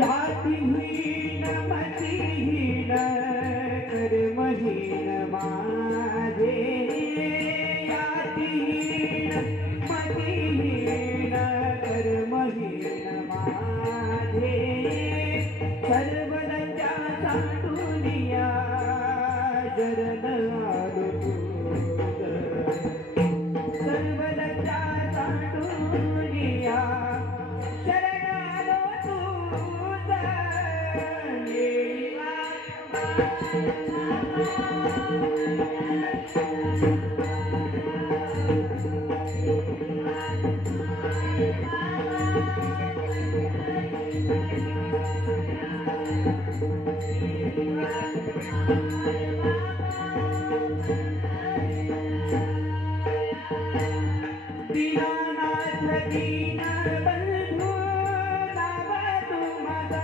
यातीहीन मतीहीन कर्महीन माझे यातीहीन मतीहीन कर्महीन माझे सर्वदत्या साठुनिया जरण आलो सर्वदत्या साठुनिया शरण आलो दीनानाथ दीन बंधू नाव तुमचा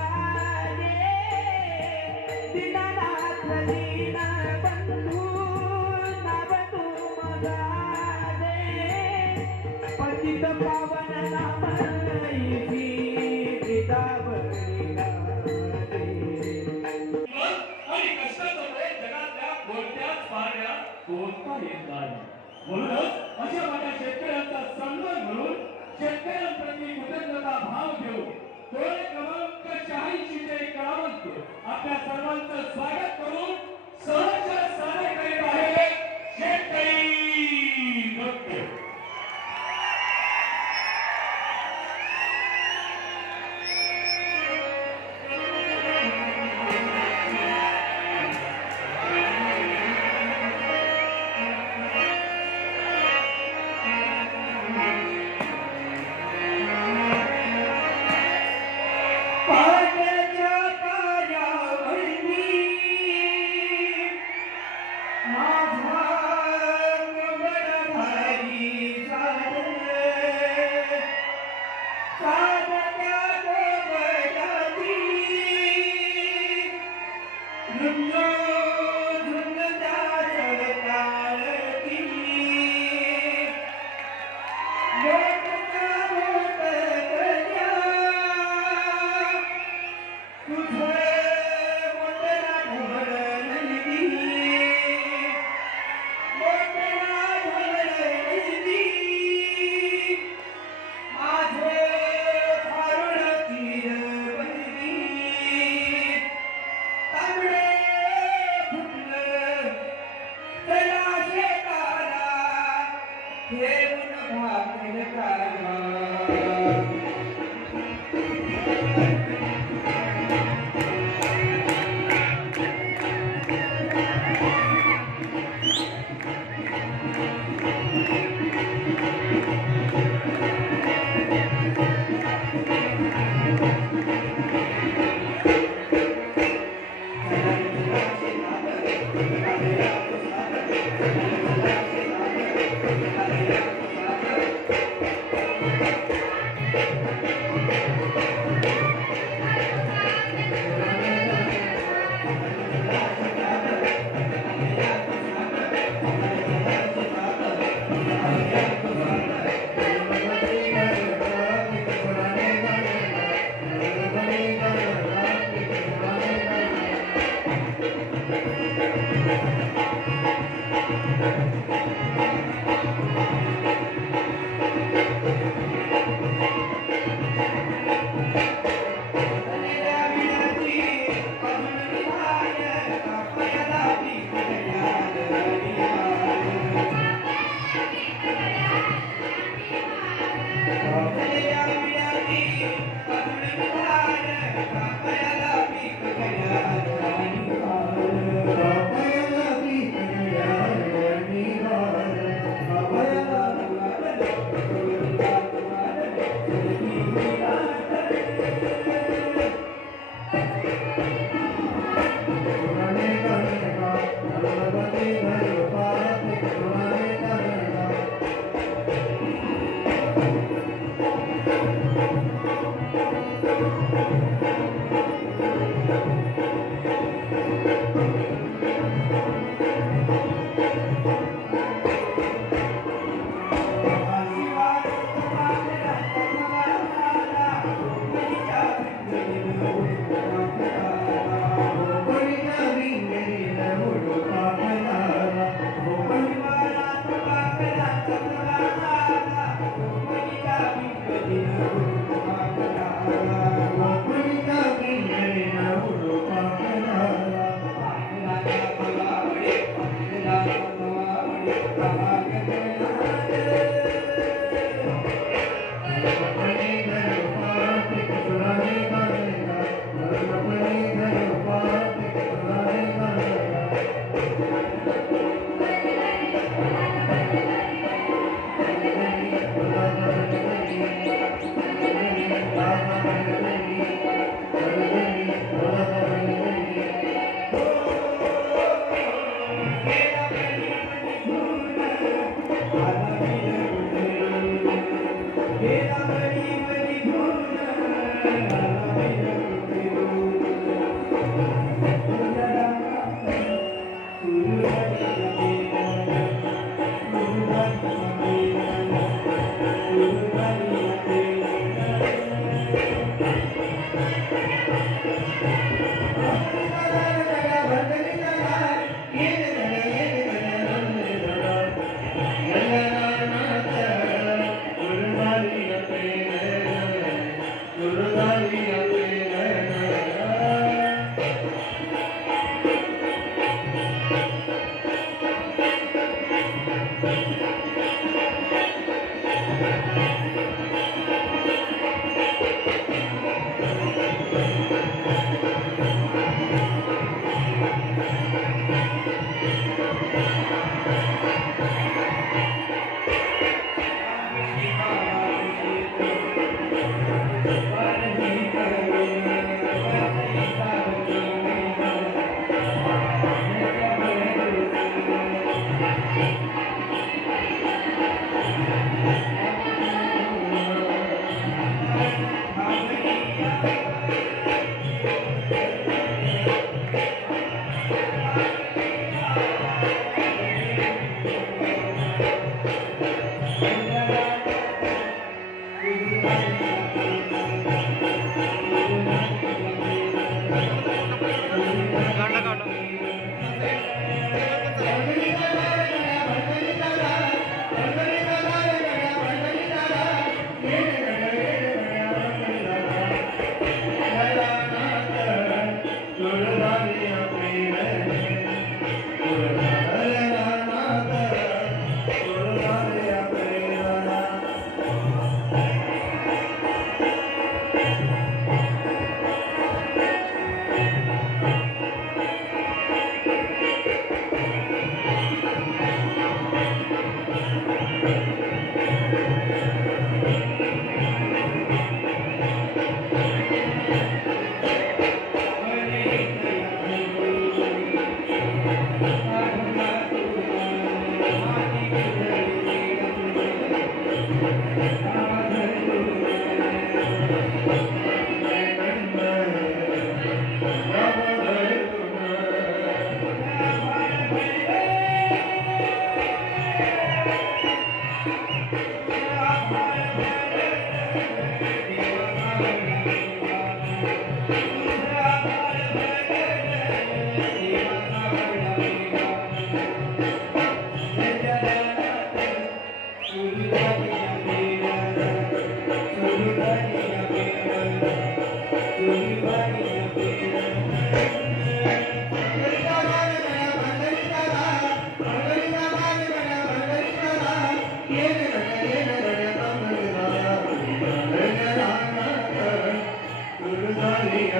दीनानाथ दीन बंधू नाव तुमचा पतित पावन नाम इति वृंदावनीला आणि कष्टामुळे जगातल्या कोणत्याच पारड्या कोणता येत नाही म्हणूनच अशा माझ्या शेतकऱ्यांचा सन्मान म्हणून शेतकऱ्यांप्रती कृतज्ञता भाव घेऊन टोळे क्रमांक 86 चे कलावंत आपल्या सर्वांचं स्वागत करून सहर्ष सादर करीत आहे शेतकरी नृत्य. पाण्याच्या पाण्यावरती Hare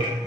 Thank you.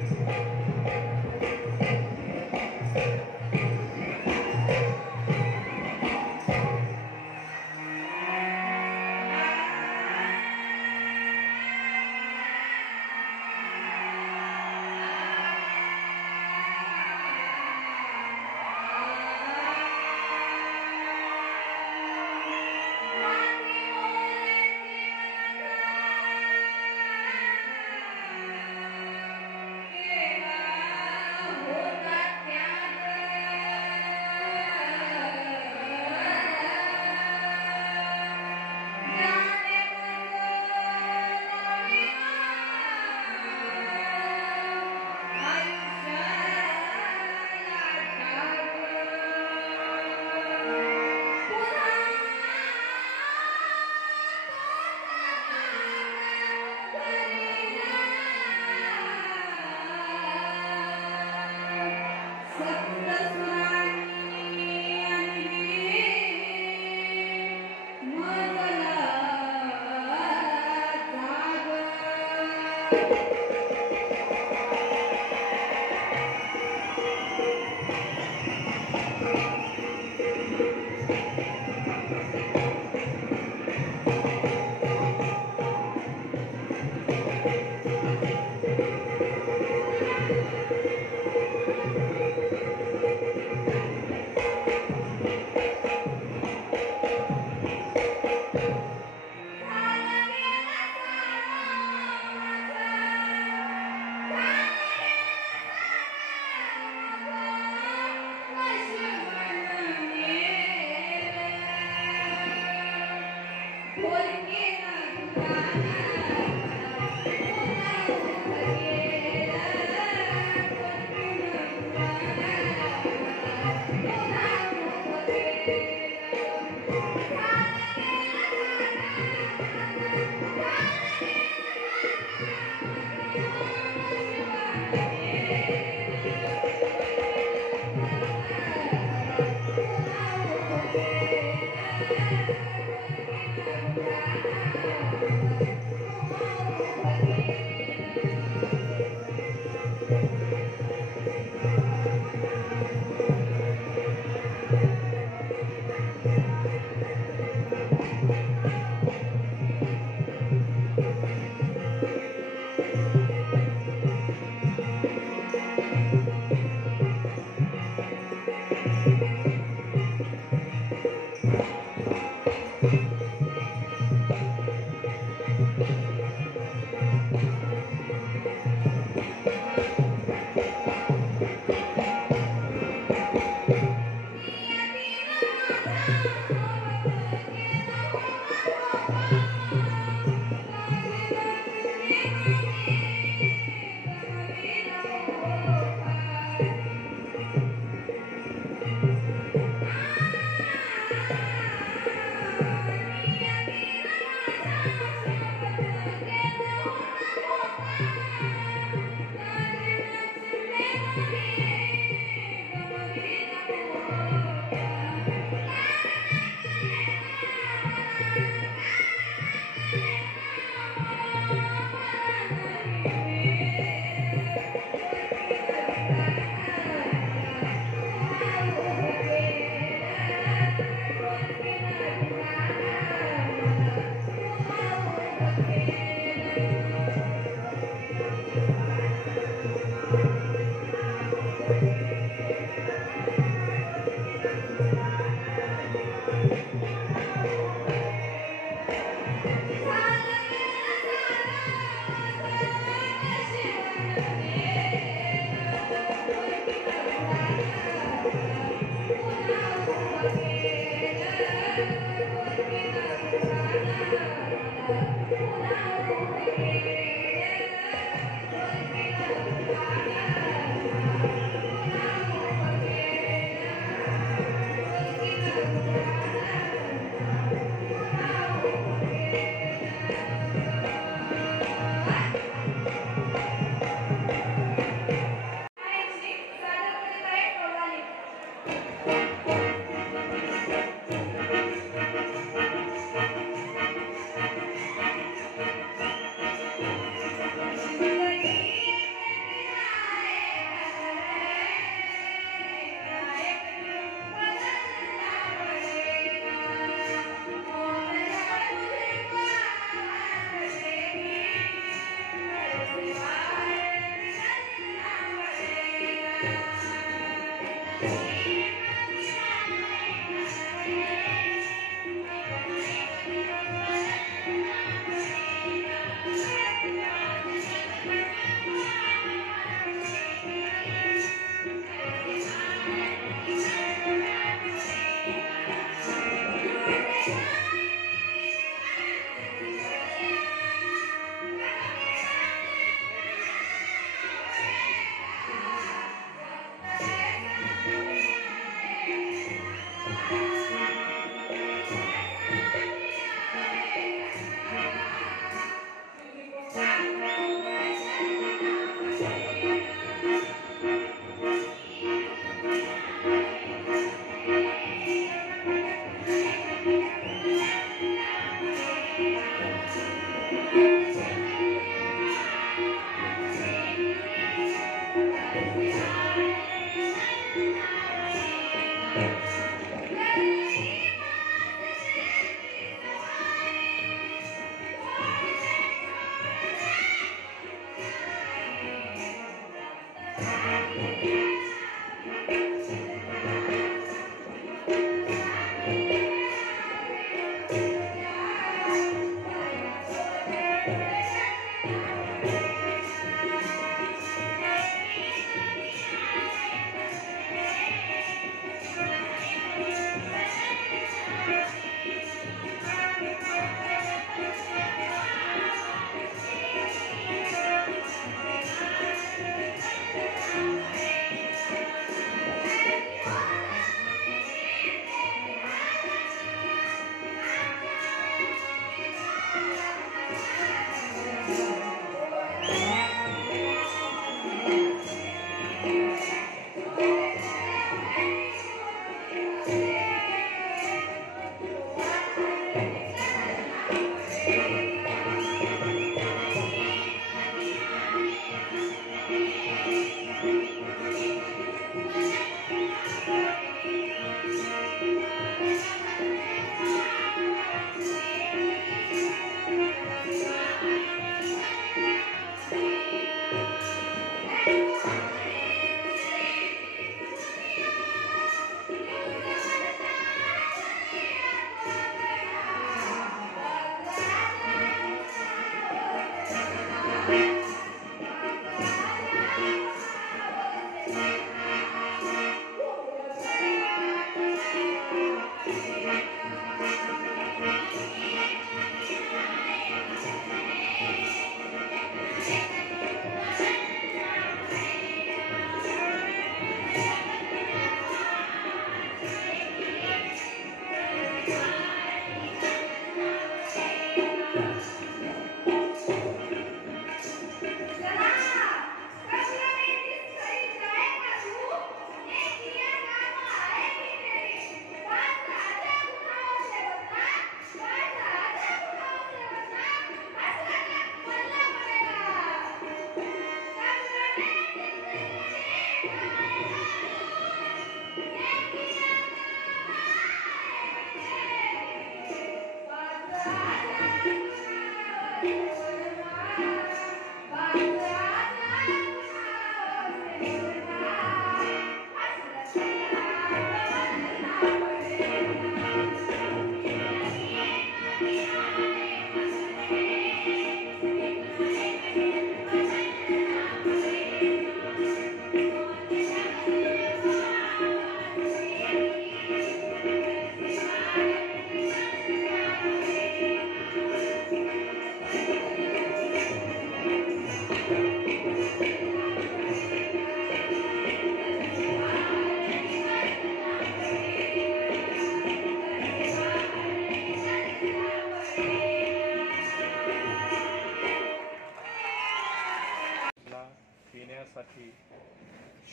पिण्यासाठी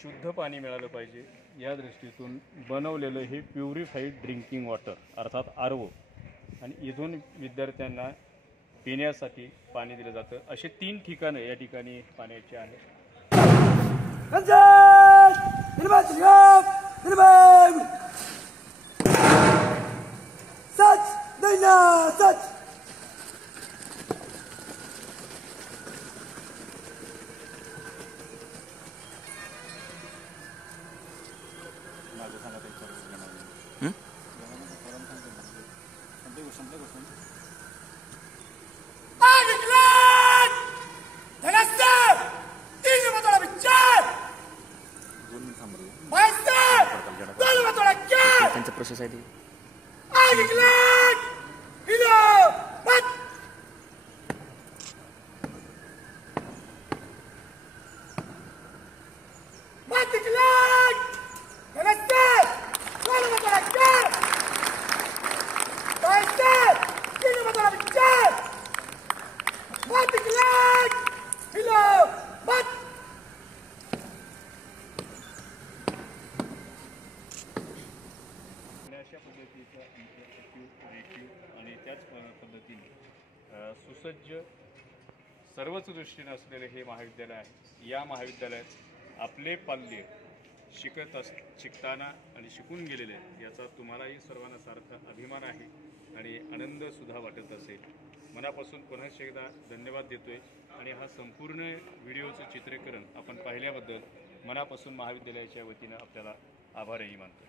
शुद्ध पाणी मिळालं पाहिजे या दृष्टीतून बनवलेलं हे प्युरिफाईड ड्रिंकिंग वॉटर अर्थात RO आणि इथून विद्यार्थ्यांना पिण्यासाठी पाणी दिलं जातं। असे 3 ठिकाणं या ठिकाणी पाण्याचे आहेत। त्यांचं प्रोसेस आहे ती आणि त्याच पद्धतीने सुसज्ज सर्वच दृष्टीने असलेले हे महाविद्यालय आहे। या महाविद्यालयात आपले पाल्य शिकताना आणि शिकून गेलेले याचा तुम्हालाही सर्वांना सार्थ अभिमान आहे आणि आनंदसुद्धा वाटत असेल। मनापासून पुन्हा एकदा धन्यवाद देतोय आणि हा संपूर्ण व्हिडिओचं चित्रीकरण आपण पाहिल्याबद्दल मनापासून महाविद्यालयाच्या वतीनं आपल्याला आभारही मानतो।